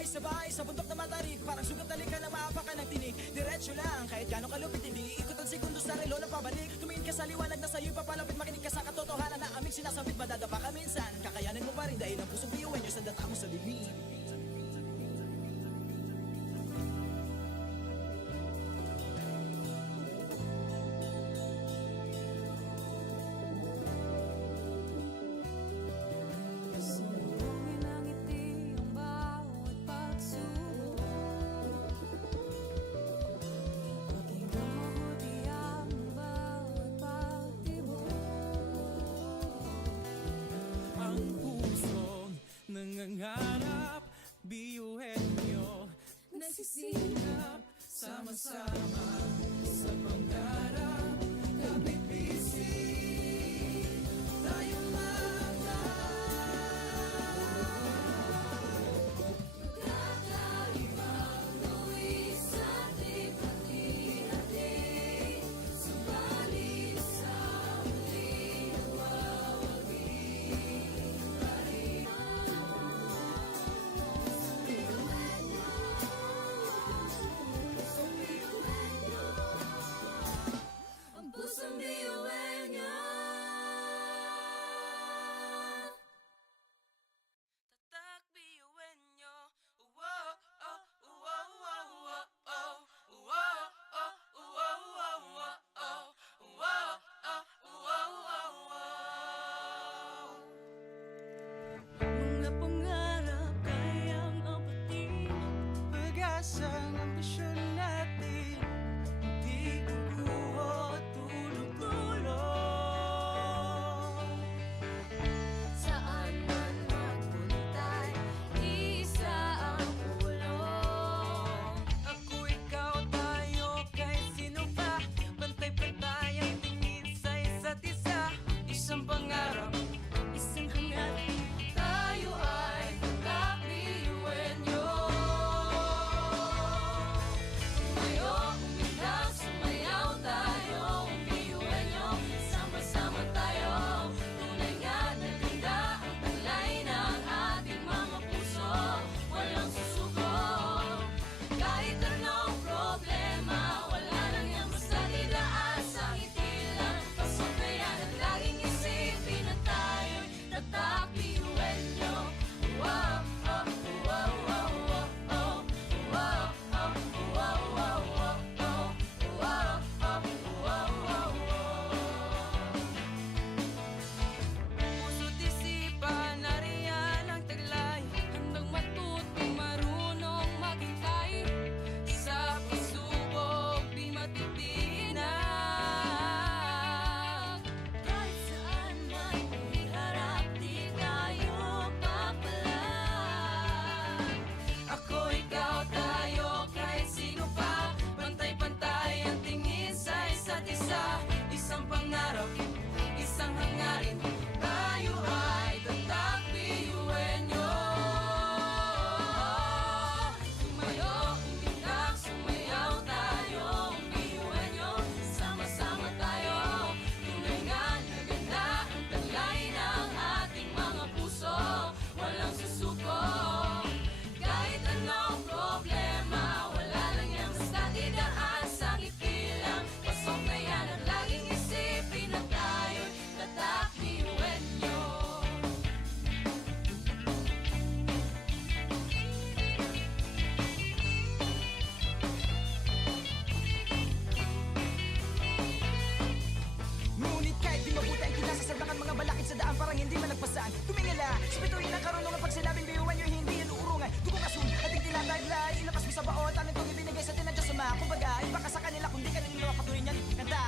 sabay-sabay sa bundok na matarik. Parang sugat na lika na maapakan ng tinig. Diretso lang, kahit gano'ng kalupit hindi ikot ang segundo sa relo na pabalik. Tumingin ka sa liwanag na sa'yo'y papalapit. Makinig ka sa katotohanan na aming sinasabit. Madadapa ka minsan, kakayanin mo pa rin dahil ang pusong biyuin nyo sa data mo sa dilim. Sumulungin ang ngiti ang bawat pagsubok. Pakinggan mabuti ang bawat pagtibok. Ang pusong nangangarap, biyuhin nyo, nagsisikap, sama-sama sa pangarap. Kapit bisig, tayong mga Kakaibang luwis sa ating hati-hati. Subalit sa muling nagwawagi pa rin. Ang pusong biyuhin niyo. tatak biyuhin nyo. Wow, oh, wow, wow, wow, oh. Wow, oh, wow, wow, wow, oh. Wow, oh, wow, wow, wow. Mga pangarap kayang abutin. Pag-asang ambisyon natin, di kukuha tulong-tulong. Saan man magpuntay, isa ang ulong. Ako, ikaw, tayo, kahit sino pa. Pantay-pantay ang tingin sa isa't isa. Isang pangarap, Isang hangarin, tayo ay kakabiyuhin niyo. Tumayo, umilag, sumayaw tayo, biyuhin niyo. Sama-sama tayo, tunay nga na ganda ang taglay ng ating mga puso. Walang susuko, kahit anong problema, wala lang yan basta didaan sa ngiti lang. Pasok na yan at laging isipin na tayo'y tatak biyuhin niyo. Wow, oh, wow, wow, wow, oh. Wow, oh, wow, wow, wow, oh. Wow, oh, wow, wow, wow. puso't isipan, nariyan ang taglay. Handang matutong marunong maghintay. Sa pagsubok, di matitinag. Kahit saan man iharap, di tayo papalag. Ako, ikaw, tayo, kahit sino pa. Pantay-pantay ang tingin sa isa't isa. Isang pangarap, isang hangarin. Tayo ay tatak biyuhin nyo. Tumayo, umilag, sumayaw tayo, biyuhin niyo. Sama-sama tayo, tunay nga na ganda ang taglay ng ating mga puso. Walang susuko, kahit anong problema, wala lang yan basta didaan sa ngiti lang. Pasok na yan at laging isipin na tayo'y tatak biyuhin niyo. Ngunit kahit di mabuti ang kinasasarbakan mga balakid sa daan parang hindi malagpasan. Tumingala, sa bituin ng karunungan pag sinabing biyuhan nyo hindi yan uurungan. Dugong asun, ating tinataglay, ilakas mo sa baon, tanong kong ibinigay sa tinadya sa mga. Kumbaga, iba ka sa kanila kung di ka nila patuloy niyan. Kanta!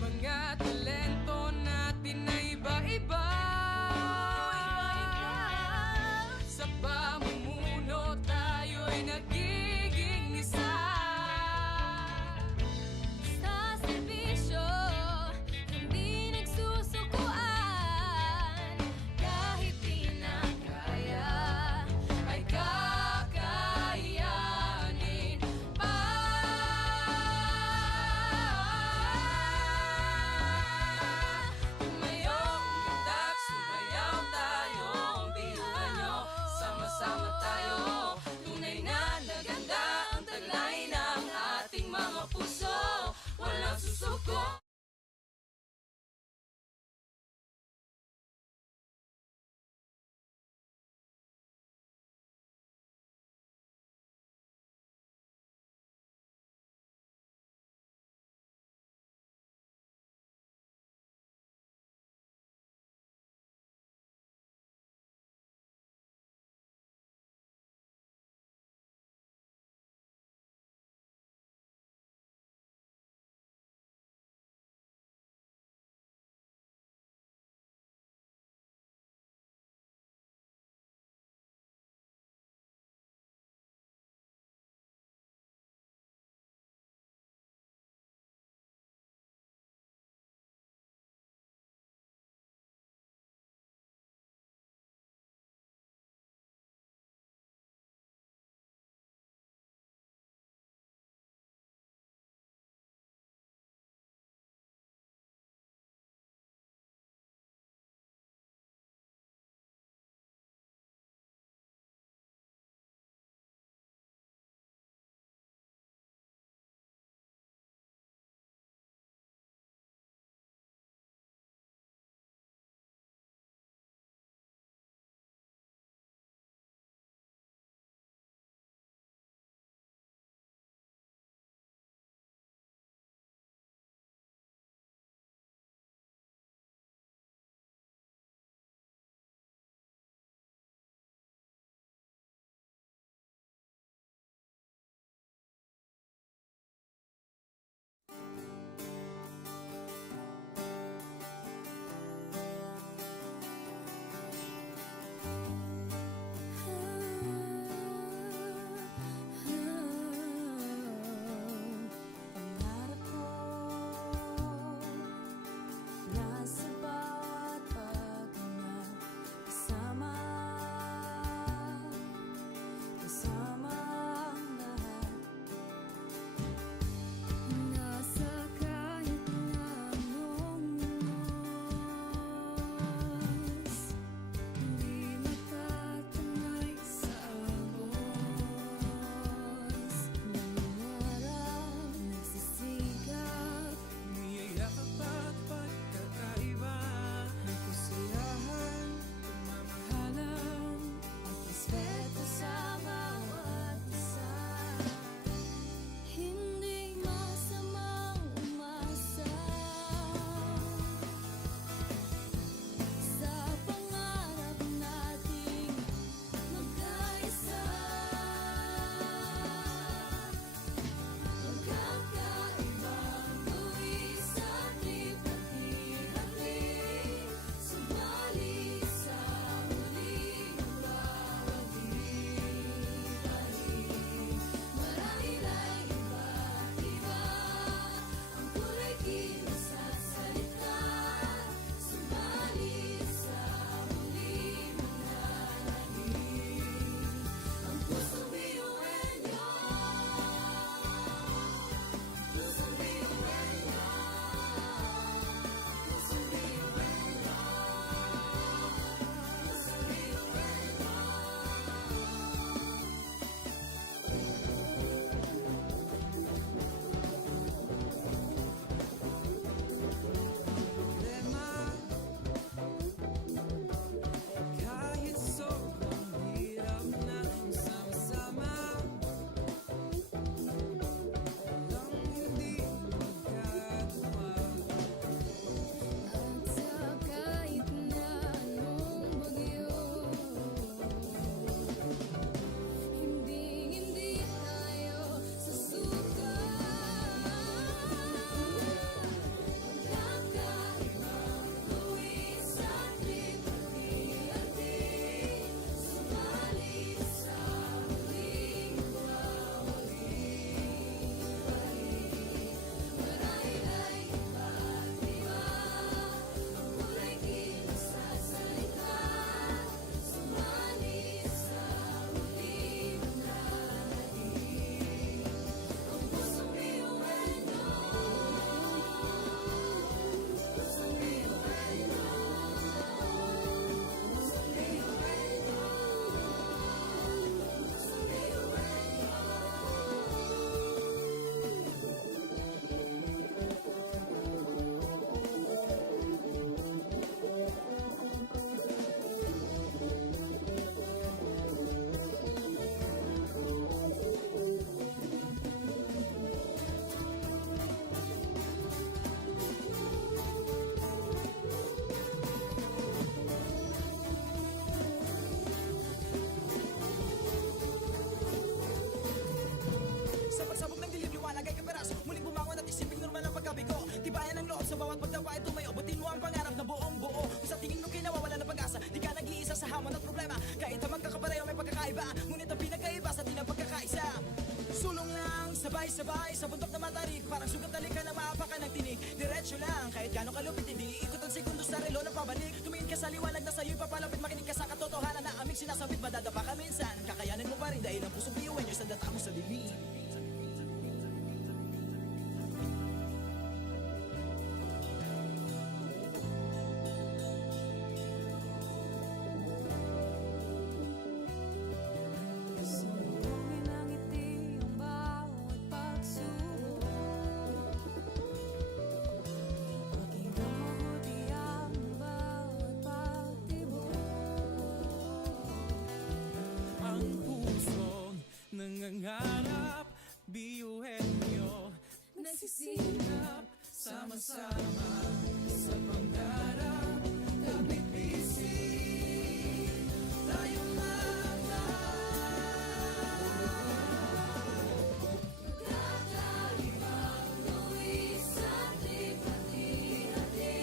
Mga talento natin na iba-iba. Sa pamumuno tayo'y nagiging isa. Sa serbisyo, hindi nagsusukuan. Kahit di na Kahit ang magkakapareho may pagkakaiba, ngunit ang pinagkaiba sa atin ang pagkakaisa. Sulong lang, sabay-sabay sa bundok na matarik, parang sugat na lika na maapakan ng tinig. Diretso lang, kahit gano'ng kalupit hindi ikot ang segundo sa relo na pabalik. Tumingin ka sa liwanag na sa'yo'y papalapit, makinig ka sa katotohanan na aming sinasabit. Madadapa ka minsan, kakayanin mo pa rin dahil ang pusong biyuan nyo'y sandata mo sa dilim. Sumuhin ang ngiti ang bawat pagsubok. Pakinggan mabuti ang bawat pagtibok. Ang pusong nangangarap, biyuhin nyo, nagsisikap, sama-sama sa pangarap. Kapit bisig, tayo Kakaibang luwis at lipat-hati,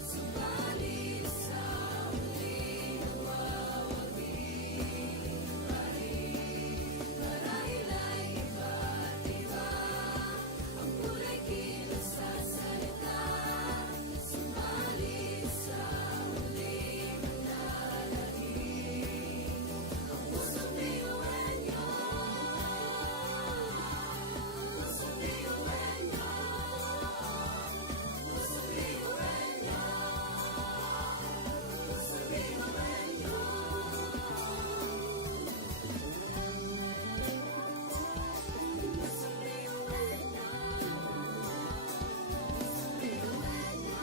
subalit sa huli nawawagi pa rin. Marahil ay iba't iba ang kulay kilos sa salita, subalit sa huli manlalahim ang pusong biyuhan nyo. Pusong biyuhan nyo. Pusong biyuhan nyo. Pusong biyuhan nyo. Pusong biyuhan nyo. Pusong biyuhan nyo.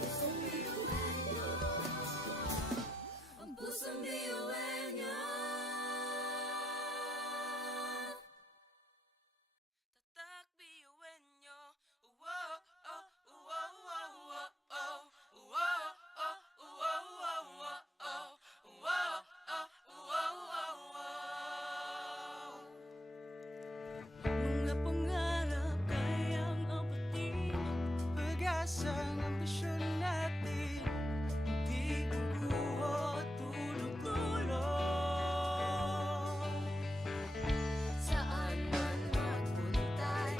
Pusong biyuhan nyo. Ang pusong biyuhan nyo. tatak biyuhin nyo. Wow, oh, wow, wow, wow, oh. Wow, oh, wow, wow, wow, oh. Wow, oh, wow, wow, wow. Mga pangarap kayang abutin, Pag-asang ambisyon natin, hindi kukuha tulog-tulog. saan man magpuntay,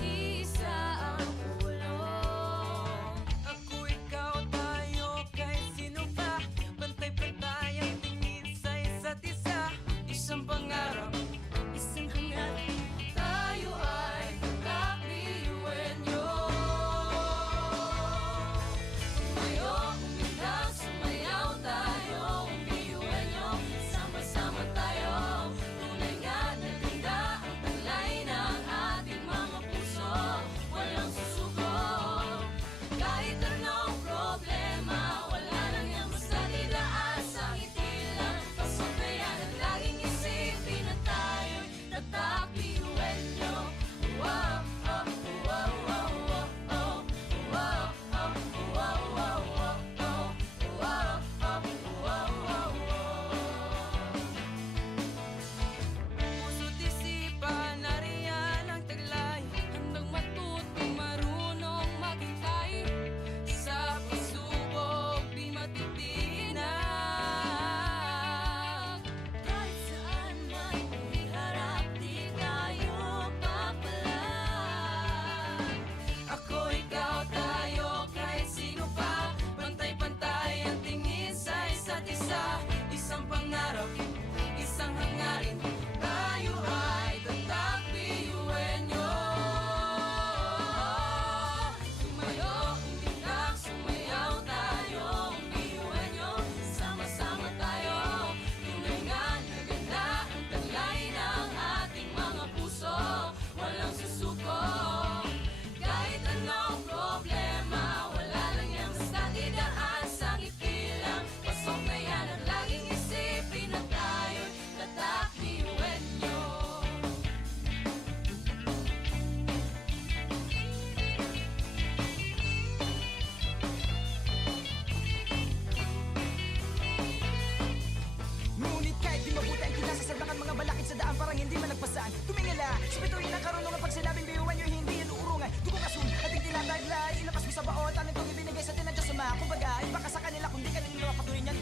isa ang ulong. Ako, ikaw, tayo, kahit sino pa, pantay-pantay ang tingin sa isa't isa. Isang pangarap, Isang hangarin, tayo ay kakabiyuhin nyo. Tumayo, umilag, sumayaw tayo, biyuhin nyo. Sama-sama tayo, tunay nga na ganda ang taglay ng ating mga puso. Walang susuko, kahit anong problema, wala lang yan basta didaan sa ngiti lang. Pasok na yan ang laging isipin na tayo'y tatakbiyuhin nyo. Wow, oh, wow, wow, wow, oh. Wow, oh, wow, wow, wow, oh. Wow, oh, wow, wow, wow. puso't isipan, nariyan ang taglay. Handang matutong marunong maghintay, Sa pagsubok, di matitinag. kahit saan man iharap, di tayo papalag. Ako, ikaw, tayo, kahit sino pa, pantay-pantay ang tingin sa isa't isa. Isang pangarap, isang hangarin, tayo ay tatakbiyuhin nyo. Tumayo, umilag, sumayaw tayo, biyuhin nyo. Sama-sama tayo, tunay nga na ganda ang taglay ng ating mga puso. Walang susuko, kahit anong problema, wala lang yan basta didaan sa ngiti lang. Pasok na yan at laging isipin na tayo'y tatakbiyuhin nyo. Ngunit kahit di mabuti ang kinasasabakan mga balakid sa daan parang hindi malagpasan. Tumingala, sa bituin ng karunungan pag sinabing biyuhan nyo hindi yan uurungan. Dugong asun, ating tinataglay, ilakas mo sa baot, anong itong ibinigay sa atin ng Diyos Ama. Kumbaga, iba ka sa kanila kung di ka nila patuloy niyan.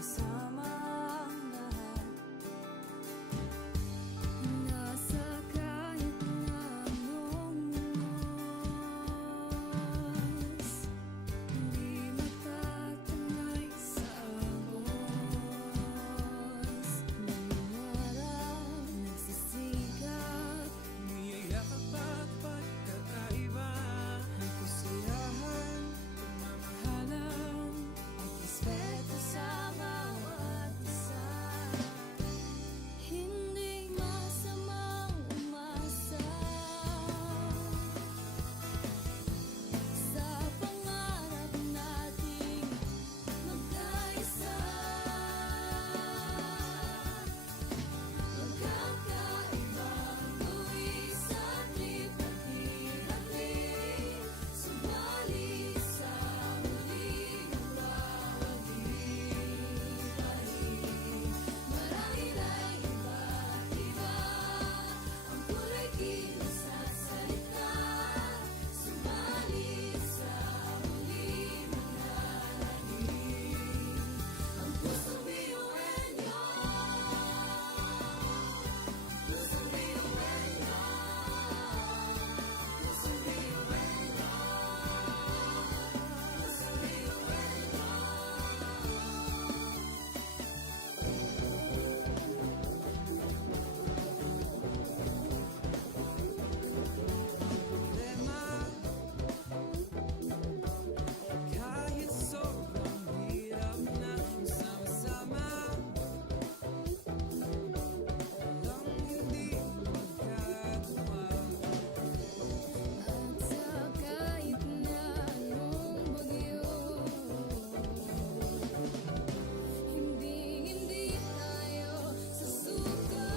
kasama ang lahat. Nasa kahit na anong oras, di matatanay sa agos. Nangarap, nagsisikap, Niyayakap at pagkakaiba, may kasiyahan, pagmamahalan, at respeto sa bawat isa. Hindi masamang umasa sa pangarap nating magkaisa. Magkakaibang tuwis at hati-hati, subalit sa huling magwawagi-wagi. Marahil ay iba't iba ang kulay kilos sa salita, subalit sa huling mananalig ang pusong biyuenyo. Pusong biyuenyo. Pusong biyuenyo. Pusong problema. Kahit sobrang hirap na sama-sama, lang hindi magkagawa. At sa kahit na anong bagyo, hindi tayo susuka.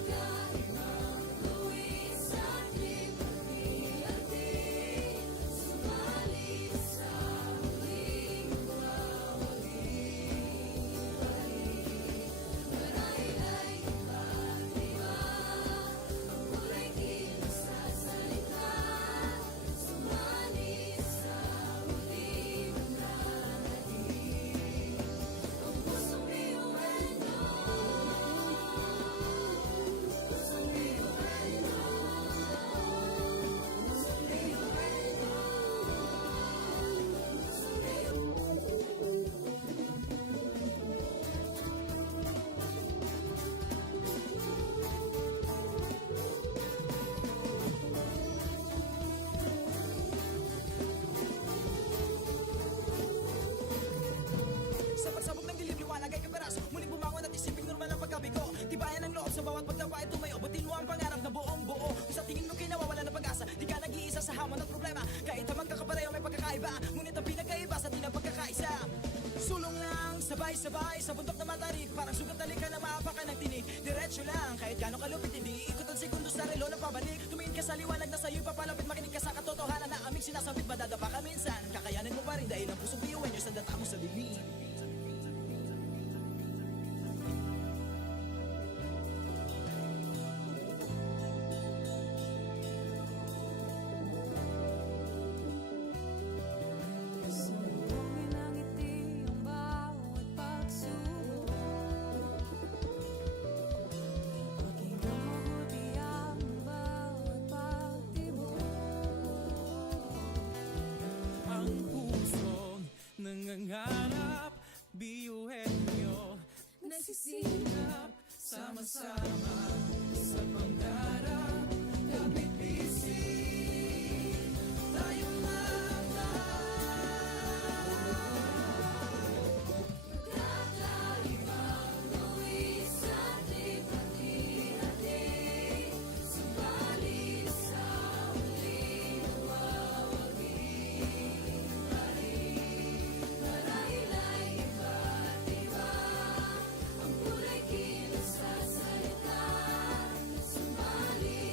Magkakaibang tuwis at hati-hati, subalit sa huling magwawagi-wagi. Marahil ay iba't iba ang kulay kilos sa salita, subalit sa huling mananalig ang pusong biyuenyo. Pusong biyuenyo. Pusong biyuenyo. Sa pagsabog ng dilim, liwanag ay kaperas. Muling bumangon at isiping normal ang pagkabigo. Tibayan ang loob sa bawat pagtapa ay tumayo. Butin mo ang pangarap na buong buo. Kung sa tingin mo kinawawala ng pag-asa, di ka nag-iisa sa hamon at problema. Kahit ang magkakapareho may pagkakaiba, ngunit ang pinagkaiba sa di na pagkakaisa. Sulong lang, sabay-sabay sa bundok na matarik. Parang sugat na lika na maapakan ng tinig. Diretso lang, kahit gano'ng kalupit, hindi ikot ang segundo sa relo na pabalik. Tumingin ka sa liwanag na sa'yo'y papalapit. Makinig ka sa katotohanan na aming sinasabit. Madadapa ka minsan, kakayanin mo pa rin dahil ang pusong biyuan nyo sa data mo sa dilim. Salubungin ang ngiti ang bawat pagsubok. Pakinggan mabuti ang bawat pagtibok. Ang pusong nangangarap, biyuhin nyo, Nagsisikap, sama-sama sa pangarap. Kapit bisig, tayong kakaibang tuwis at hati-hati, subalit sa huling magwawagi-wagi. Marahil ay iba't iba ang kulay kilos sa salita, subalit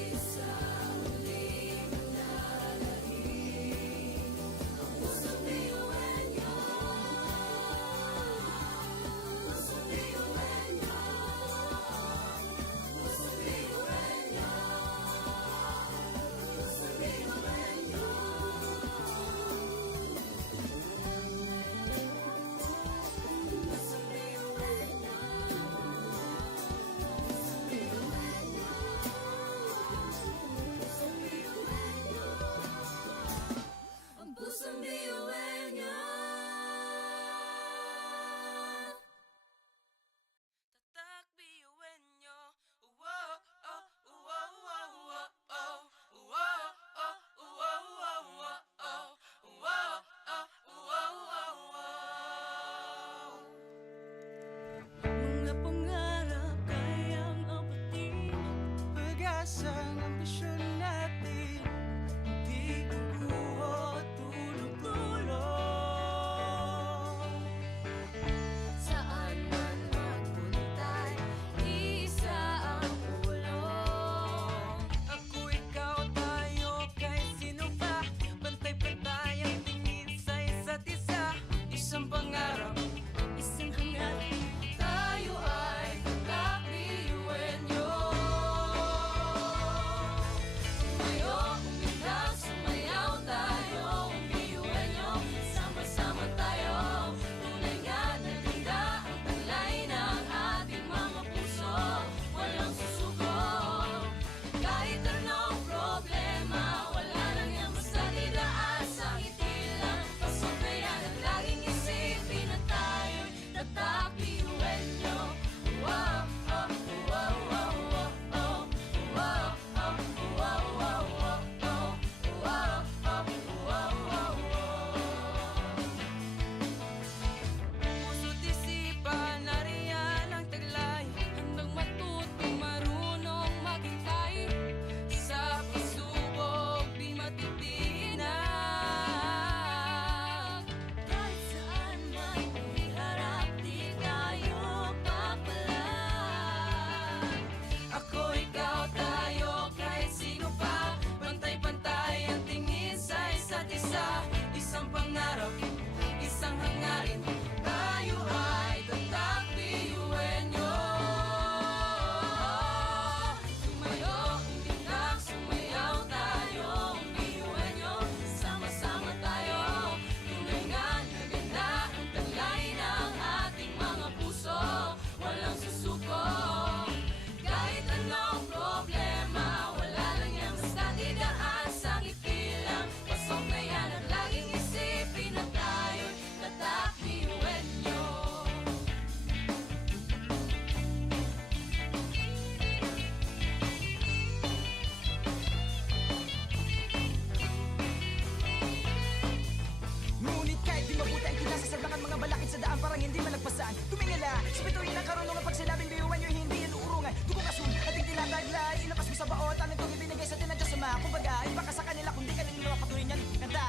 Di mabuti ang kinasasabakan mga balakid sa daan parang hindi malagpasan. Tumingala, spituin ang karunungan pag sinabing biyuan nyo hindi yan uurungan. Dugong asun, ating tinataglay, ilabas mo sa baot, anong itong ibinigay sa tinadya sa mga. Kumbaga, iba ka sa kanila kundi kanila patuloy niyan kanta.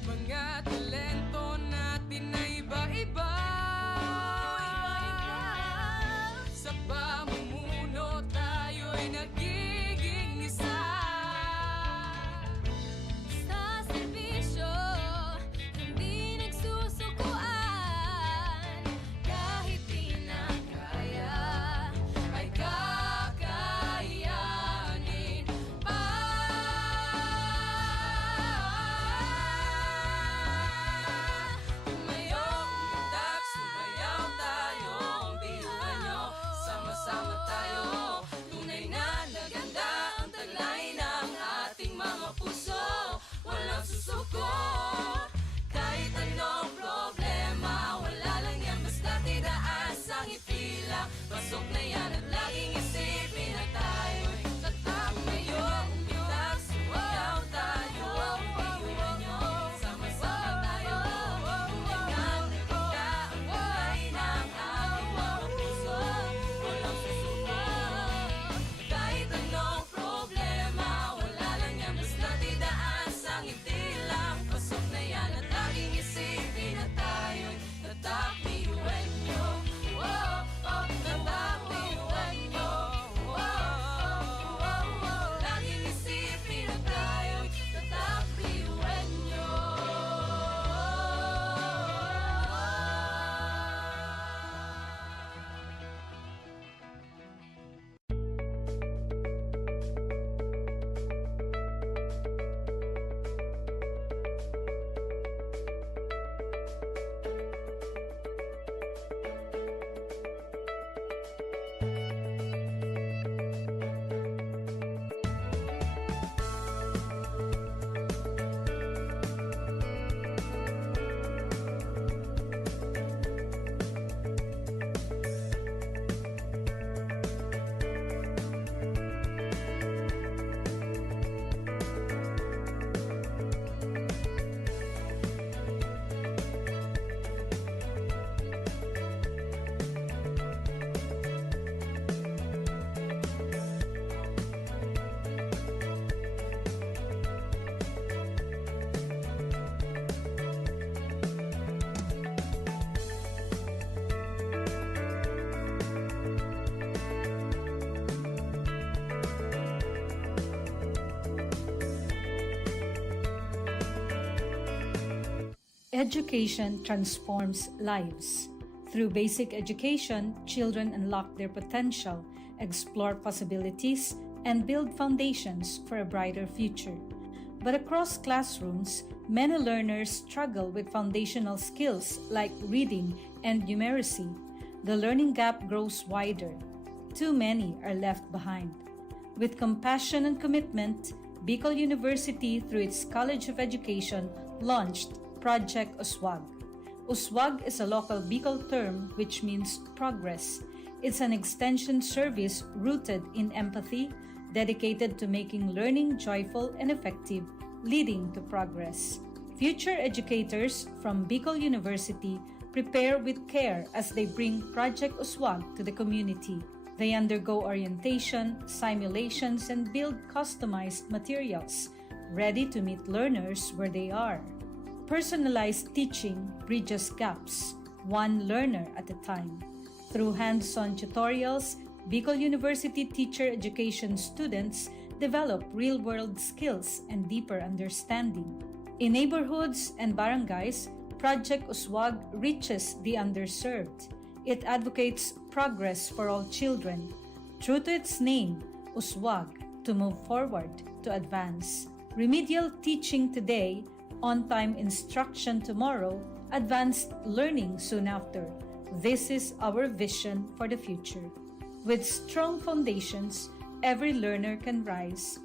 Mga talento natin na iba-iba Sa pamumuno tayo'y nagiging isa Sa serbisyo, hindi nagsusukuan. Kahit di na kaya, Ay kakayanin pa Tumayo, umundak, sumayaw tayo Ang biyuhan nyo, sama-sama tayo Tunay na naganda ang taglay ng ating mga puso Walang susuko Kahit anong problema Wala lang yan basta tidaan sa ngiti lang Pasok na yan at laging isipin na tayo'y tatak ngayon Umundak, sumayaw tayo Ang biyuhan nyo, sama-sama tayo Tunay na naganda ang taglay ng ating mga puso Walang susuko Kahit anong problema Wala lang yan basta tidaan sa ngiti lang Pasok na yan at laging isipin na tayo'y tatak biyuhan nyo tatak biyuhan nyo Laging isipin na tayo'y tatak biyuhan nyo Education transforms lives. Through basic education, children unlock their potential, explore possibilities, and build foundations for a brighter future. But across classrooms, many learners struggle with foundational skills like reading and numeracy. The learning gap grows wider. Too many are left behind. With compassion and commitment, Bicol University, through its College of Education, launched Project Uswag. Uswag is a local Bicol term which means progress. It's an extension service rooted in empathy, dedicated to making learning joyful and effective, leading to progress. Future educators from Bicol University prepare with care as they bring Project Uswag to the community. They undergo orientation, simulations, and build customized materials, ready to meet learners where they are. Personalized teaching bridges gaps, one learner at a time. Through hands-on tutorials, Bicol University teacher education students develop real-world skills and deeper understanding. In neighborhoods and barangays, Project Uswag reaches the underserved. It advocates progress for all children. True to its name, Uswag, to move forward, to advance. Remedial teaching today, on-time instruction tomorrow, advanced learning soon after. This is our vision for the future. With strong foundations, every learner can rise,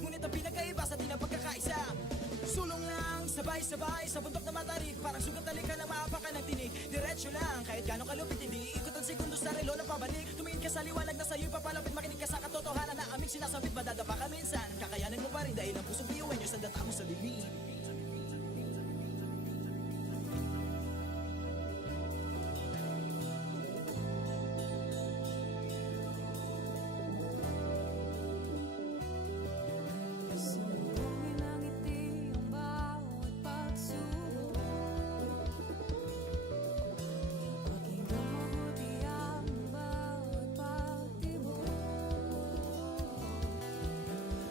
Ngunit ang pinagkaiba sa atin ang pagkakaisa. Sulong lang, sabay-sabay sa bundok na matarik. Parang sugat na lika na maapakan ng tinig. Diretso lang, kahit gano'ng kalupit hindi ikot ang segundo sa relo na pabalik. Tumingin ka sa liwanag na sa'yo'y papalapit. Makinig ka sa katotohanan na aming sinasabit. Madadapa ka minsan, kakayanin mo pa rin dahil ang pusong biyuhin nyo sa data mo sa bibig. Sumuhin ang ngiti ang bawat pagsubok. Pakinggan mabuti ang bawat pagtibok.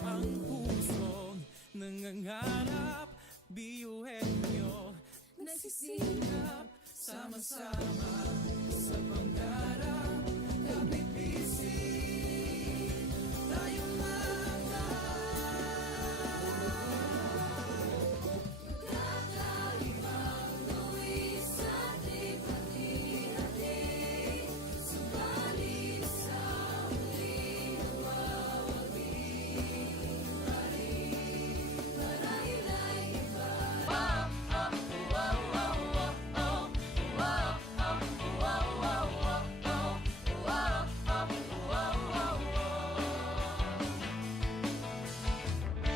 Ang pusong nangangarap, biyuhin nyo Nagsisikap, sama-sama sa pangarap. Kapit bisig, tayong mga kakaibang luwis sa hati-hati. Subalit sa huli nawawagi. Marahil ay iba.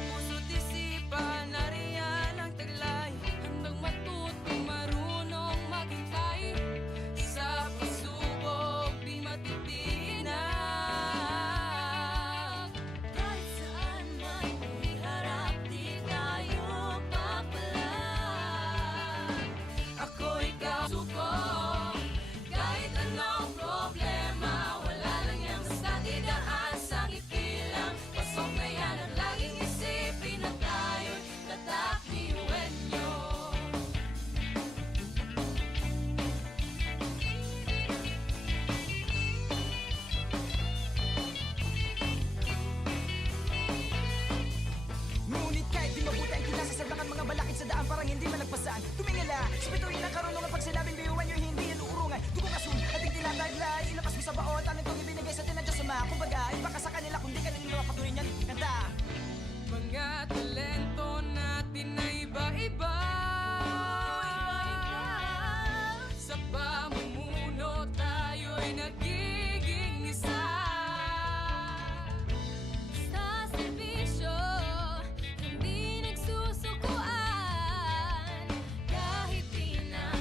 puso't isipan, nariyan ang taglay. Handang matutong marunong maghintay. Sa pagsubok, di matitinag. Kahit saan man iharap, di tayo papalag. Ako, ikaw, Suko, kahit anong problema, wala lang yan basta didaan sa kikilang. Pasok na yan ang laging isipin na tayo'y tatak ni Uwenyo. Ngunit kahit di mabuti ang kinasasabakan mga balakid sa daan parang hindi malagpasan. Tumingala, sa bituin ng karunungan pag sinabing biyuhan nyo hindi yan uurungan. Dugong asun, ating tinataglay, ilakas mo sa baon, tanong itong ibinigay sa tinadyo sa mga. Kumbaga, iba ka sa kanila kung di ka nila patuloy niyan. Kanta! mga talento natin na iba-iba. Sa pamumuno tayo'y nagiging isa. Sa serbisyo, hindi nagsusukuan. Kahit di na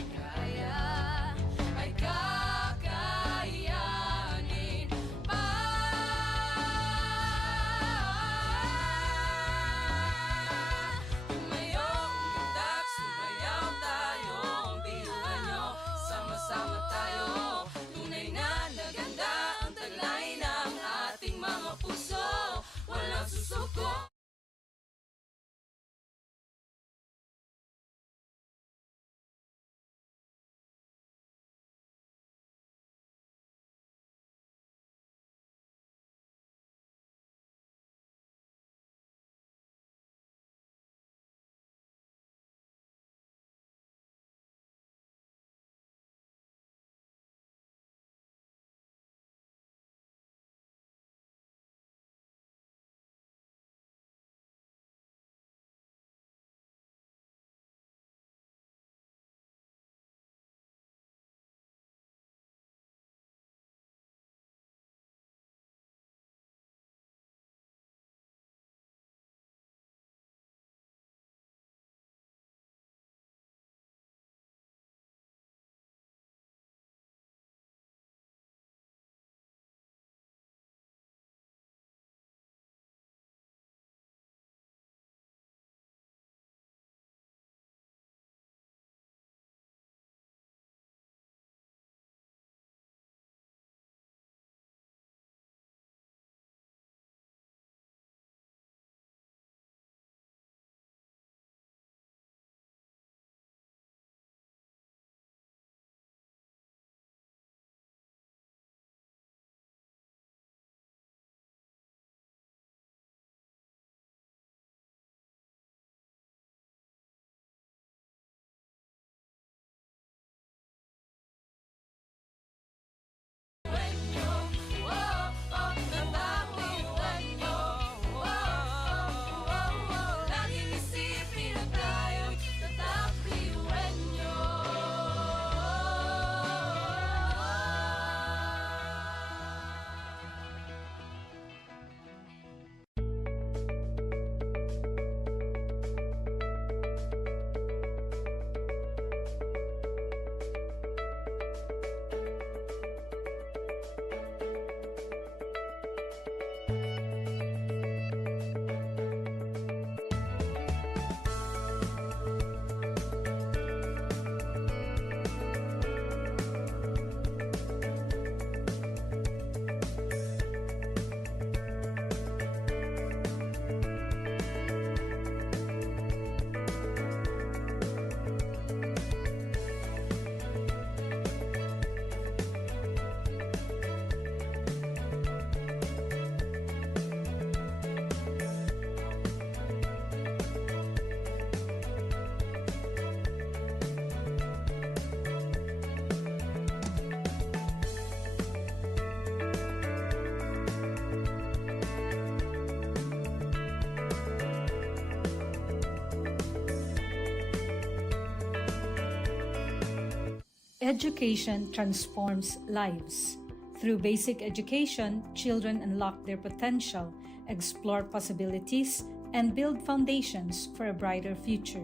Education transforms lives. Through basic education, children unlock their potential, explore possibilities, and build foundations for a brighter future.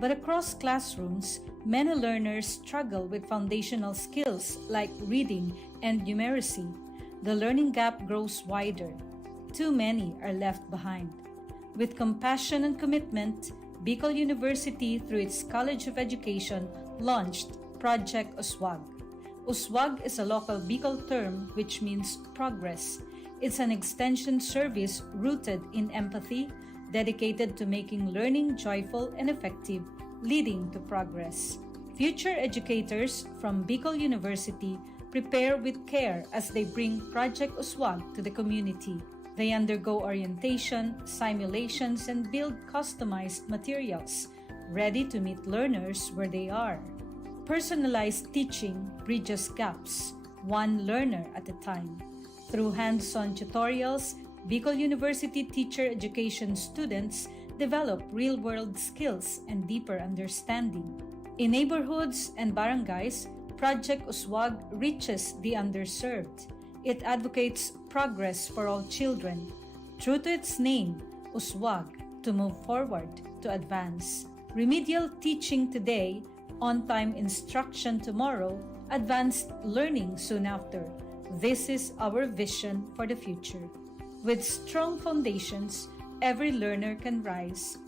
But across classrooms, many learners struggle with foundational skills like reading and numeracy. The learning gap grows wider. Too many are left behind. With compassion and commitment, Bicol University, through its College of Education, launched Project USWAG. USWAG is a local Bicol term which means progress. It's an extension service rooted in empathy, dedicated to making learning joyful and effective, leading to progress. Future educators from Bicol University prepare with care as they bring Project USWAG to the community. They undergo orientation, simulations, and build customized materials, ready to meet learners where they are. Personalized teaching bridges gaps, one learner at a time. Through hands-on tutorials, Bicol University teacher education students develop real-world skills and deeper understanding. In neighborhoods and barangays, Project USWAG reaches the underserved. It advocates progress for all children. True to its name, USWAG, to move forward, to advance. Remedial teaching today, on-time instruction tomorrow, advanced learning soon after. This is our vision for the future. With strong foundations, every learner can rise,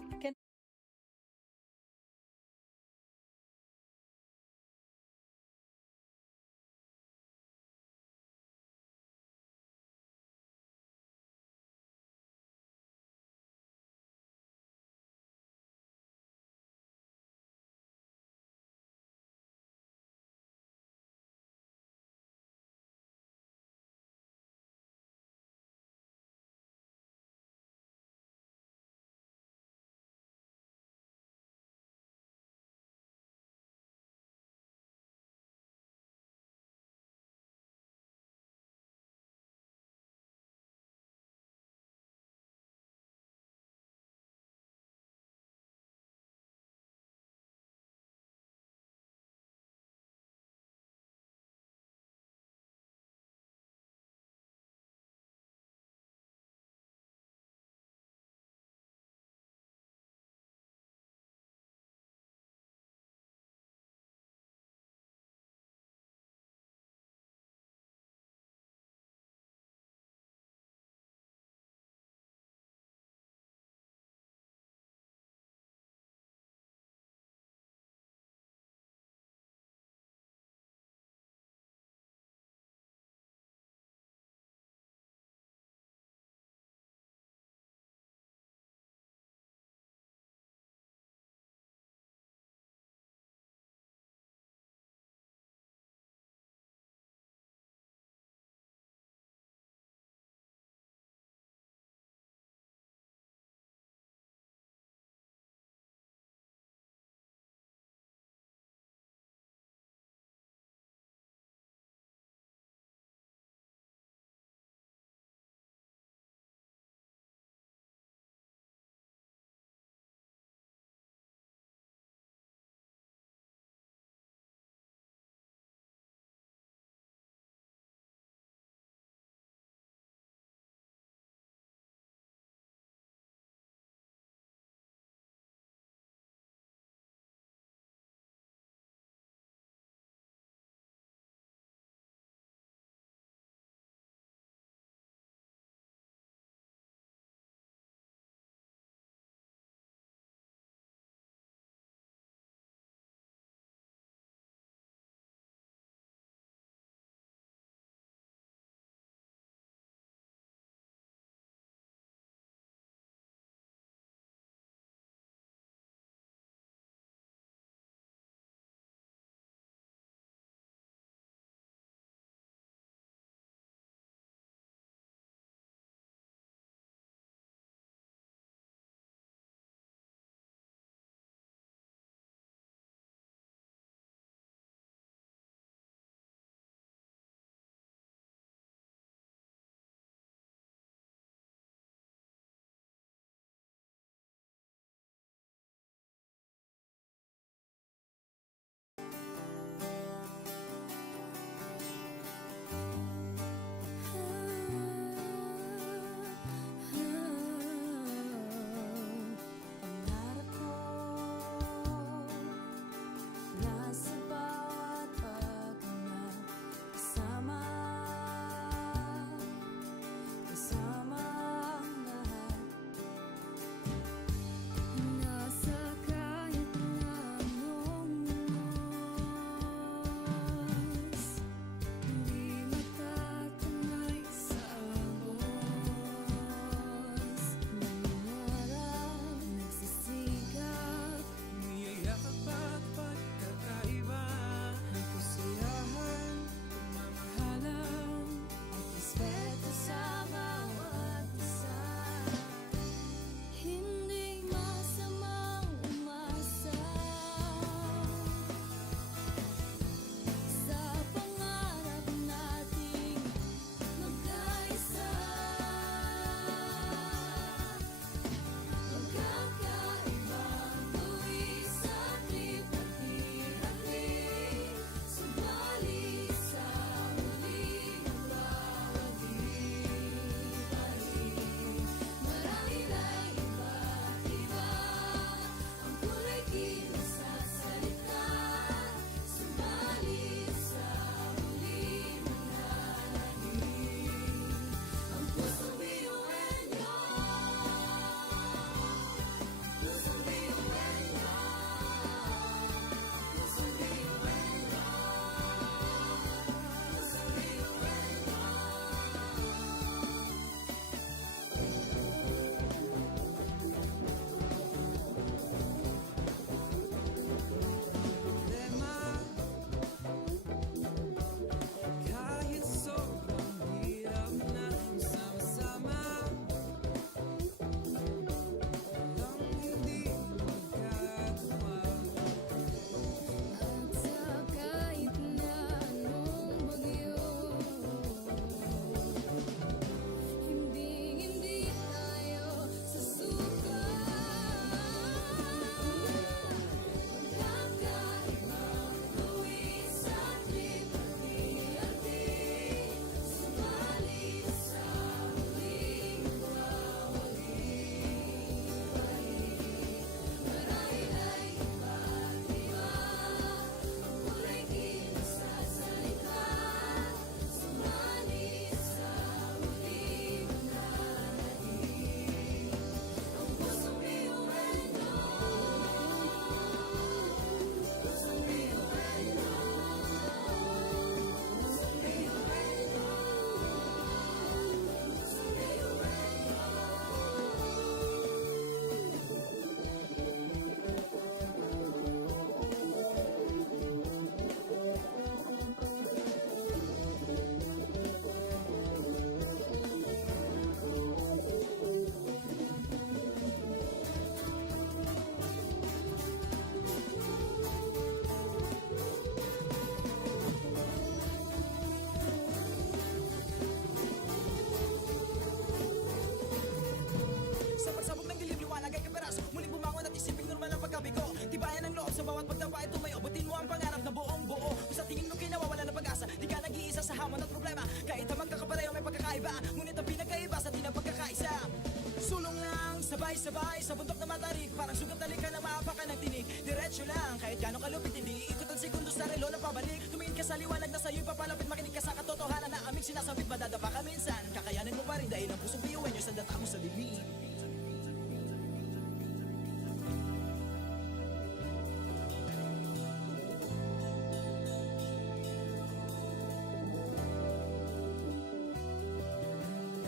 Sabay-sabay sa bundok na matarik, parang sugat talikan na maapakan ng tinig. Diretso lang, kahit gano'ng kalupit hindi ikot ang segundo sa relo na pabalik. Tumingin ka sa liwanag na sa'yo'y papalapit, makinig ka sa katotohanan na aming sinasabit. Madadapa ka minsan, kakayanin mo pa rin dahil ang pusong biyuin nyo sa data mo sa dilim.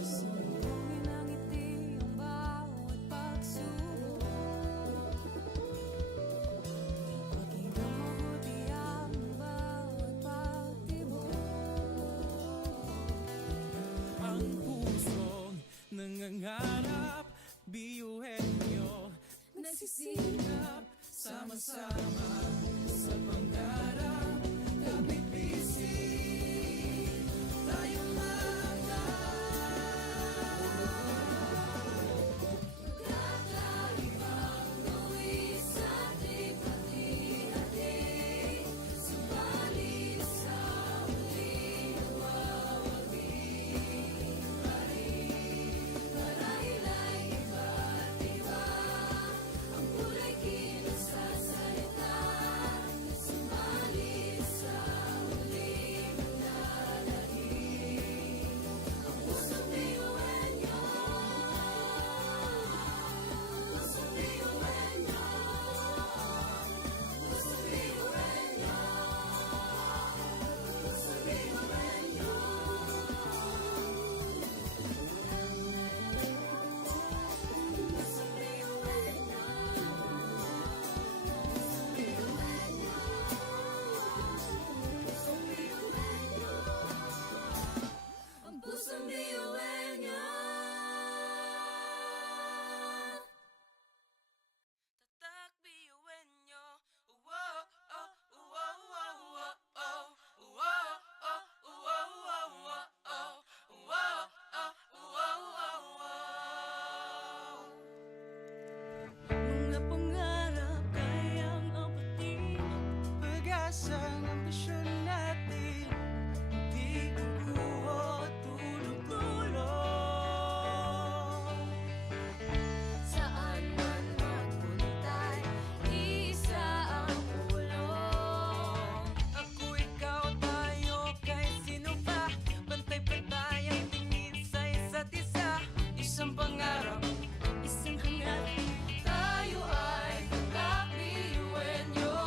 Sambungin ang ngiti ang bawat pagsubok. Pakinggan mabuti ang bawat pagtibok. Ang pusong nangangarap, biyuhin nyo, nagsisikap, sama-sama sa pangarap. Kapit bisig, tayong mga Kakaibang gawin sa ating hati-hati, subalit sa huli nawawagi pa rin. Marahil ay iba't iba ang kulay kilos sa salita, subalit sa huli manlalahim ang pusong biyuhin nyo. Pusong biyuhin nyo. Pusong biyuhin nyo. Pusong biyuhin nyo. Pusong biyuhin nyo. Pusong biyuhin nyo. Pusong biyuhin nyo. Ang pusong biyuhin nyo. tatak biyuhin nyo. Wow, oh, wow, wow, wow, oh. Wow, oh, wow, wow, wow, oh. Wow, oh, wow, wow, wow. Mga pangarap kayang abutin, Pag-asang ambisyon natin, di kukuha tulong-tulong. saan man magpuntay, isa ang ulong. Ako, ikaw, tayo, kahit sino pa, pantay-pantay ang tingin sa isa't isa. Isang pangarap, Isang hangarin, tayo ay tatak biyuhin nyo.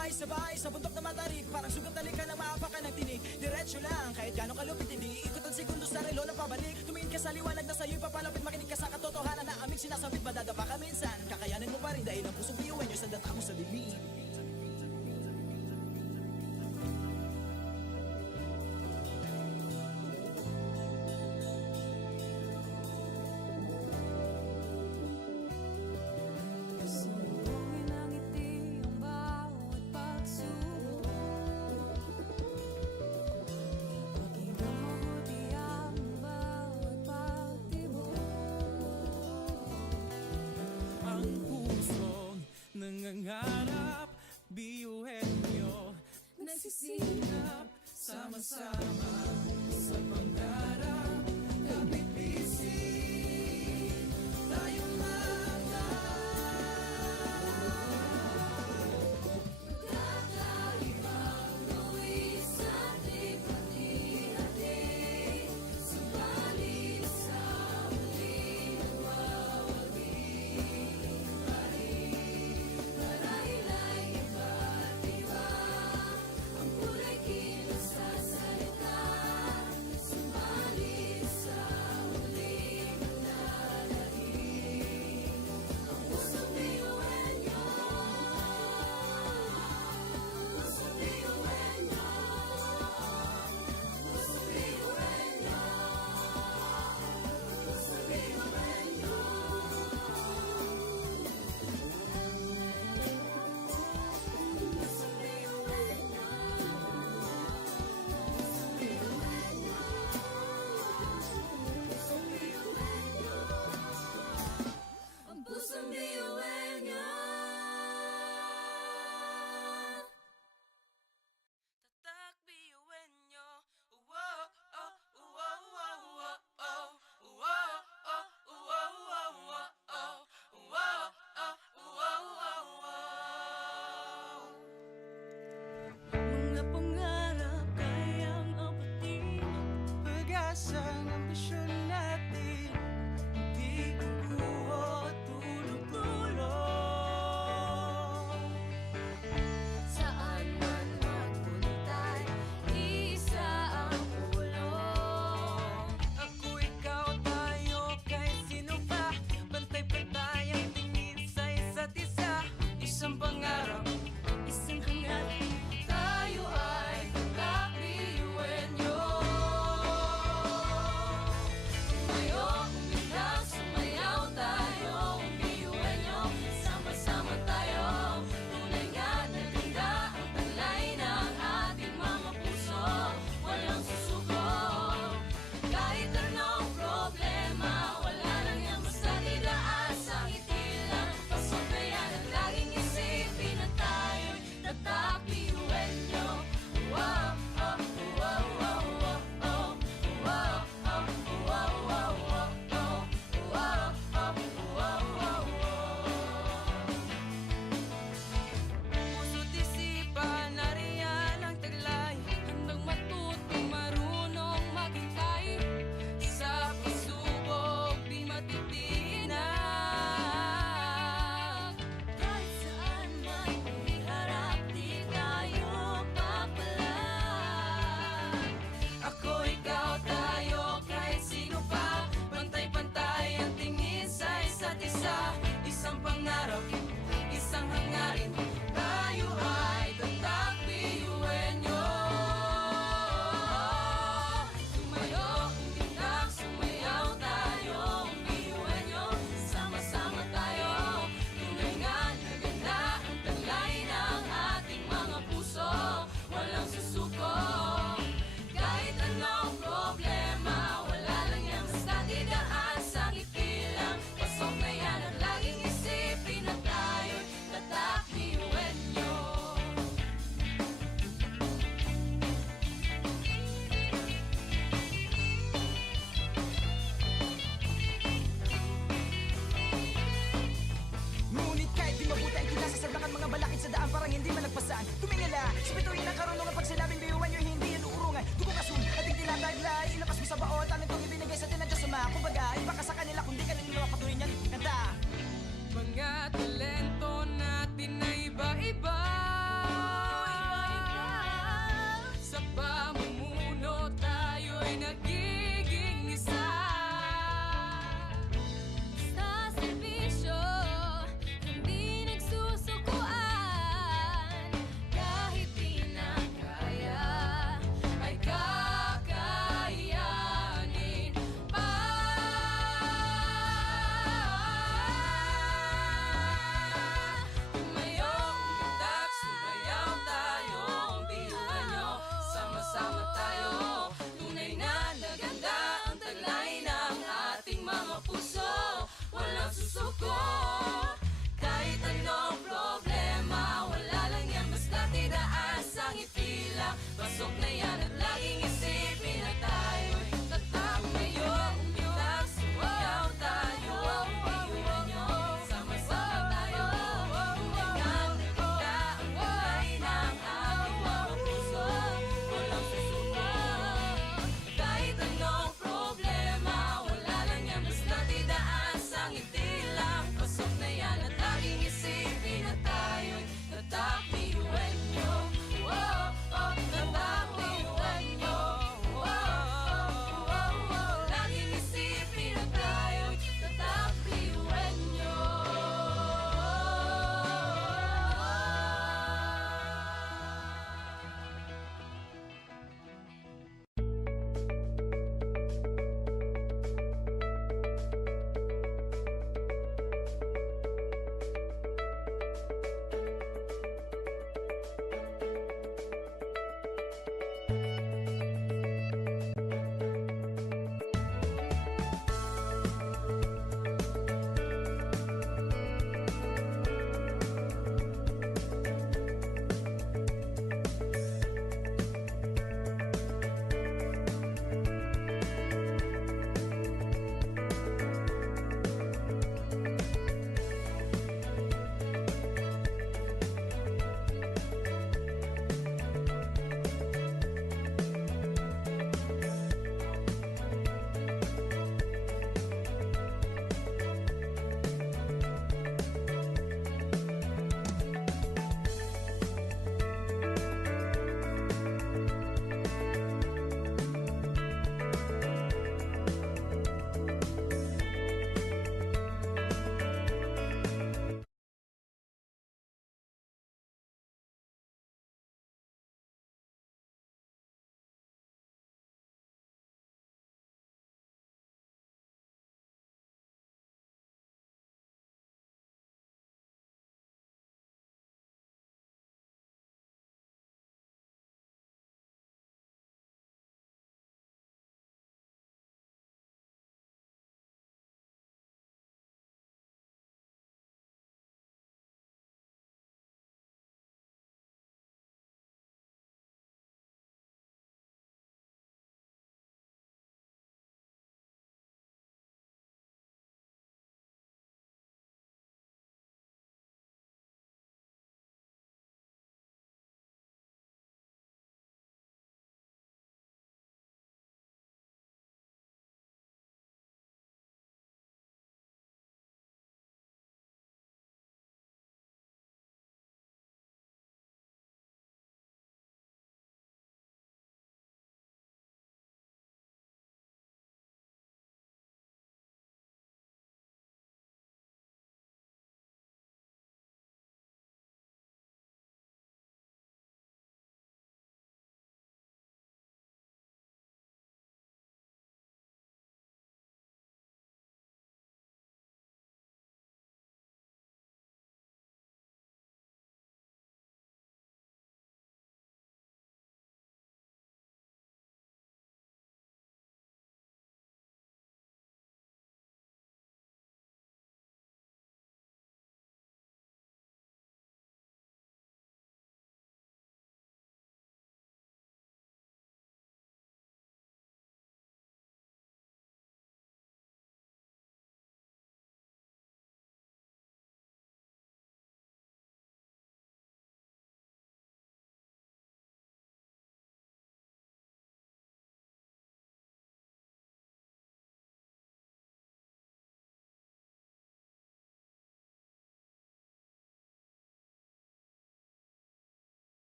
sabay-sabay sa bundok na matarik, parang sugat na lika na maapakan ng tinig. Diretso lang, kahit gano'ng kalupit hindi ikot ang segundo sa relo na pabalik. Tumingin ka sa liwanag na sa'yo'y papalapit, makinig ka sa katotohanan na aming sinasabit. Madadapa ka minsan, kakayanin mo pa rin dahil ang pusong biyuan nyo sa data mo sa dilim. Subuhin ang ngiti ang bawat pagsubok. Pakinggan mabuti ang bawat pagtibok. Ang pusong nangangarap, biyuhin nyo, nagsisikap, sama-sama sa pangarap. Kapit bisig, tayong Kakaibang luwi sa ating pati-hati, subalit sa huli nagwawagi pa rin. Marahil ay iba't iba ang kulay kilos sa salita, subalit sa huli manlalahim ang pusong biyuhan niyo. Pusong biyuhan niyo. Pusong biyuhan niyo. Pusong biyuhan niyo. Pusong biyuhan niyo. Pusong biyuhan niyo. Ang pusong biyuhan niyo. tatak biyuhin nyo. Wow, oh, wow, wow, wow, oh. Wow, oh, wow, wow, wow, oh. Wow, oh, wow, wow, wow. Mga pangarap kayang apatin, pag-asa ng ambisyon natin, di kukuha at tulog-tulog. Saan man magpuntay, isa ang pulong. Ako, ikaw, tayo, kahit sino pa, pantay-pantay ang tingin sa isa't isa. Isang pangarap, isang hangarin. Tayo ay tatak biyuhin niyo.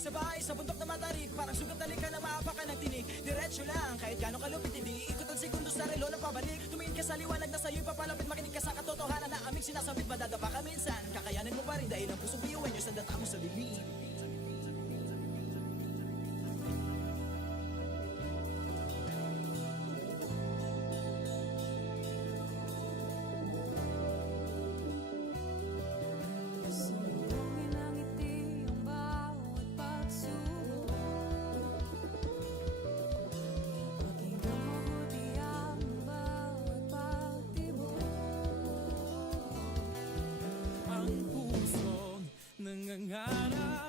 sabay-sabay sa bundok na matarik Parang sugat na lika na maapakan ng tinig Diretso lang, kahit gano'ng kalupit Hindi ikot ang segundo sa relo na pabalik Tumingin ka sa liwanag na sa'yo'y papalapit Makinig ka sa katotohanan na aming sinasabit Madadapa ka minsan, kakayanin mo pa rin Dahil ang pusong biyuin nyo sa data mo sa dilim Sumugin ang ngiti ang bawat pagsubok Pakinggan mabuti ang bawat pagtibok Ang pusong nangangarap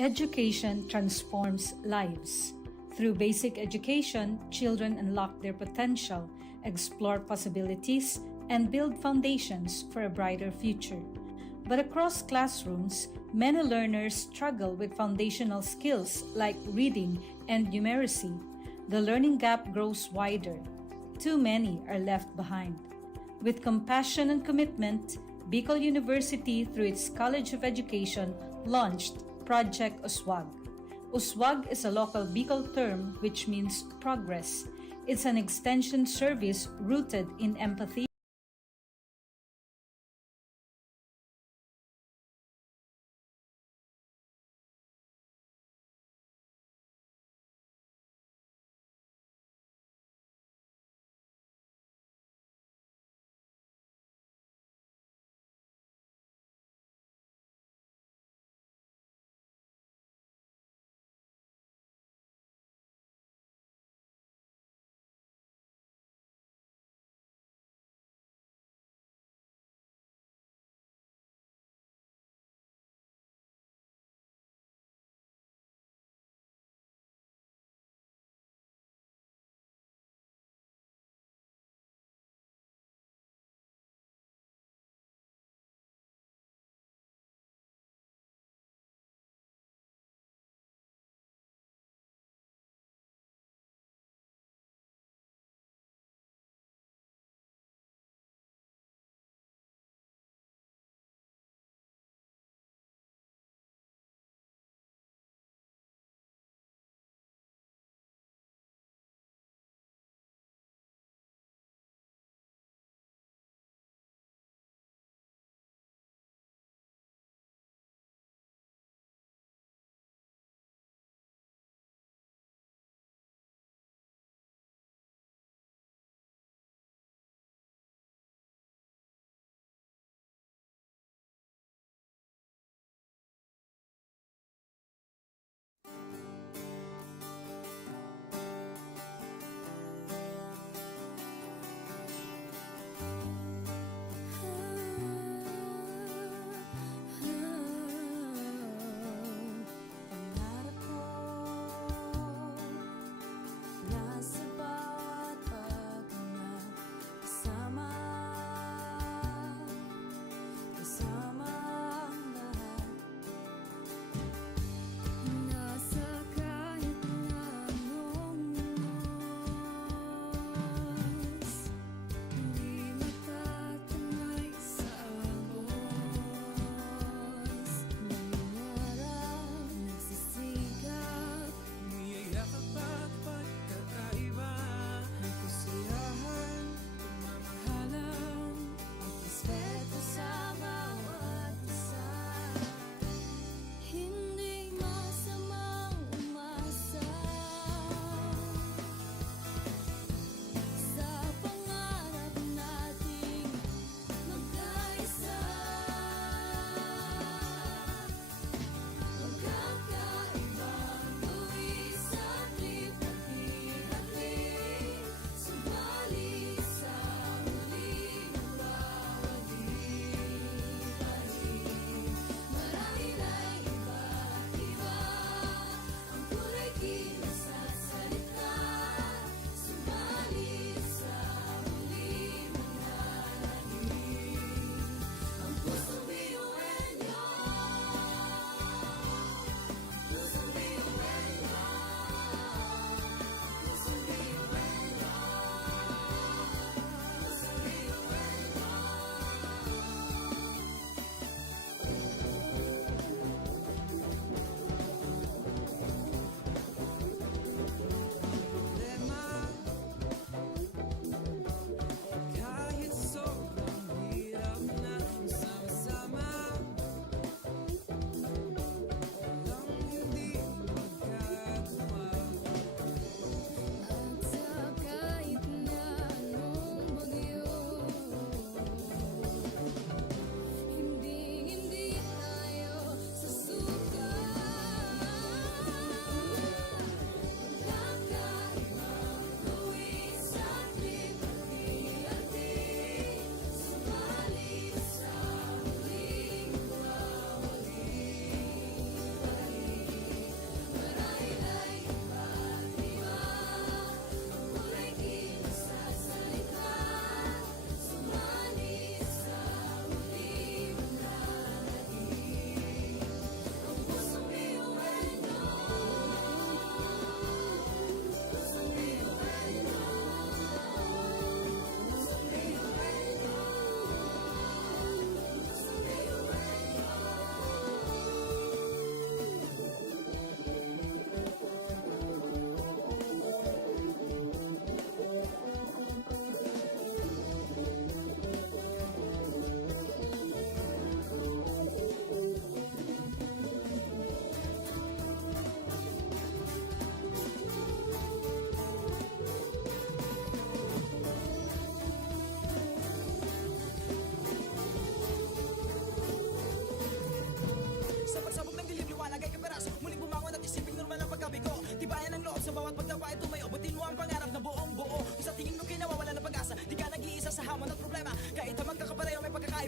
Education transforms lives. Through basic education, children unlock their potential, explore possibilities, and build foundations for a brighter future. But across classrooms, many learners struggle with foundational skills like reading and numeracy. The learning gap grows wider. Too many are left behind. With compassion and commitment, Bicol University, through its College of Education, launched Project Uswag. Uswag is a local Bicol term which means progress. It's an extension service rooted in empathy,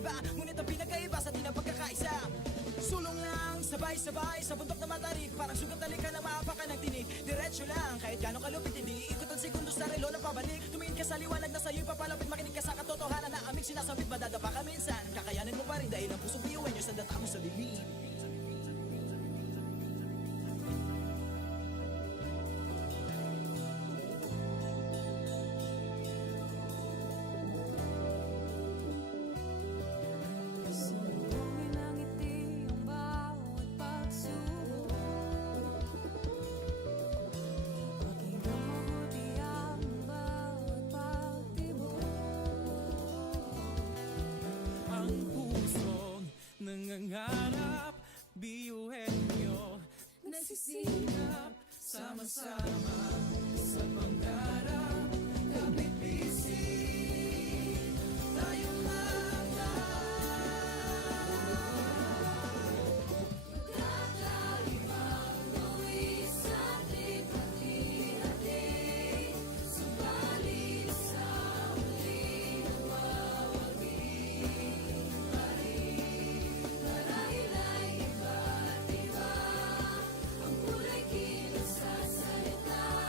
magkaiba Ngunit ang pinagkaiba sa atin ang pagkakaisa Sulong lang, sabay-sabay sa bundok na matarik Parang sugat na lika na maapakan ng tinig Diretso lang, kahit gano'ng kalupit Hindi ikot ang segundo sa relo na pabalik Tumingin ka sa liwanag na sa'yo'y papalapit Makinig ka sa katotohanan na aming sinasabit Madadapa ka minsan, kakayanin mo pa rin Dahil ang pusong biyuin nyo sa data mo sa dilim Sumugin ang ngiti ang bawat pagsubok Pakinggang mabuti ang bawat pagtibok Ang pusong nangangarap, biyuhin nyo Nagsisikap sama-sama sa pangarap. Kapit bisig, tayong Kakaibang buwis at hati-hati Subalit sa huli nagwawagi pa rin Marahil ay iba't iba Ang kulay kilos sa salita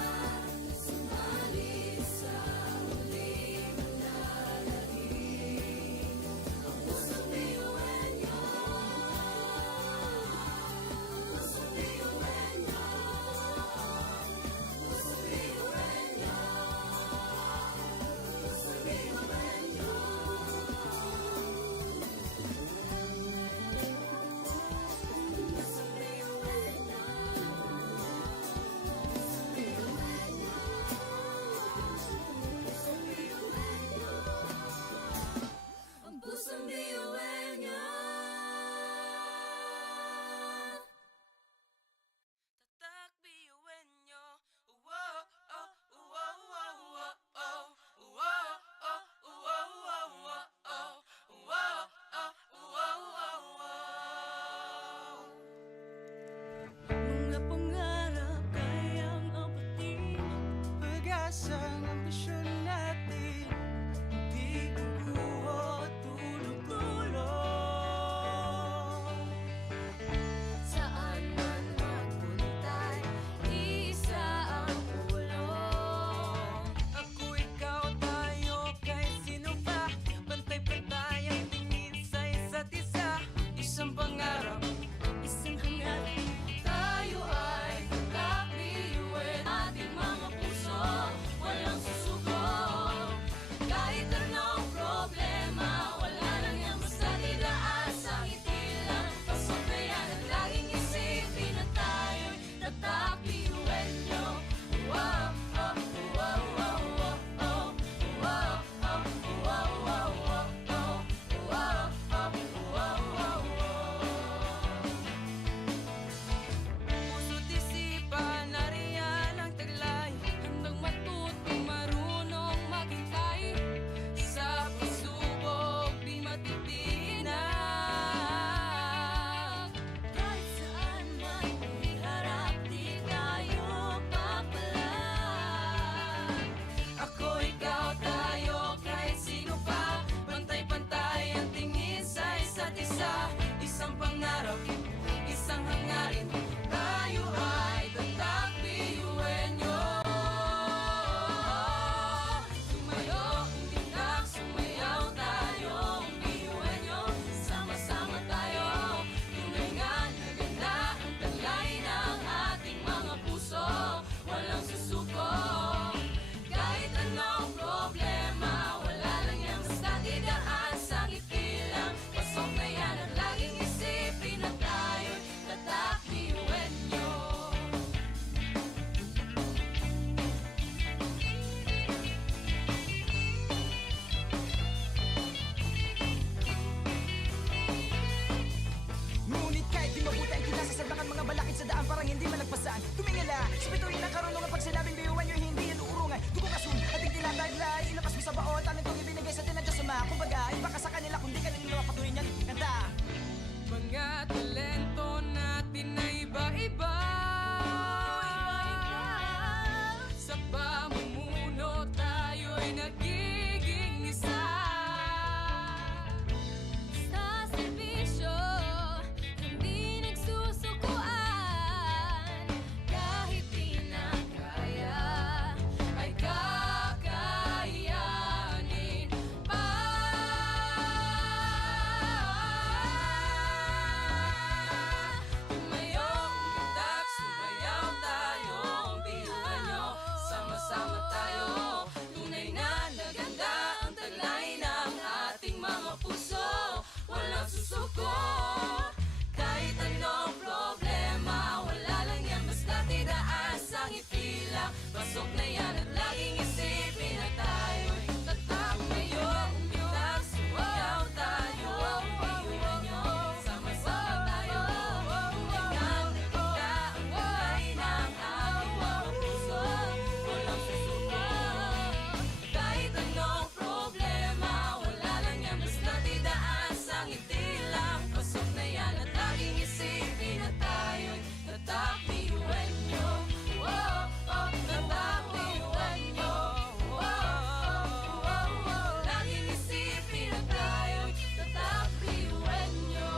isang ngiti lang, pasok na yan. At laging isipin na tayo'y tatak Piyuwenyo. Oh, oh, tatak Piyuwenyo. Oh, oh, oh, oh. Laging isipin na tayo'y tatak Piyuwenyo.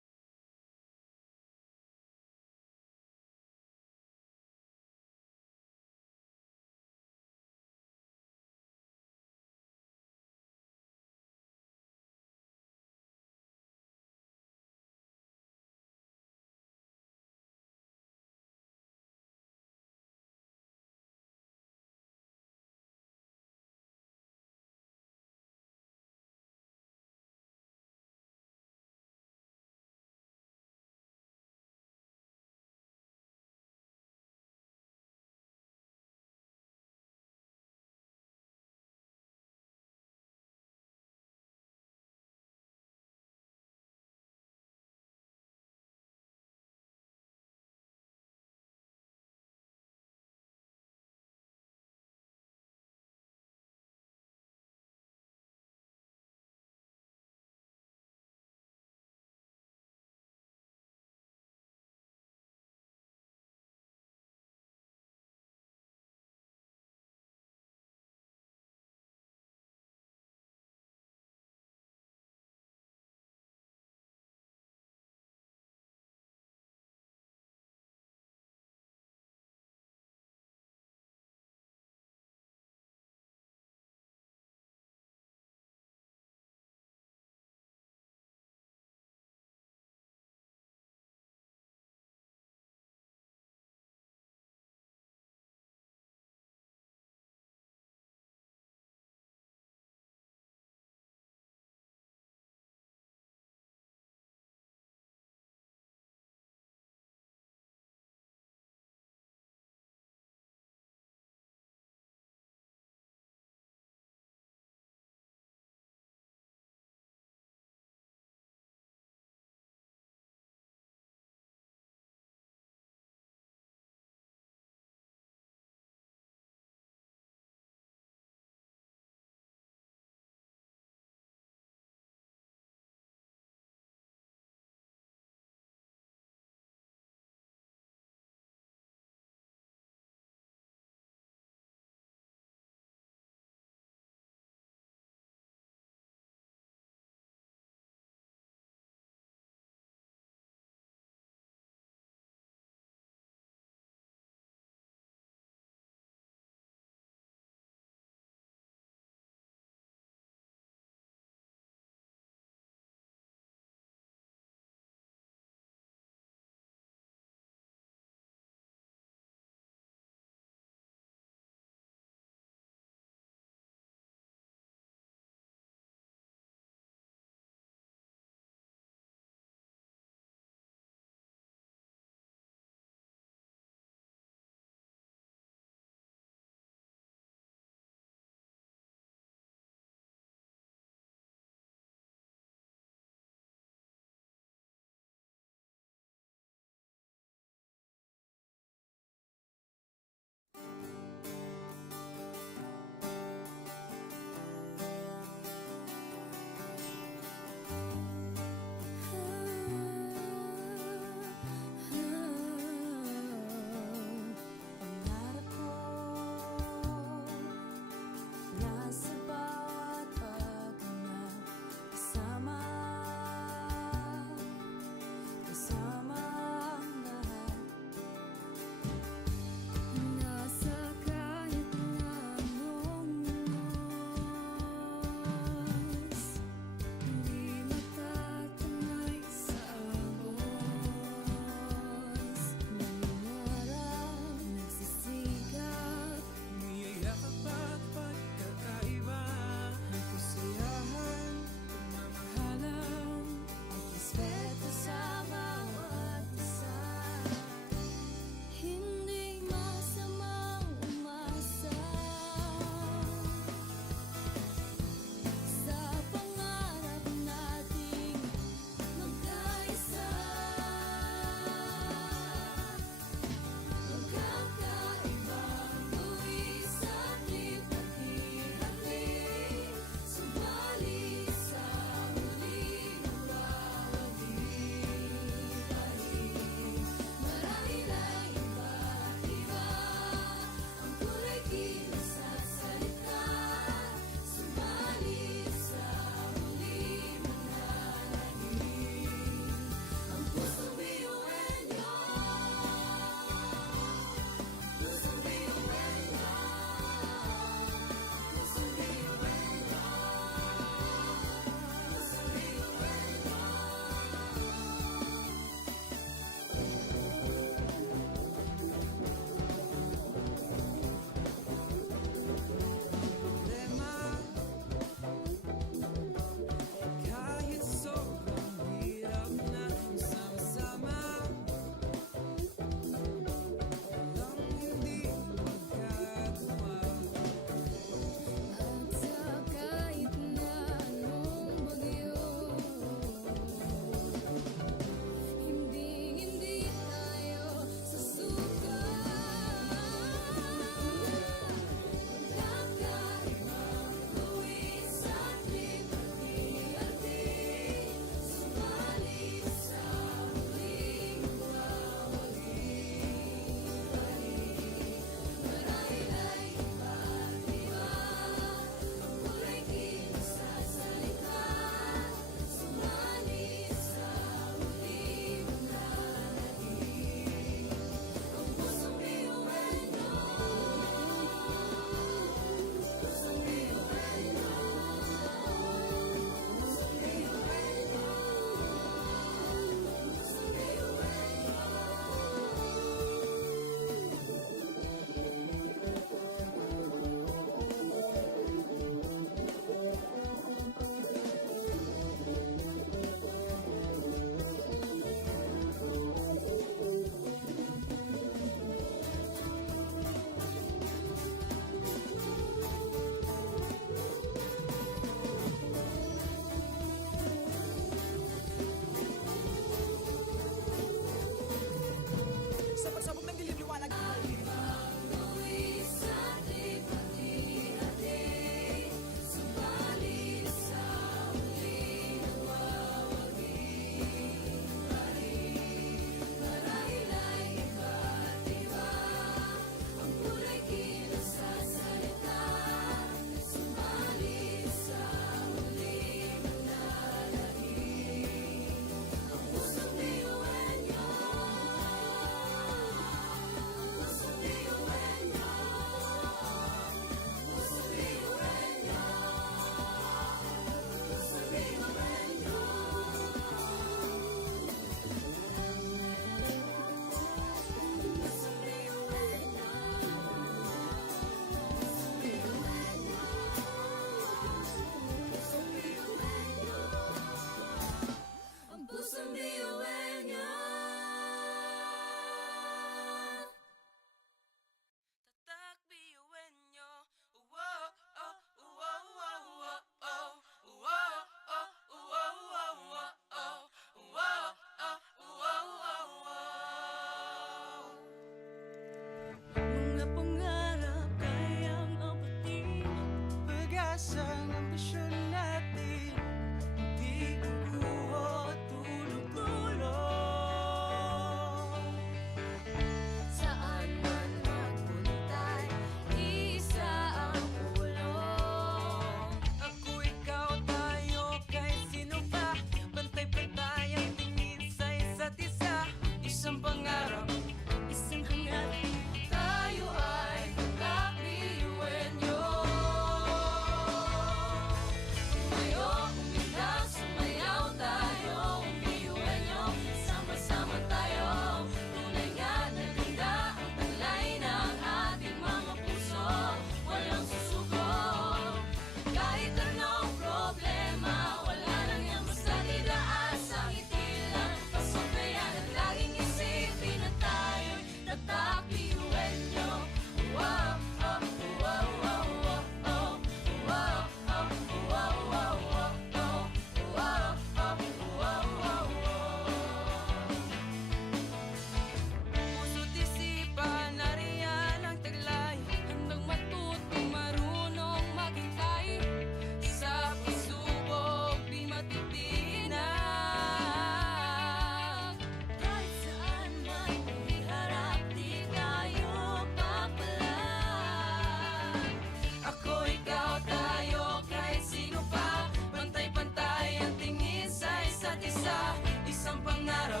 isang pangarap,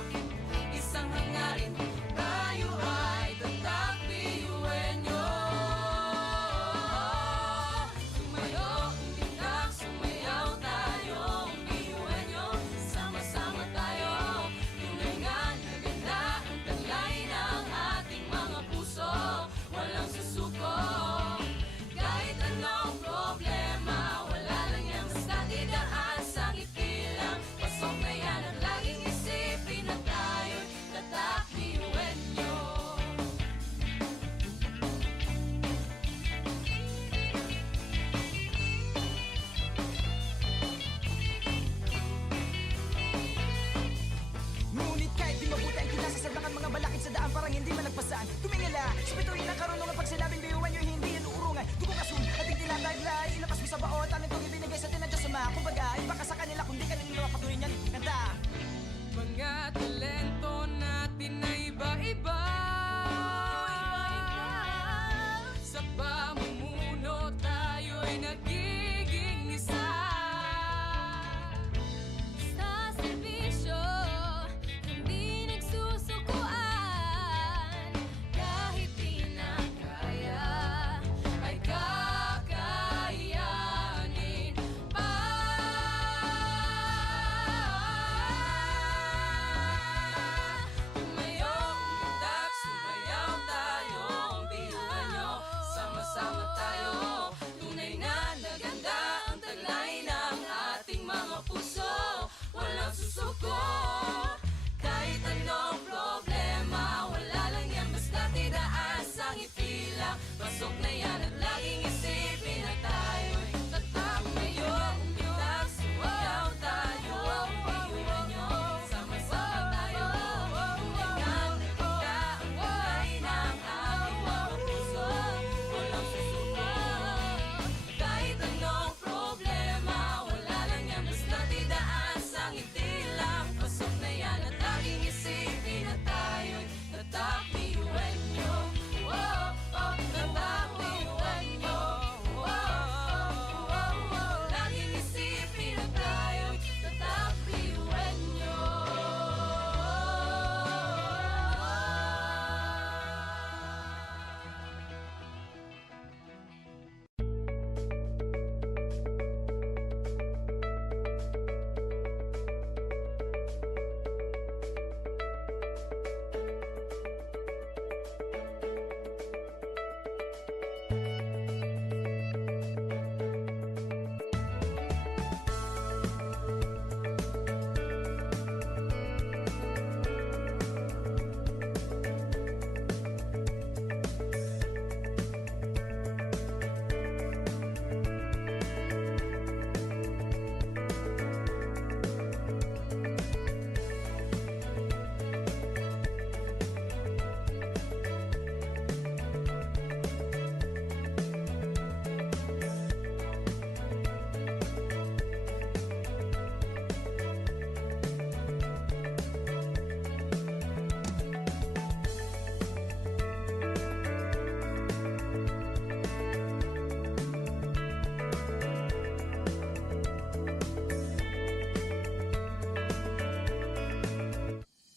isang hangarin, tayo ay tatak piyuwenyo. Tumayo, umitak, sumayaw tayo, piyuwenyo, sama-sama tayo. Tunay nga na ganda ang taglay ng ating mga puso, walang susuko. Kahit anong problema, wala lang yan basta didaan sa ngiti lang. Pasok na yan at laging isipin na tayo'y tatak piyuwenyo. Ngunit kahit di mabuti ang kinasasablakan mga balakid sa daan parang hindi malagpasan. Tumingala, sa bituin ng karunungan pag sinabing biyuan nyo hindi yan uurungan. Dugo kasun, ating tinataglay, ilakas mo sa baon, talent kong ibinigay sa tinadya sa mga. Kumbaga, iba ka sa kanila kundi kanila patuloy niyan kanta. Mga talento natin na iba-iba, sa pamumuno tayo'y nagiging isa. Sa serbisyo, hindi nagsusukuan. Kahit di na kaya, Ay kakayanin pa. Tumayo, umitak, sumayaw tayo, biyuhan nyo, sama-sama tayo. Tunay na naganda ang taglay ng ating mga puso, walang susuko. Kahit anong problema, wala lang yan basta tidaan sa ngiti lang. Pasok na yan at laging isipin na tayo'y tatak. Tumayo, umitak, sumayaw tayo, biyuhan nyo, sama-sama tayo. Tunay nga naganda ang taglay ng ating mga puso, walang susuko. Kahit anong problema, wala lang yan basta tidaan sa ngiti lang. Pasok na yan at laging isipin na tayo'y tatak piyuwenyo. Oh, oh, tatak piyuwenyo. Oh, oh, oh, oh, laging isipin na tayo'y tatak piyuwenyo.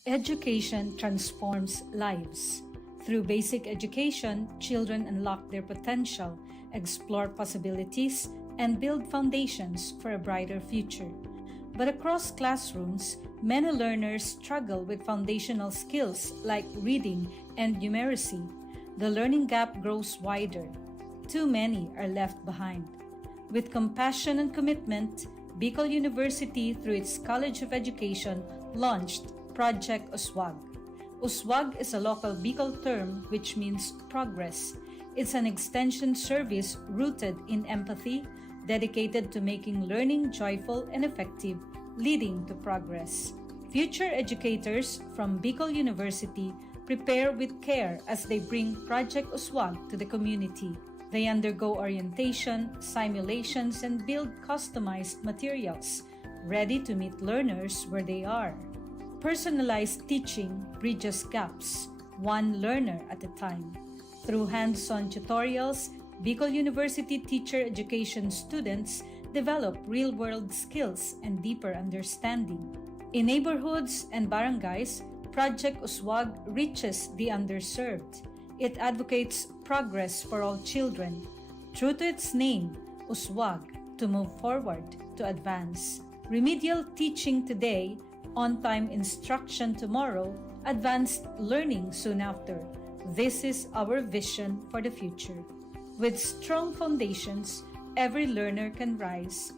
Education transforms lives. Through basic education, children unlock their potential, explore possibilities, and build foundations for a brighter future. But across classrooms, many learners struggle with foundational skills like reading and numeracy. The learning gap grows wider. Too many are left behind. With compassion and commitment, Bicol University, through its College of Education, launched Project Uswag. Uswag is a local Bicol term which means progress. It's an extension service rooted in empathy, dedicated to making learning joyful and effective, leading to progress. Future educators from Bicol University prepare with care as they bring Project Uswag to the community. They undergo orientation, simulations, and build customized materials, ready to meet learners where they are. Personalized teaching bridges gaps, one learner at a time. Through hands-on tutorials, Bicol University teacher education students develop real-world skills and deeper understanding. In neighborhoods and barangays, Project Uswag reaches the underserved. It advocates progress for all children. True to its name, Uswag, to move forward, to advance. Remedial teaching today, on-time instruction tomorrow, advanced learning soon after. This is our vision for the future. With strong foundations, every learner can rise,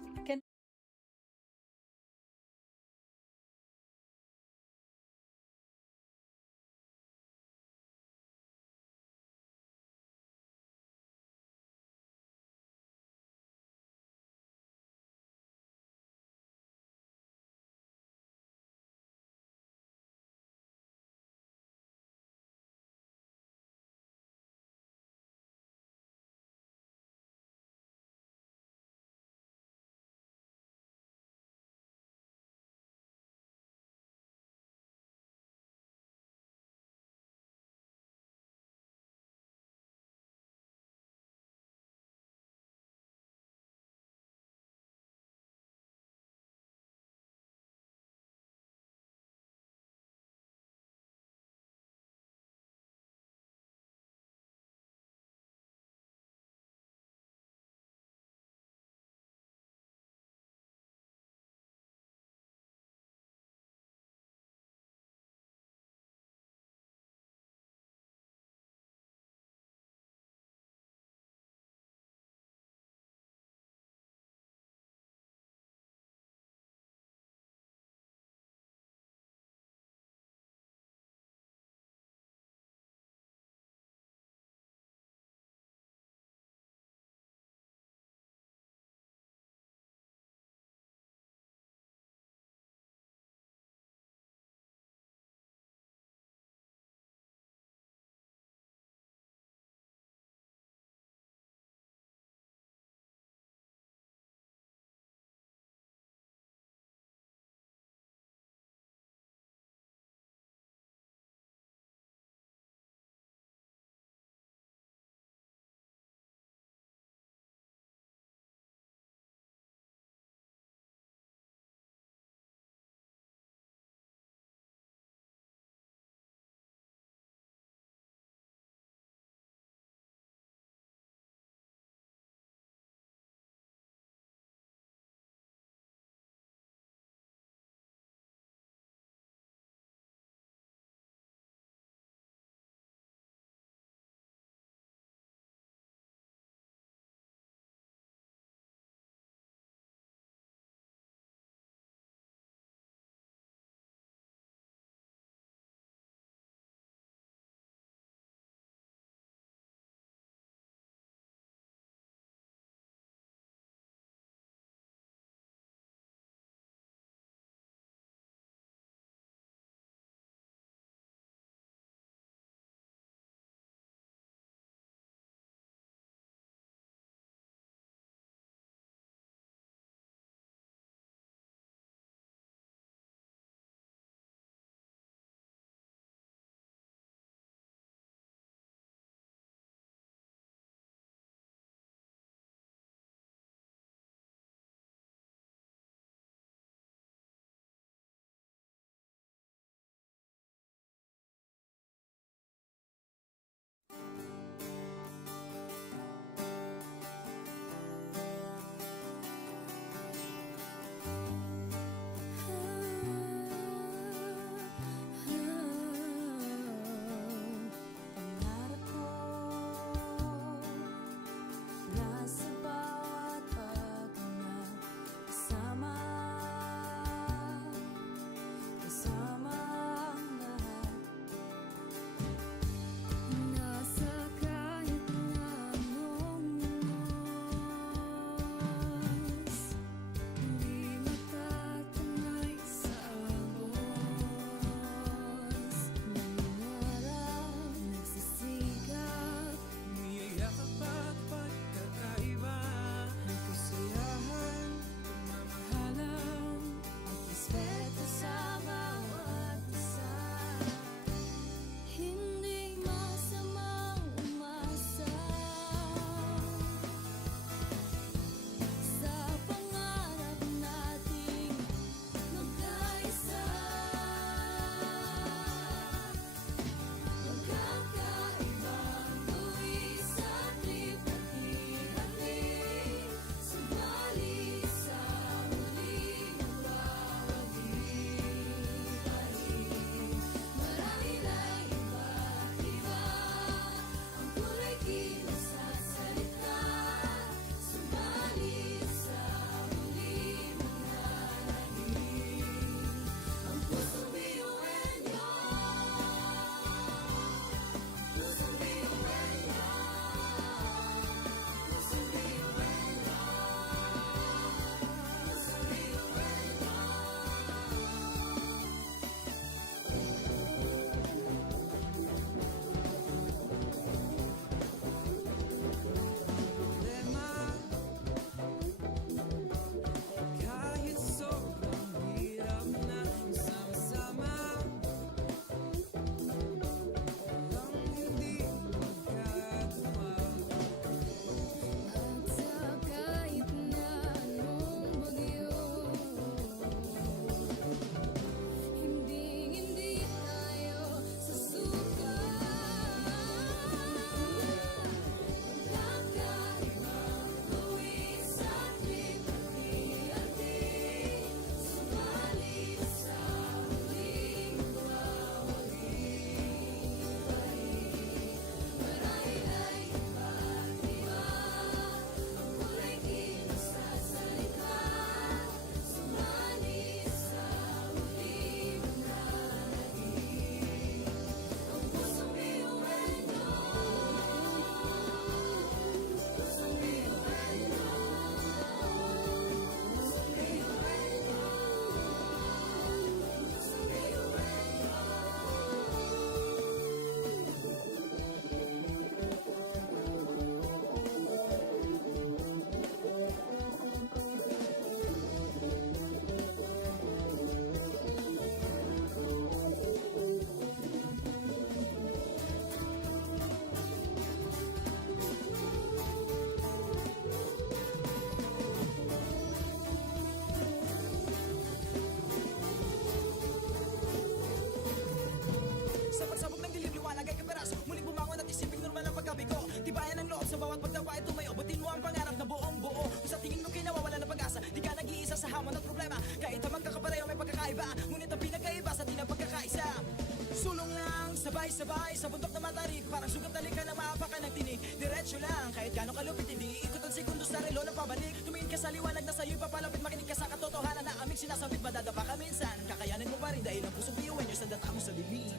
sabay-sabay sa bundok na matarik, parang sugat na lika na maapakan ng tinig. Diretso lang, kahit gano'ng kalupit hindi ikot ang segundo sa relo na pabalik. Tumingin ka sa liwanag na sa'yo'y papalapit, makinig ka sa katotohanan na aming sinasabit. Madadapa ka minsan, kakayanin mo pa rin dahil ang pusong biyuan nyo sa data mo sa bibig.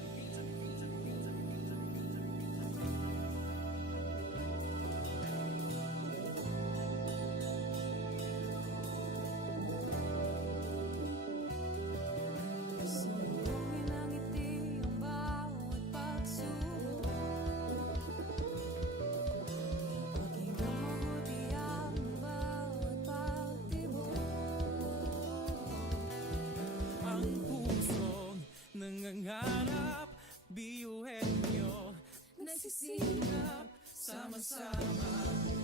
Subukin ang ngiti ang bawat pagsubok. Pakinggan mabuti ang bawat pagtibok. Ang pusong nangangarap, biyuhin nyo, nagsisikap, sama-sama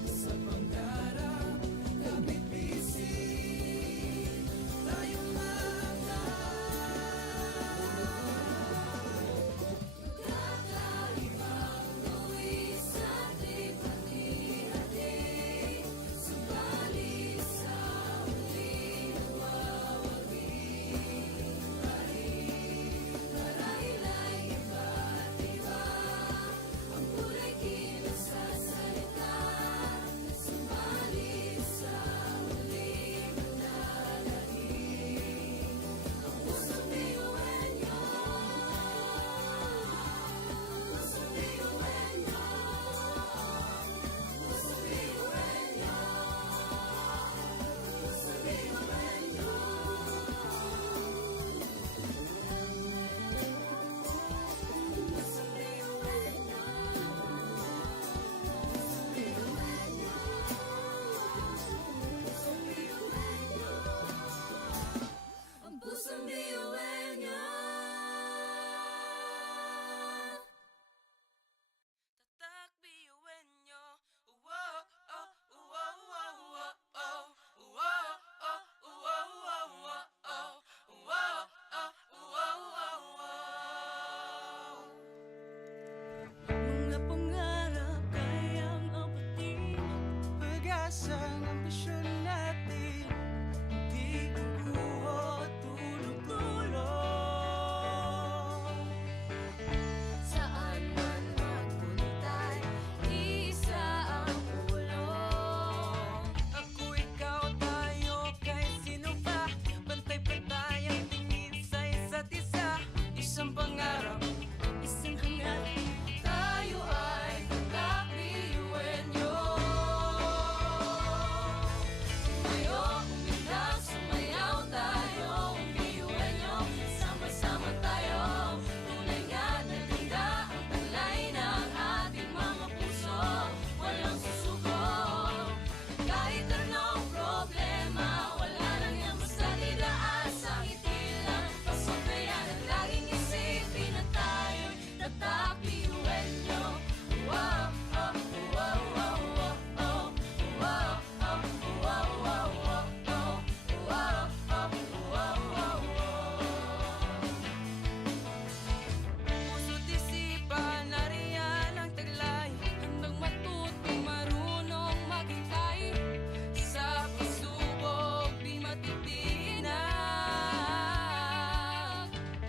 sa pangarap. Kapit bisig, tayong mga Kakaibang luwi sa hati-hati, subalit sa huli nawawagi pa rin. Marahil ay iba't iba ang kulay kinasasalita, subalit sa huli manlalahim ang pusong biyuhan niyo. Pusong biyuhan niyo. Pusong biyuhan niyo. Pusong biyuhan niyo. Pusong biyuhan niyo. Pusong biyuhan niyo. Pusong biyuhan niyo. Ang pusong biyuhan niyo. tatak biyuhin nyo. Wow, oh, wow, wow, wow, oh. Wow, oh, wow, wow, wow, oh. Wow, oh, wow, wow, wow. Mga pangarap kayang abutin, Pag-asang ambisyon natin, di kukuha tulog-tulog. saan man magpuntay, isa ang ulo. Ako, ikaw, tayo, kahit sino pa, pantay-pantay ang tingin sa isa't isa. Isang pangarap, Isang hangarin, tayo ay kakabiyuhin niyo. Tumayo, umilag, sumayaw tayo, biyuhin niyo. Sama-sama tayo, tunay nga na ganda ang talay ng ating mga puso. Walang susuko, kahit anong problema, wala lang yan basta didaan sa ngiti lang. Pasok na yan ang laging isipin na tayo'y tatakbiyuhin niyo. Wow, oh, wow, wow, wow, oh. Wow, oh, wow, wow, wow, oh. Wow, oh, wow, wow, wow. puso't isipan, nariyan ang taglay. Handang matutong marunong maghintay, Sa pagsubok, di matitinag.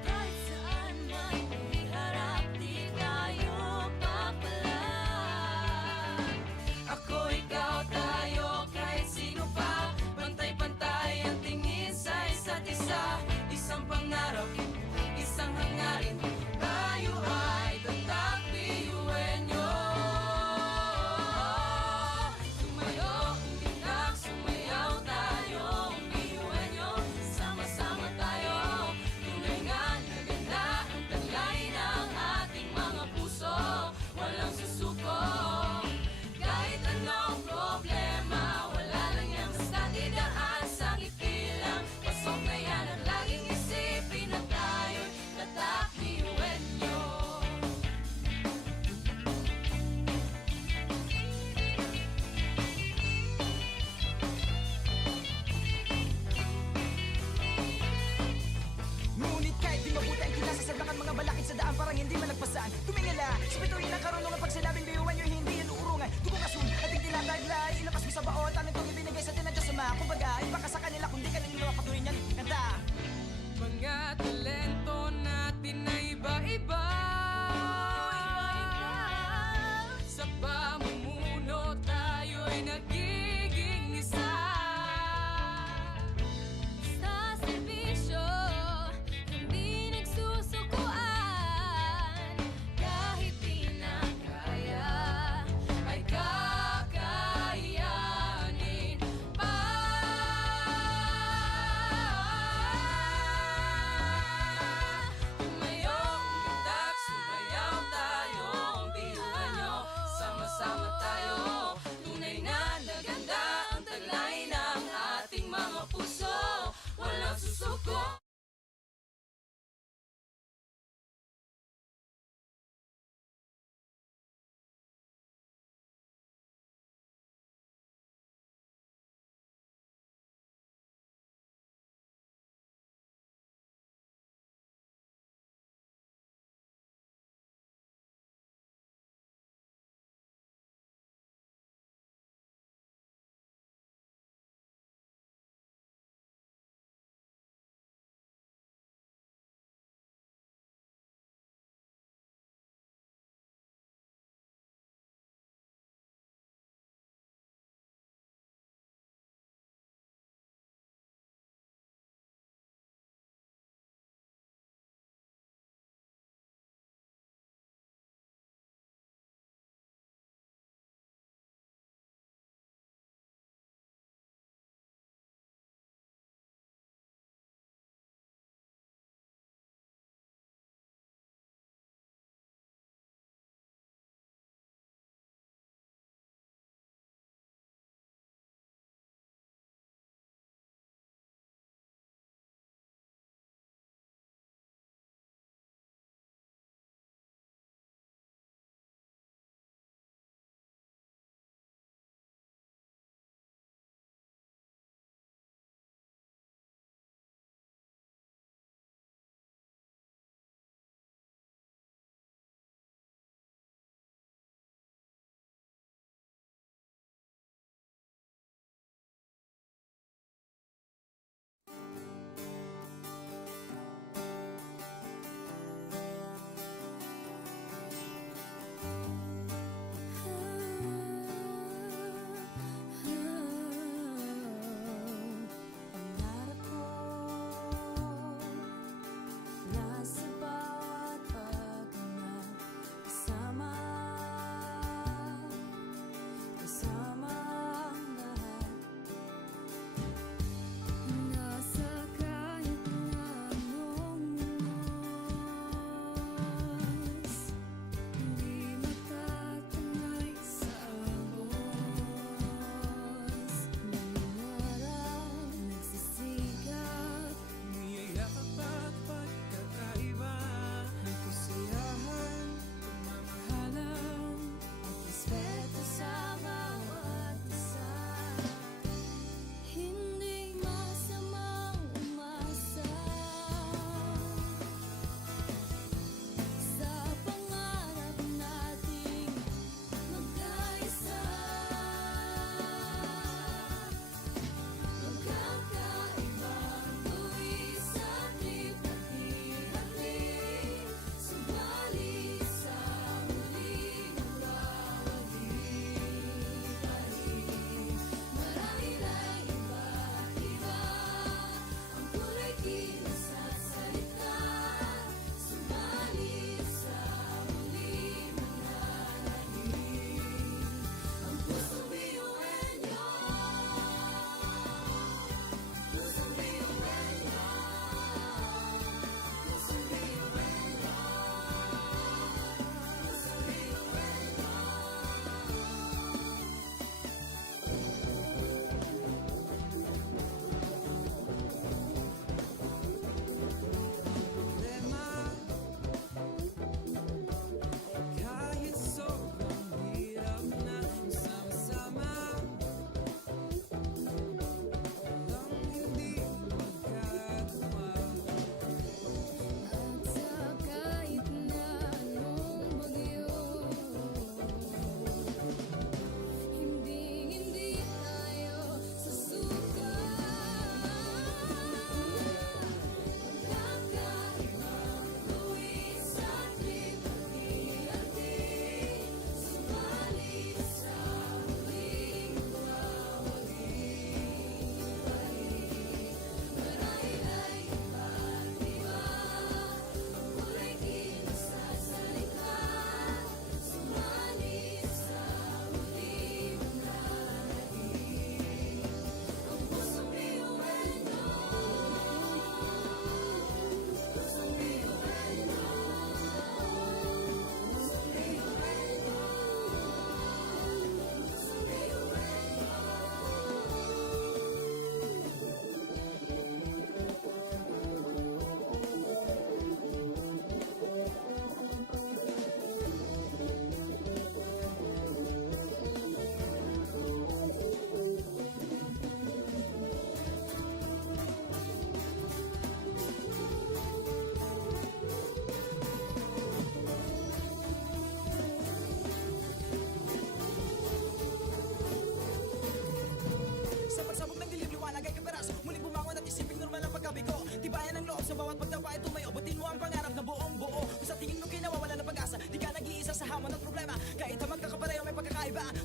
kahit saan man iharap, di tayo papalag. Ako, ikaw, tayo, kahit sino pa, pantay-pantay ang tingin sa isa't isa. Isang pangarap, isang hangarin, tayo ay tatakbiyuhin nyo. Tumayo, umilag, sumayaw tayo, biyuhin niyo. Sama-sama tayo, tunay nga na ganda ang talay ng ating mga puso. Walang susuko, kahit anong problema, wala lang yan basta didaan sa ngiti lang. Pasok na yan ang laging isipin na tayo'y tatakbiyuhin niyo. Ngunit kahit di mabuti ang kinasasabakan mga balakid sa daan parang hindi malagpasan. Tumingala, sa bituin ng karunungan pag sinabing biyuhan nyo hindi yan uurungan. Dugong asul, ating tinataglay, ilabas mo sa baon, tanong itong ibinigay sa tinadya sa mga. Kumbaga, iba ka sa kanila kung di ka nila patuloy niyan. Kanta! Mga talento natin na iba-iba.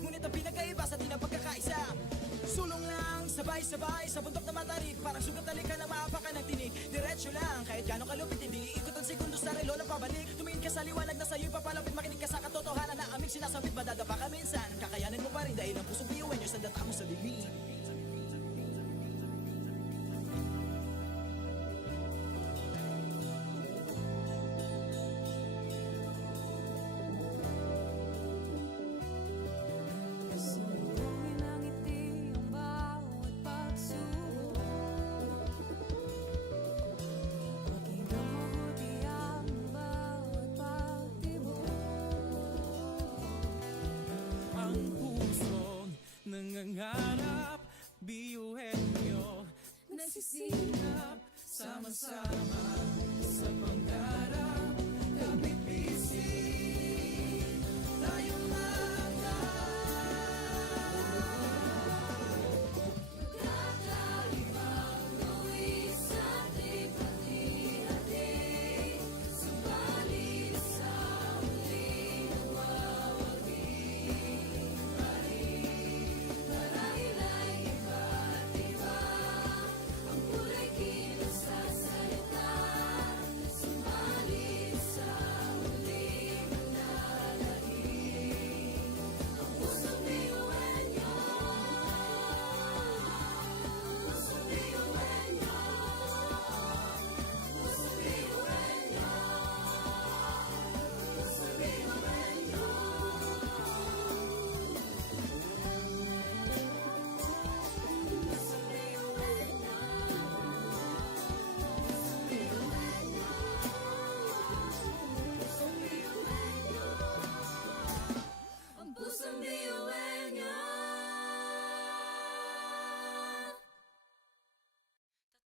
Ngunit ang pinagkaiba sa di na pagkakaisa. Sulong lang, sabay-sabay sa bundok na matarik. Parang sugat ka na maapakan ng tinig. Diretso lang, kahit gano'ng kalupit hindi ikot ang segundo sa relo na pabalik. Tumingin ka sa liwanag na sa'yo'y papalapit. Makinig ka sa katotohanan na aming sinasabit. Madadapa ka minsan, kakayanin mo pa rin dahil ang pusong biyuan nyo sa data mo sa dilim. Sundin ang ngiti ang bawat pagsubok. Pakinggan mabuti ang bawat pagtibok. Ang pusong nangangarap, biyuhin nyo, nagsisikap, sama-sama sa pangarap. Kapit bisig, tayong Kakaibang luwis sa ating hati-hati. Subalit sa muling nagwawagi pa rin. Marahil ay iba't iba ang kulay kilos sa salita. Subalit sa muling nananahimik ang pusong biyuhan niyo. Pusong biyuhan niyo. Pusong biyuhan niyo. Pusong biyuhan niyo. Pusong biyuhan niyo. Pusong biyuhan niyo. Pusong biyuhan niyo. Ang pusong biyuhan niyo.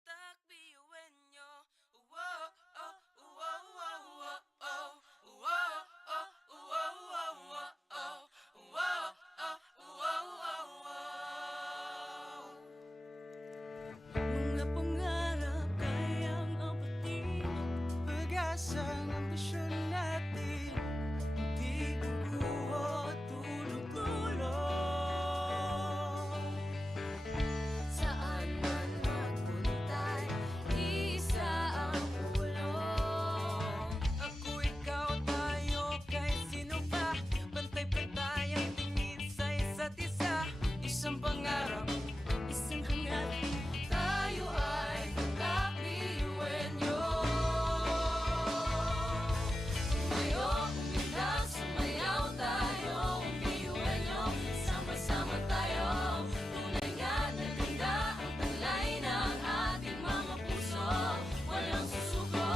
tatak biyuhin nyo. Wow, oh, wow, wow, wow, oh. Wow, oh, wow, wow, wow, oh. Wow, oh, wow, wow, wow. Mga pangarap kayang abutin, Pag-asang ambisyon natin, di kukuha tulong-tulong. Saan man magpuntay, isa ang ulong. Ako, ikaw, tayo, kahit sino pa. Pantay-pantay ang tingin sa isa't isa. Isang pangarap, Isang hangarin, tayo ay kakabiyuhin niyo. Tumayo, umilag, sumayaw tayo, biyuhin niyo. Sama-sama tayo, tunay nga na ganda ang taglay ng ating mga puso. Walang susuko,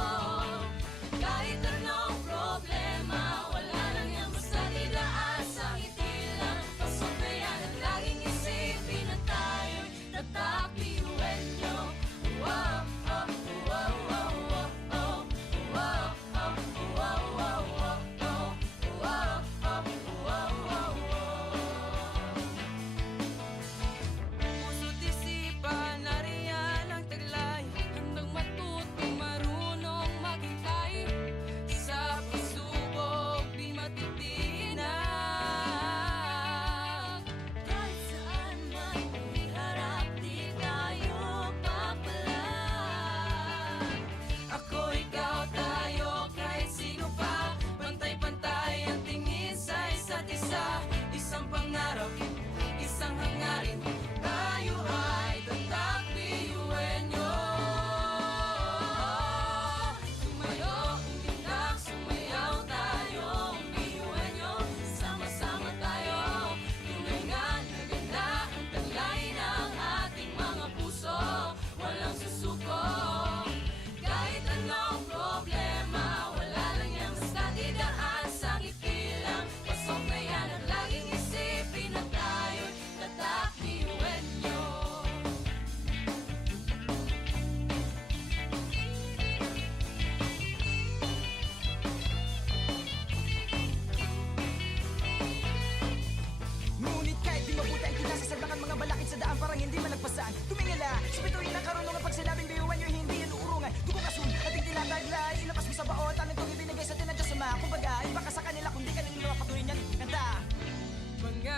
kahit anong problema, wala lang yan basta didaan sa ngiti lang. Pasok na yan at laging isipin na tayo'y tatak biyuhin niyo. Wow, oh, wow, wow, wow, oh. Wow, oh, wow, wow, wow, oh. Wow, oh, wow, wow, wow. puso't isipan, nariyan ang taglay. Handang matutong marunong maghintay. Sa pagsubok, di matitinag. Kahit saan man iharap, di tayo papalag. Ako, ikaw, tayo, kahit sino pa. Pantay-pantay ang tingin sa isa't isa. Isang pangarap, isang hangarin. Tayo ay tatak biyuhin nyo. Tumayo, umilag, sumayaw tayo, biyuhin niyo. Sama-sama tayo, tunay nga na ganda ang taglay ng ating mga puso. Walang susuko, kahit anong problema, wala lang yan basta didaan sa ngiti lang. Pasok na yan at laging isipin na tayo'y tatak biyuhin niyo. Ngunit kahit di mabuti ang kinasasalbakan mga balakid sa daan parang hindi malagpasan. Tumingala, sa bituin ng karunungan pag sinabing biyuhan nyo hindi yan uurungan. Dugong asun, ating tinataglay, ilabas mo sa baon, talentong ibinigay sa tinadya sa mga. Kumbaga, iba ka sa kanila kung di ka nila patuloy niyan kanta. Mga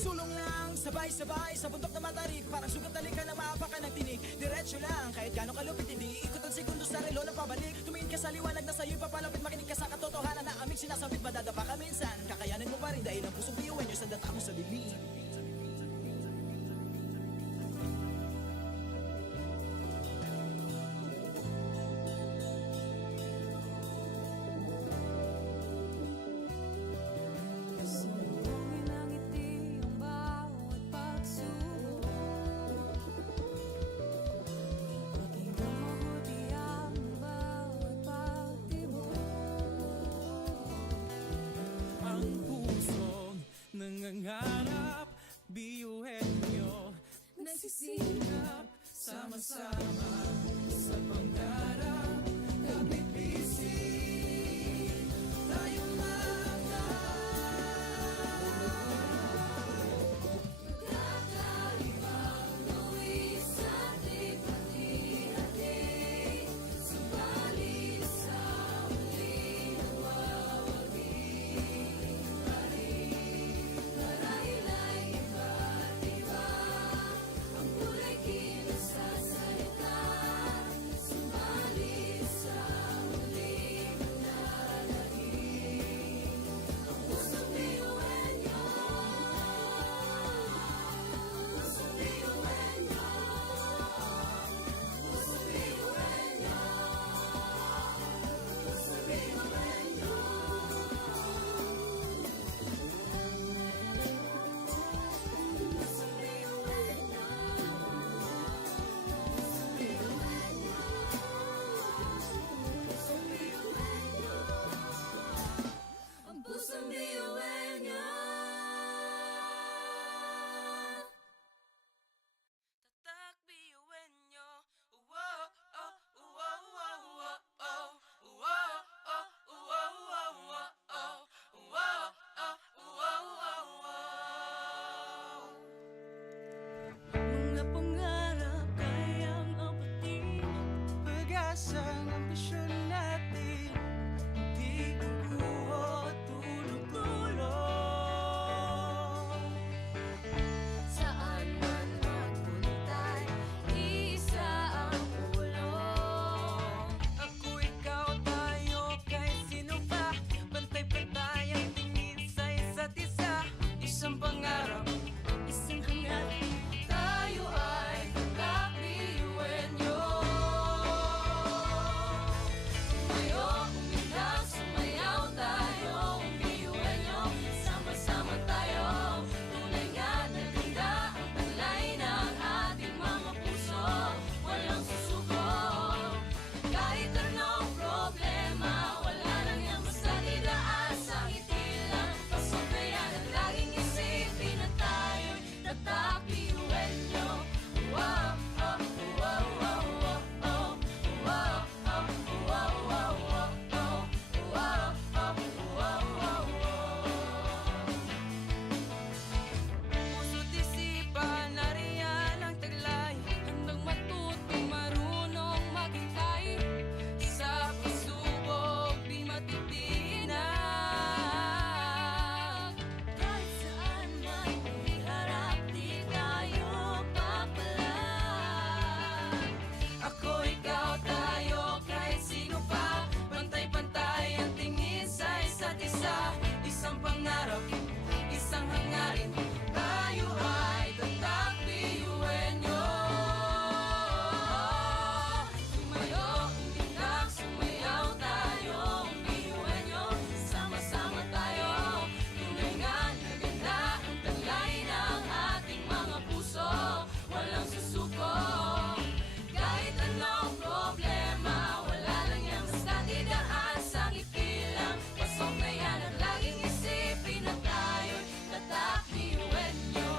Sulong lang, sabay-sabay sa bundok na matarik. Parang sugat na likan na maapakan ng tinig. Diretso lang, kahit gano'ng kalupit hindi ikot ang segundo sa relo na pabalik. Tumingin ka sa liwanag na sa'yo'y papalapit. Makinig ka sa katotohanan na aming sinasabit. Madadapa ka minsan, kakayanin mo pa rin dahil ang pusong biyuan nyo sa data mo sa dilim. Sumbungin ang ngiti ang bawat pagsubok. Pakinggan mabuti ang bawat pagtibok. Ang pusong nangangarap, biyuhin nyo, nagsisikap, sama-sama sa pangarap. Kahit busy, tayong mga Kakaibang luwi sa ating hati-hati. Subalit sa muling nawawagi pa rin. Marahil ay iba't iba ang kulay kilos sa salita. Subalit sa muling nananahimik ang pusong biyuhan niyo. Pusong biyuhan niyo. Pusong biyuhan niyo. Pusong biyuhan niyo. Pusong biyuhan niyo. Pusong biyuhan niyo. Ang pusong biyuhan niyo. tatak, biyuhin nyo. Wow, oh, wow, wow, wow, oh. Wow, oh, wow, wow, wow, oh. Wow, oh, wow, wow, wow. Mga pangarap kayang abutin, Pag-asa ng ambisyon natin, di kukuha tulong-tulong. Saan man magpuntay, isa ang ulong. Ako, ikaw, tayo, kahit sino pa. Pantay-pantay ang tingin sa isa't isa. Isang pangarap, Isang hangarin, tayo ay tatak biyuhin niyo. Tumayo, umilag, sumayaw tayo, biyuhin niyo. Sama-sama tayo, tunay nga na ganda ang taglay ng ating mga puso. Walang susuko, kahit anong problema, wala lang yan basta didaan sa ngiti lang. Pasabayan at laging isipin na tayo'y tatak biyuhin niyo. Wow, oh, wow, wow, wow, oh. Wow, oh, wow, wow, wow, oh. Wow, oh, wow, wow, wow. puso't isipan, nariyan ang taglay. Handang matuto, marunong maghintay. Sa pagsubok, di matitinag. Kahit saan man iharap, di tayo papalag. Ako, ikaw, tayo, kahit sino pa. Pantay-pantay ang tingin sa isa't isa. Isang pangarap, isang hangarin. Tayo ay tatak, biyuhin nyo. Tumayo, umilag, sumayaw tayo, biyuhin niyo. Sama-sama tayo, tunay nga na ganda ang taglay ng ating mga puso. Walang susuko, kahit anong problema, wala lang yan basta didaan sa ngiti lang. Pasok na yan at laging isipin na tayo'y tatak biyuhin niyo.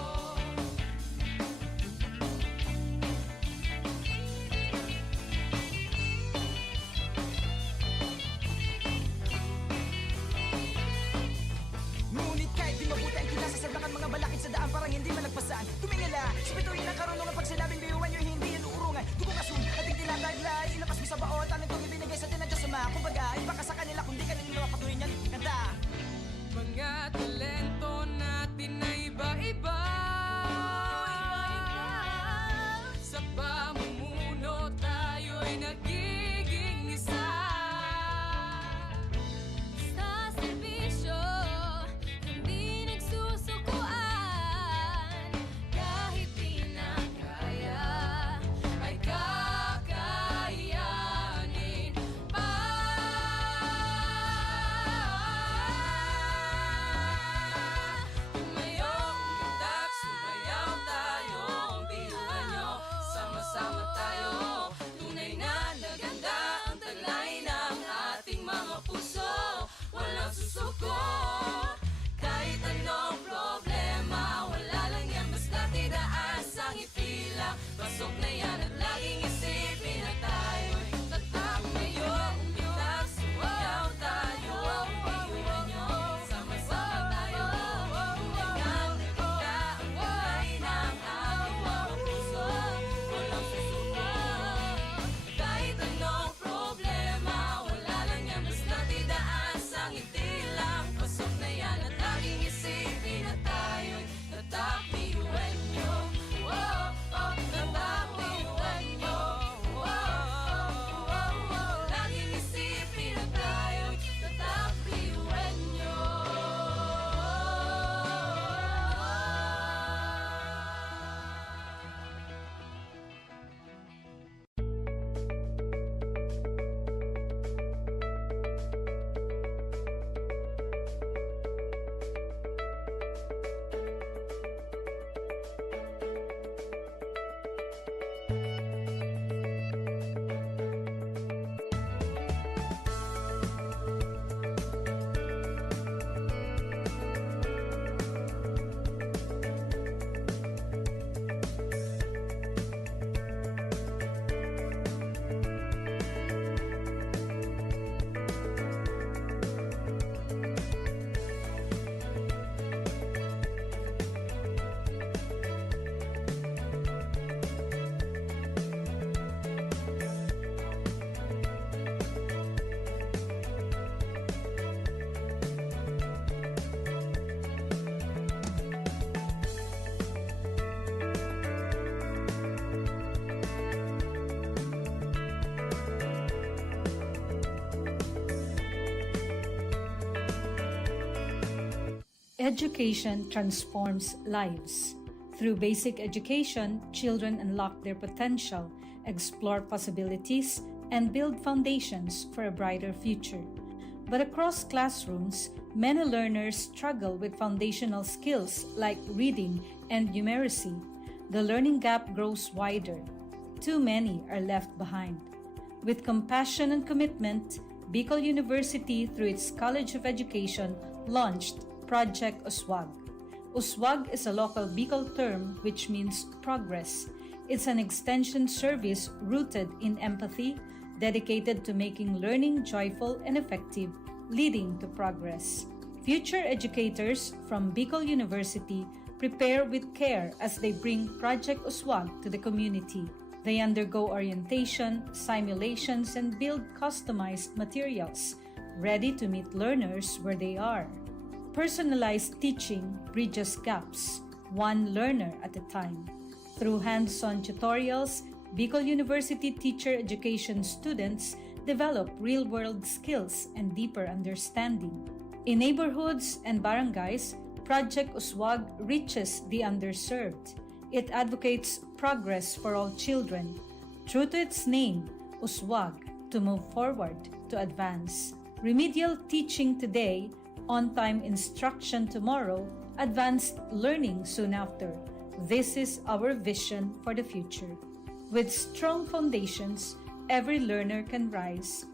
Ngunit kahit di mabuti ang kinasasaglakan mga balakid sa daan parang hindi malagpasan. Tumingala, sa bituin ng karunungan pag sinabing biyuhan nyo hindi yan uurungan. Dugo kasun, ating tinataglay, ilapas mo sa baon, talent kong ibinigay sa atin ng Diyos Ama. Kumbaga, iba ka sa kanila kung di ka nila mapatuloy niyan. Kanta! Mga talento natin na iba-iba. Education transforms lives. Through basic education, children unlock their potential, explore possibilities, and build foundations for a brighter future. But across classrooms, many learners struggle with foundational skills like reading and numeracy. The learning gap grows wider. Too many are left behind. With compassion and commitment, Bicol University, through its College of Education, launched Project Uswag. Uswag is a local Bicol term which means progress. It's an extension service rooted in empathy, dedicated to making learning joyful and effective, leading to progress. Future educators from Bicol University prepare with care as they bring Project Uswag to the community. They undergo orientation, simulations, and build customized materials, ready to meet learners where they are. Personalized teaching bridges gaps, one learner at a time. Through hands-on tutorials, Bicol University teacher education students develop real-world skills and deeper understanding. In neighborhoods and barangays, Project Uswag reaches the underserved. It advocates progress for all children. True to its name, Uswag, to move forward, to advance. Remedial teaching today, on-time instruction tomorrow, advanced learning soon after. This is our vision for the future. With strong foundations, every learner can rise,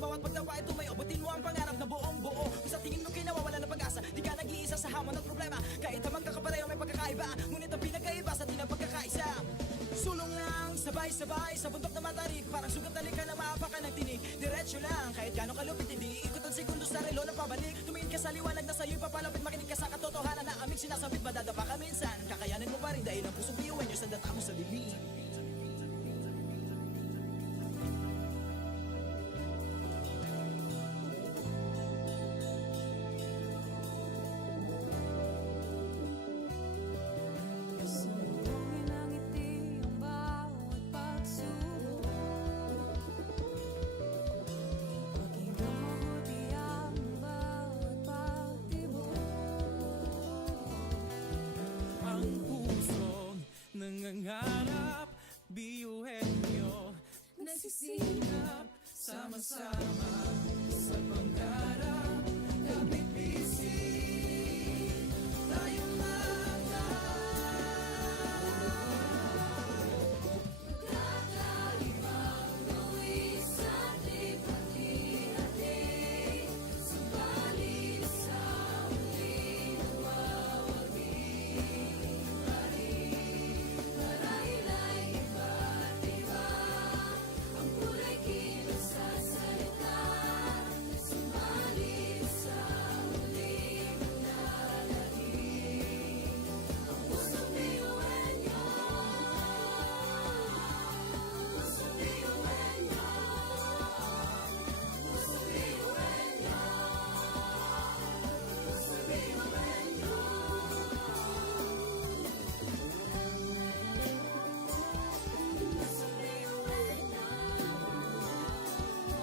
bawat pagtawa ay tumayo. Butin mo ang pangarap na buong buo. Kung sa tingin mo kinawawala ng pag-asa, di ka nag-iisa sa hamon at problema. Kahit ang magkakapareho may pagkakaiba, ngunit ang pinagkaiba sa atin ang pagkakaisa. Sulong lang, sabay-sabay sa bundok na matarik. Parang sugat na lika na maapakan ng tinig. Diretso lang, kahit gano'ng kalupit, hindi ikot ang segundo sa relo na pabalik. Tumingin ka sa liwanag na sa'yo'y papalapit. Makinig ka sa katotohanan na aming sinasabit. Madadapa ka minsan, kakayanin mo pa rin dahil ang pusong biyuan nyo sa data mo sa dilim. Sandungin ang ngiti ang bawat pagsubok. Pakinggan mabuti ang bawat pagtibok. Ang pusong nangangarap, biyuhin nyo, nagsisikap, sama-sama sa pangarap. Kapit bisig, tayong mga Kakaibang gawin sa lipat-lihatin. Subalit sa huli nawawagi pa rin. Marahil ay iba't iba ang kulay kilos sa salita. Subalit sa huli manalangin. Ang pusong biyuhan niyo, pusong biyuhan niyo, pusong biyuhan niyo, pusong biyuhan niyo. Pusong biyuhan niyo,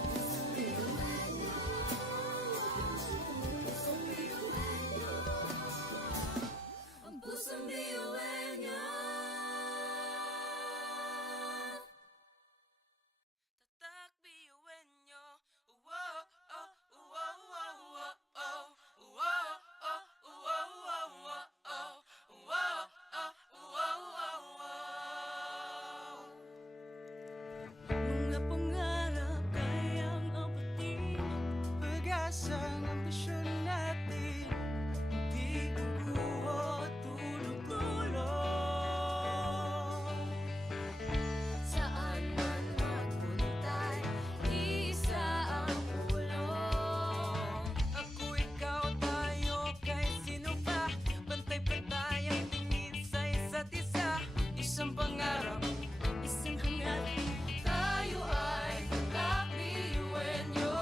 pusong biyuhan niyo, pusong biyuhan niyo. Ang pusong biyuhan niyo. tatak biyuhin nyo. Wow, oh, wow, wow, wow, oh. Wow, oh, wow, wow, wow, oh. Wow, oh, wow, wow, wow. Mga pangarap kayang abutin, Pag-asa ang ambisyon natin, hindi kukuha tulong-tulong. Saan man magpuntay, isa ang pulong. Ako, ikaw, tayo, kahit sino pa. Pantay-pantay ang tingin sa isa't isa. Isang pangarap, Isang hangarin, tayo ay kakbiyuhin niyo.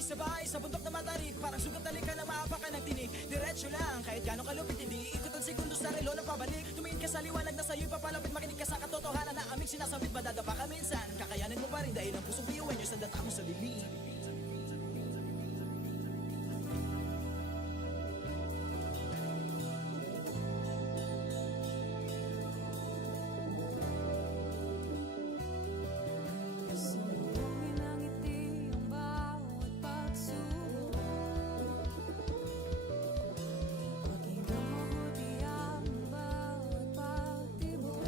sabay-sabay sa bundok na matarik. Parang sugat na likan na maapakan ng tinig. Diretso lang, kahit gano'ng kalupit hindi ikot ang segundo sa relo ng pabalik. Tumingin ka sa liwanag na sa'yo'y papalapit. Makinig ka sa katotohanan na aming sinasabit. Madadapa ka minsan, kakayanin mo pa rin dahil ang pusong biyuin nyo sa data mo sa dilim. Sumbungin ang ngiti ang bawat pagsubok. Pakinggan mabuti ang bawat pagtibok.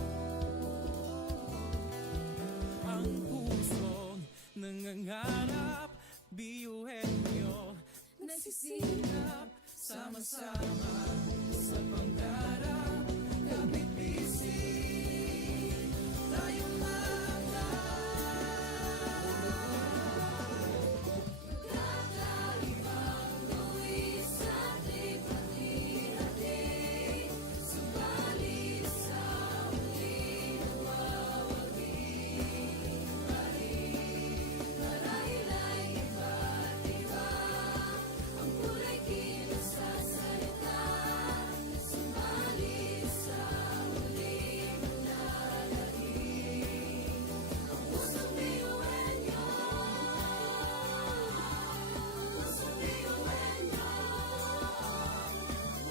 Ang pusong nangangarap, biyuhin nyo, nagsisilap, sama-sama sa pangarap. Kapit bisig, tayo Kakaibang luwi sa lipat-hati, subalit sa huli nawawagi pa rin. Marahil ay iba't iba ang kulay kinasasalita, subalit sa huli manlalahim ang pusong biyuhin nyo. Pusong biyuhin nyo.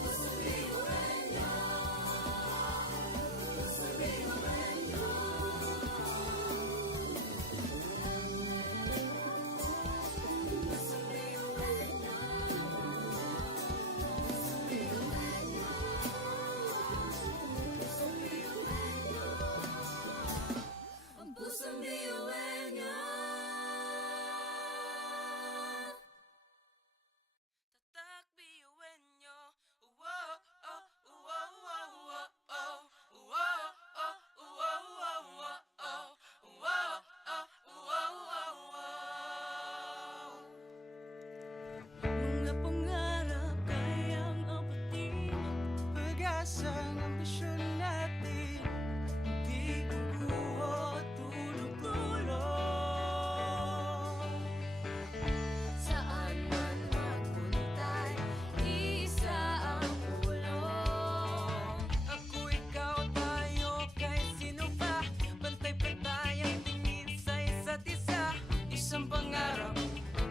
Pusong biyuhin nyo. Pusong biyuhin nyo. Pusong biyuhin nyo. Pusong biyuhin nyo. Ang pusong biyuhin nyo. tatak biyuhin nyo. Wow, oh, wow, wow, wow, oh. Wow, oh, wow, wow, wow, oh. Wow, oh, wow, wow, wow. Mga pangarap kayang apatin, Pag-asa ng ambisyon natin, hindi kukuha tulog-tulog. saan man magpuntay, isa ang pulong. Ako, ikaw, tayo, kahit sino pa, pantay-pantay ang tingin sa isa't isa. Isang pangarap,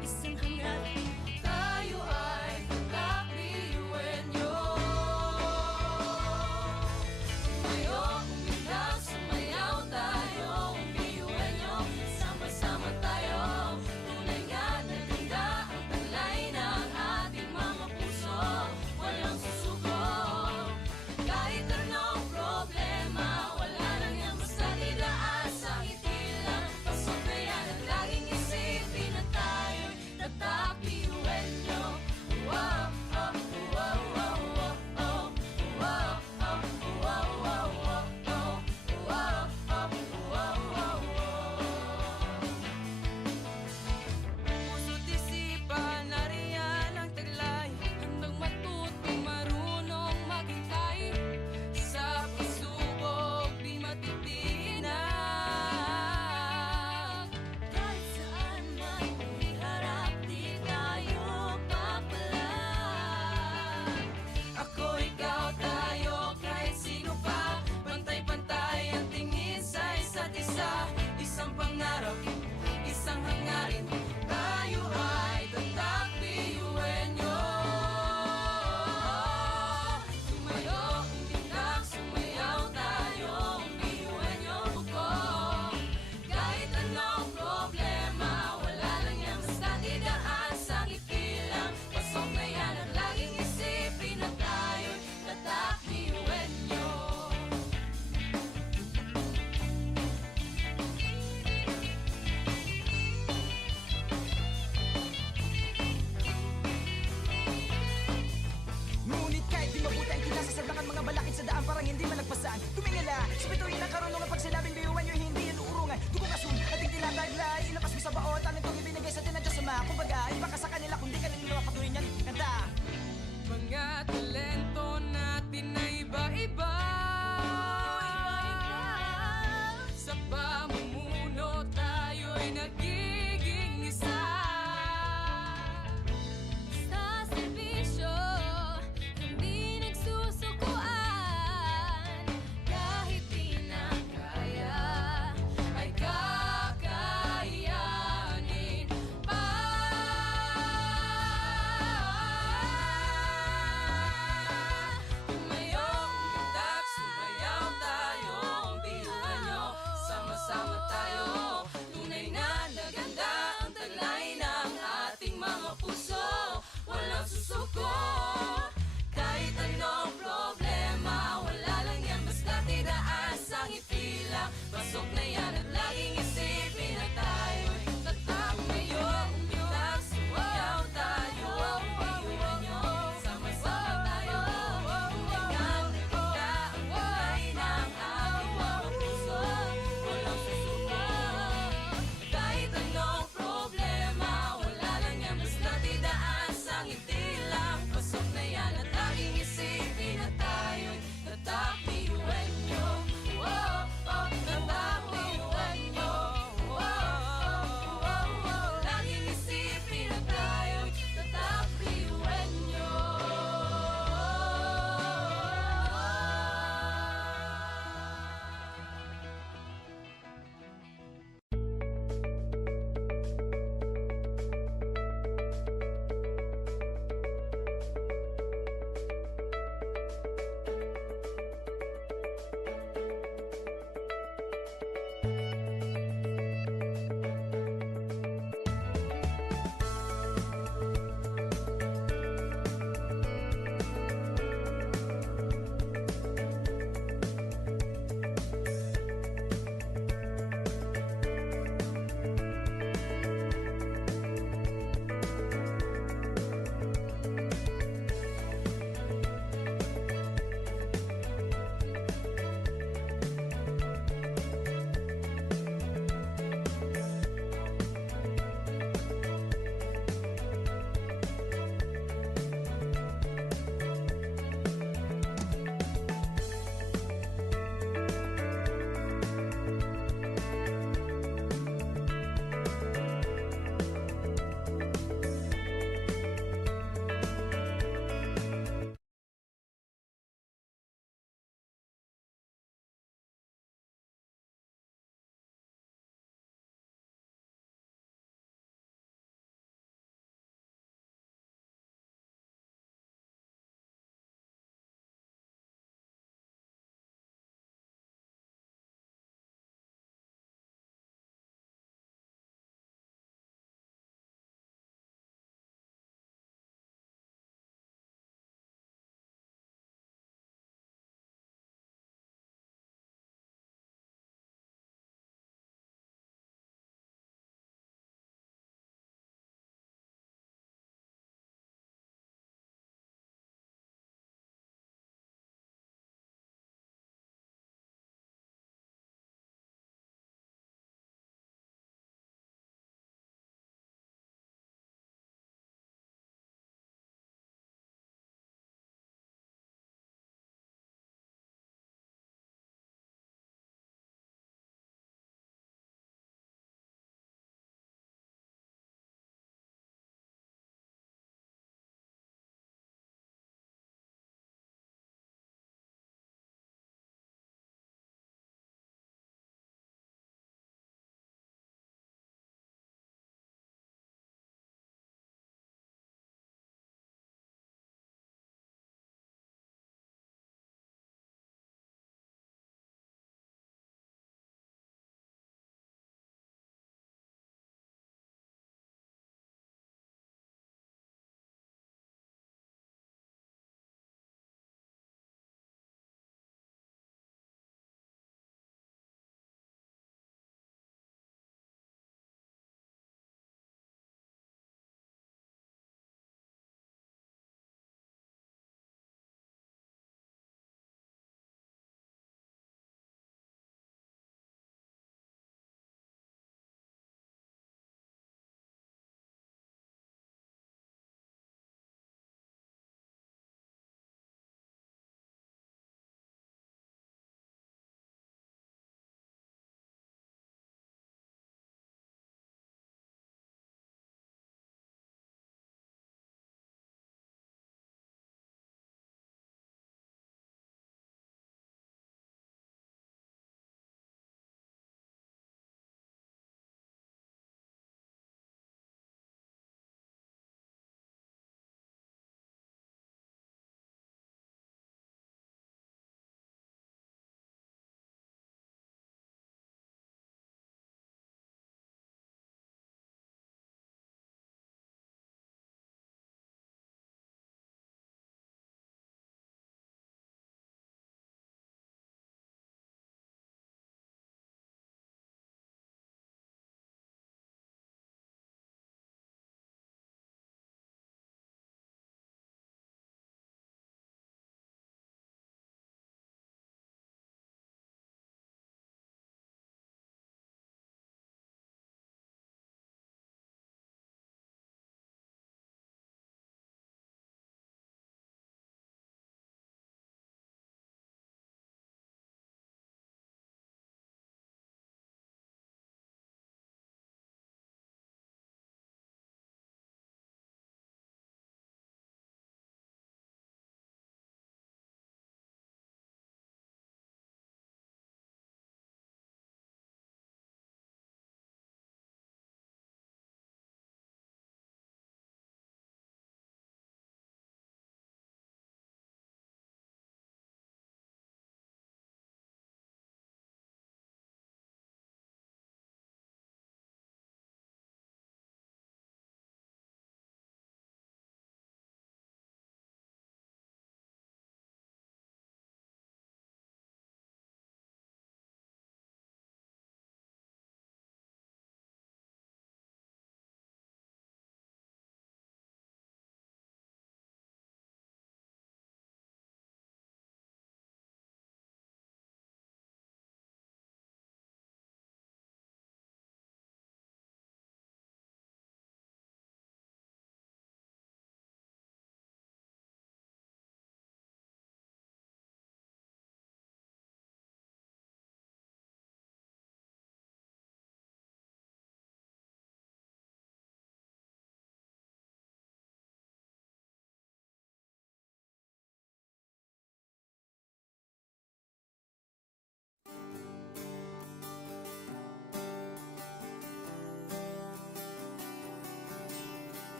Isang hangarin, tayo ay kakbiyuhin nyo. Tumayo, umilag, sumayaw tayo, biyuhin nyo. Sama-sama tayo, tunay nga na ganda ang taglay ng ating mga puso. Walang susuko, kahit anong problema, wala lang yan basta didaan sa ngiti lang. Pasok na yan at laging isipin na tayo'y tatakbiyuhin nyo. Wow, oh, wow, wow, wow, oh. Wow, oh, wow, wow, wow, oh. Wow, oh, wow, wow, wow. puso't isipan, nariyan ang taglay. Handang matuto, marunong maghintay. Sa pagsubok, di matitinag. Kahit saan man iharap, di tayo papalag. Ako, ikaw, tayo, kahit sino pa, pantay-pantay ang tingin sa isa't isa. Isang pangarap, isang hangarin, tayo ay tatakbiyuhin nyo. Tumayo, umilag, sumayaw tayo, biyuhin nyo ko. Kahit anong problema, wala lang yan basta didaan sa ngiti lang. Pasok na yan at laging isipin na tayo'y tatakbiyuhin nyo. Ngunit kahit di mabuti ang kinasasadlakan mga balakid sa daan parang hindi malagpasan. Tumingala, sa bituin ng karunungan pag sinabing biyuhan nyo hindi yan uurungan. Dugong asul, ating tinataglay, ilapas mo sa baon, tanong kong ibinigay sa tinadya sa mga. Kumbaga, iba ka sa kanila kung di ka nila patuloy yan. Kanta! Mga talento natin na iba-iba. Sa pamumuno tayo'y nagiging isa.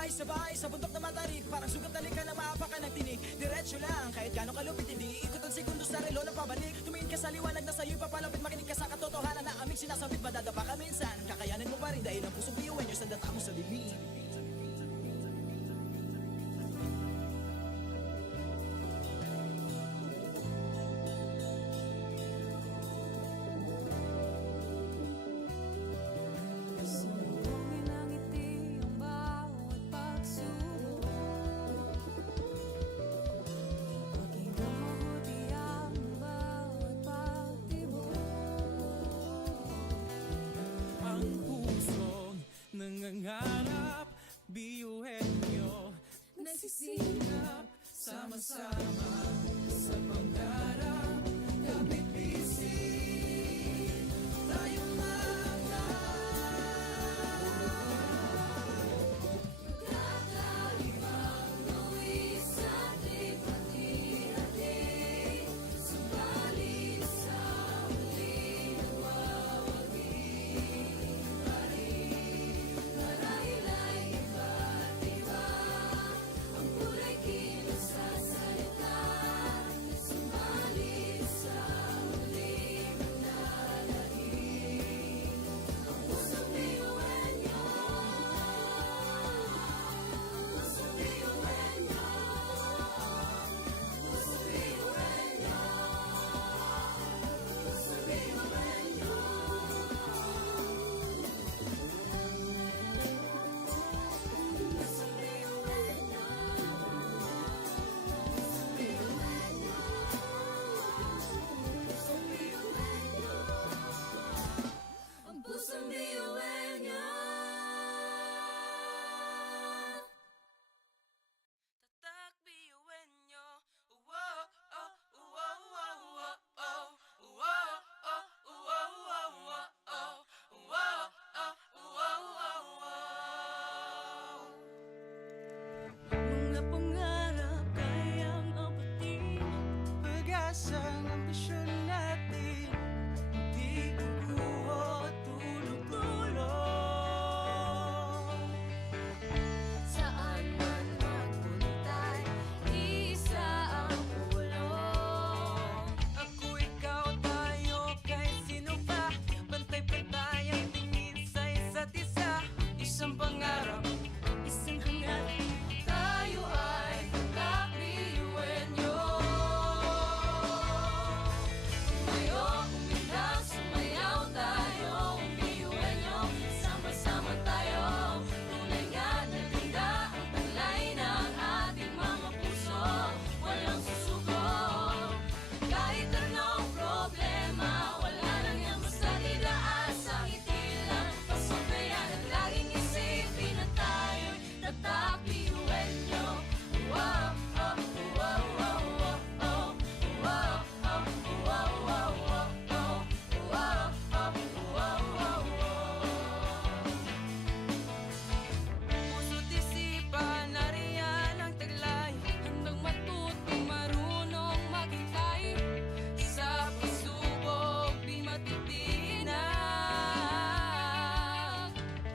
sabay-sabay sa bundok na matarik, parang sugat na lika na maapakan ng tinig. Diretso lang, kahit gano'ng kalupit hindi ikot ang segundo sa relo na pabalik. Tumingin ka sa liwanag na sa'yo'y papalapit, makinig ka sa katotohanan na aming sinasabit. Madadapa ka minsan, kakayanin mo pa rin dahil ang pusong biyuin nyo sa data mo sa dilim. Sumbongin ang ngiti ang bawat pagsubok. Pakinggan mabuti ang bawat pagtibok. Ang pusong nangangarap, biyuhin nyo, nagsisikap, sama-sama sa pangarap. Kapit bisig, tayo mga Kakaibang luwi sa ating pati-hati, subalit sa huli nagwawagi pa rin. Marahil ay iba't iba ang kulay kilos sa salita, subalit sa huli manlalait. Ang pusong biyuhin nyo, pusong biyuhin nyo, pusong biyuhin nyo, pusong biyuhin nyo. Pusong biyuhin nyo, pusong biyuhin nyo, pusong biyuhin nyo. Ang pusong biyuhin nyo. tatak biyuhin nyo. Wow, oh, wow, wow, wow, oh. Wow, oh, wow, wow, wow, oh. Wow, oh, wow, wow, wow. Mga pangarap kayang abutin, Pag-asang ambisyon natin, hindi kukuha tulog-tulog. Saan man magpuntay, isa ang pulong. Ako, ikaw, tayo, kahit sino pa, pantay-pantay ang tingin sa isa't isa. Isang pangarap, isang hangarin. Tayo ay kakbiyuhin nyo. Tumayo, umilag, sumayaw tayo, biyuhin nyo. Sama-sama tayo, tunay nga na ganda ang taglay ng ating mga puso. Walang susuko, kahit anong problema, wala lang yan basta didaan sa ngiti lang. Pasok na yan at laging isipin na tayo'y tatak biyuhin nyo. Wow, oh, wow, wow, wow, oh. Wow, oh, wow, wow, wow, oh. Wow, oh, wow, wow, wow. Puso't isipan, nariyan ang taglay. Handang matuto, marunong maghintay. Sa pagsubok, di matitinag.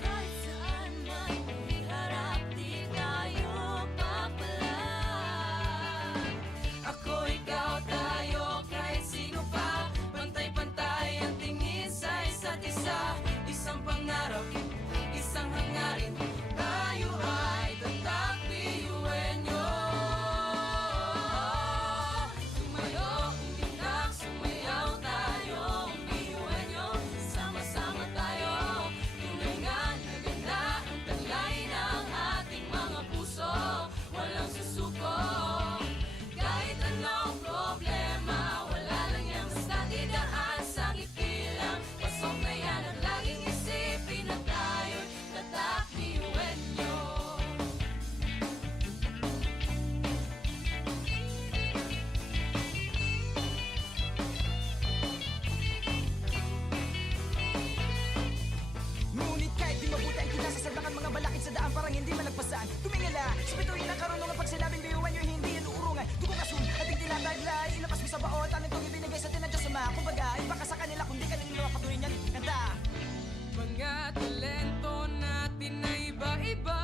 Kahit saan man iharap, di tayo papalag. Ako, ikaw, tayo, kahit sino pa, pantay-pantay ang tingin sa isa't isa. Isang pangarap, isang hangarin, tayo ay tatak biyuhin nyo. Tumayo, umilag, sumayaw tayo, biyuhin nyo. Sama-sama tayo, tunay nga na ganda ang taglay ng ating mga puso. Walang susuko, kahit anong problema, wala lang yan basta didaan sa ngiti lang. Pasok na yan at laging isipin na tayo'y tatak biyuhin nyo. Ngunit kahit di mabuti ang kinasasabakan mga balakid sa daan parang hindi malagpasan. Tumingala, sa bituin ng karunungan pag sinabing biyuhan nyo hindi yan uurungan. Dugong asun, ating tinataglay, ilapas mo sa baon, tanin kong ibinigay sa tinadyo sa mga. Kumbaga, iba ka sa kanila kung di ka nila patuloy niyan. Kanta! Mga talento natin na iba-iba.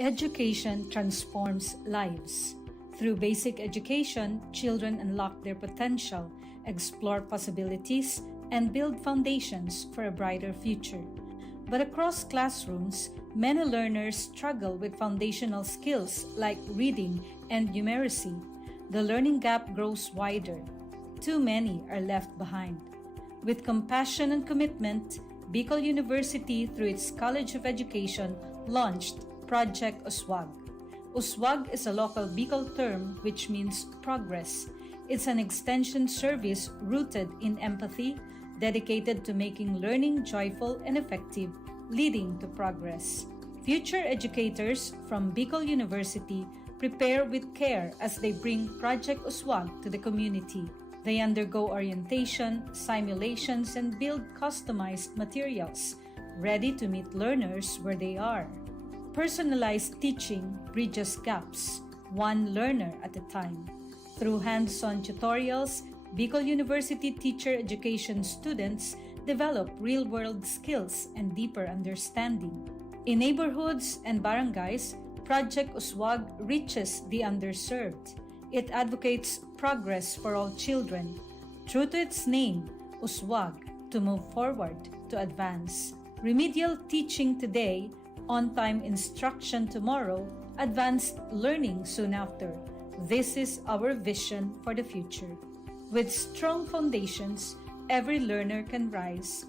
Education transforms lives. Through basic education, children unlock their potential, explore possibilities, and build foundations for a brighter future. But across classrooms, many learners struggle with foundational skills like reading and numeracy. The learning gap grows wider. Too many are left behind. With compassion and commitment, Bicol University, through its College of Education, launched Project Uswag. Uswag is a local Bicol term which means progress. It's an extension service rooted in empathy, dedicated to making learning joyful and effective, leading to progress. Future educators from Bicol University prepare with care as they bring Project Uswag to the community. They undergo orientation, simulations, and build customized materials, ready to meet learners where they are. Personalized teaching bridges gaps, one learner at a time. Through hands-on tutorials, Bicol University teacher education students develop real-world skills and deeper understanding. In neighborhoods and barangays, Project Uswag reaches the underserved. It advocates progress for all children. True to its name, Uswag, to move forward, to advance. Remedial teaching today, on-time instruction tomorrow, advanced learning soon after. This is our vision for the future. With strong foundations, every learner can rise.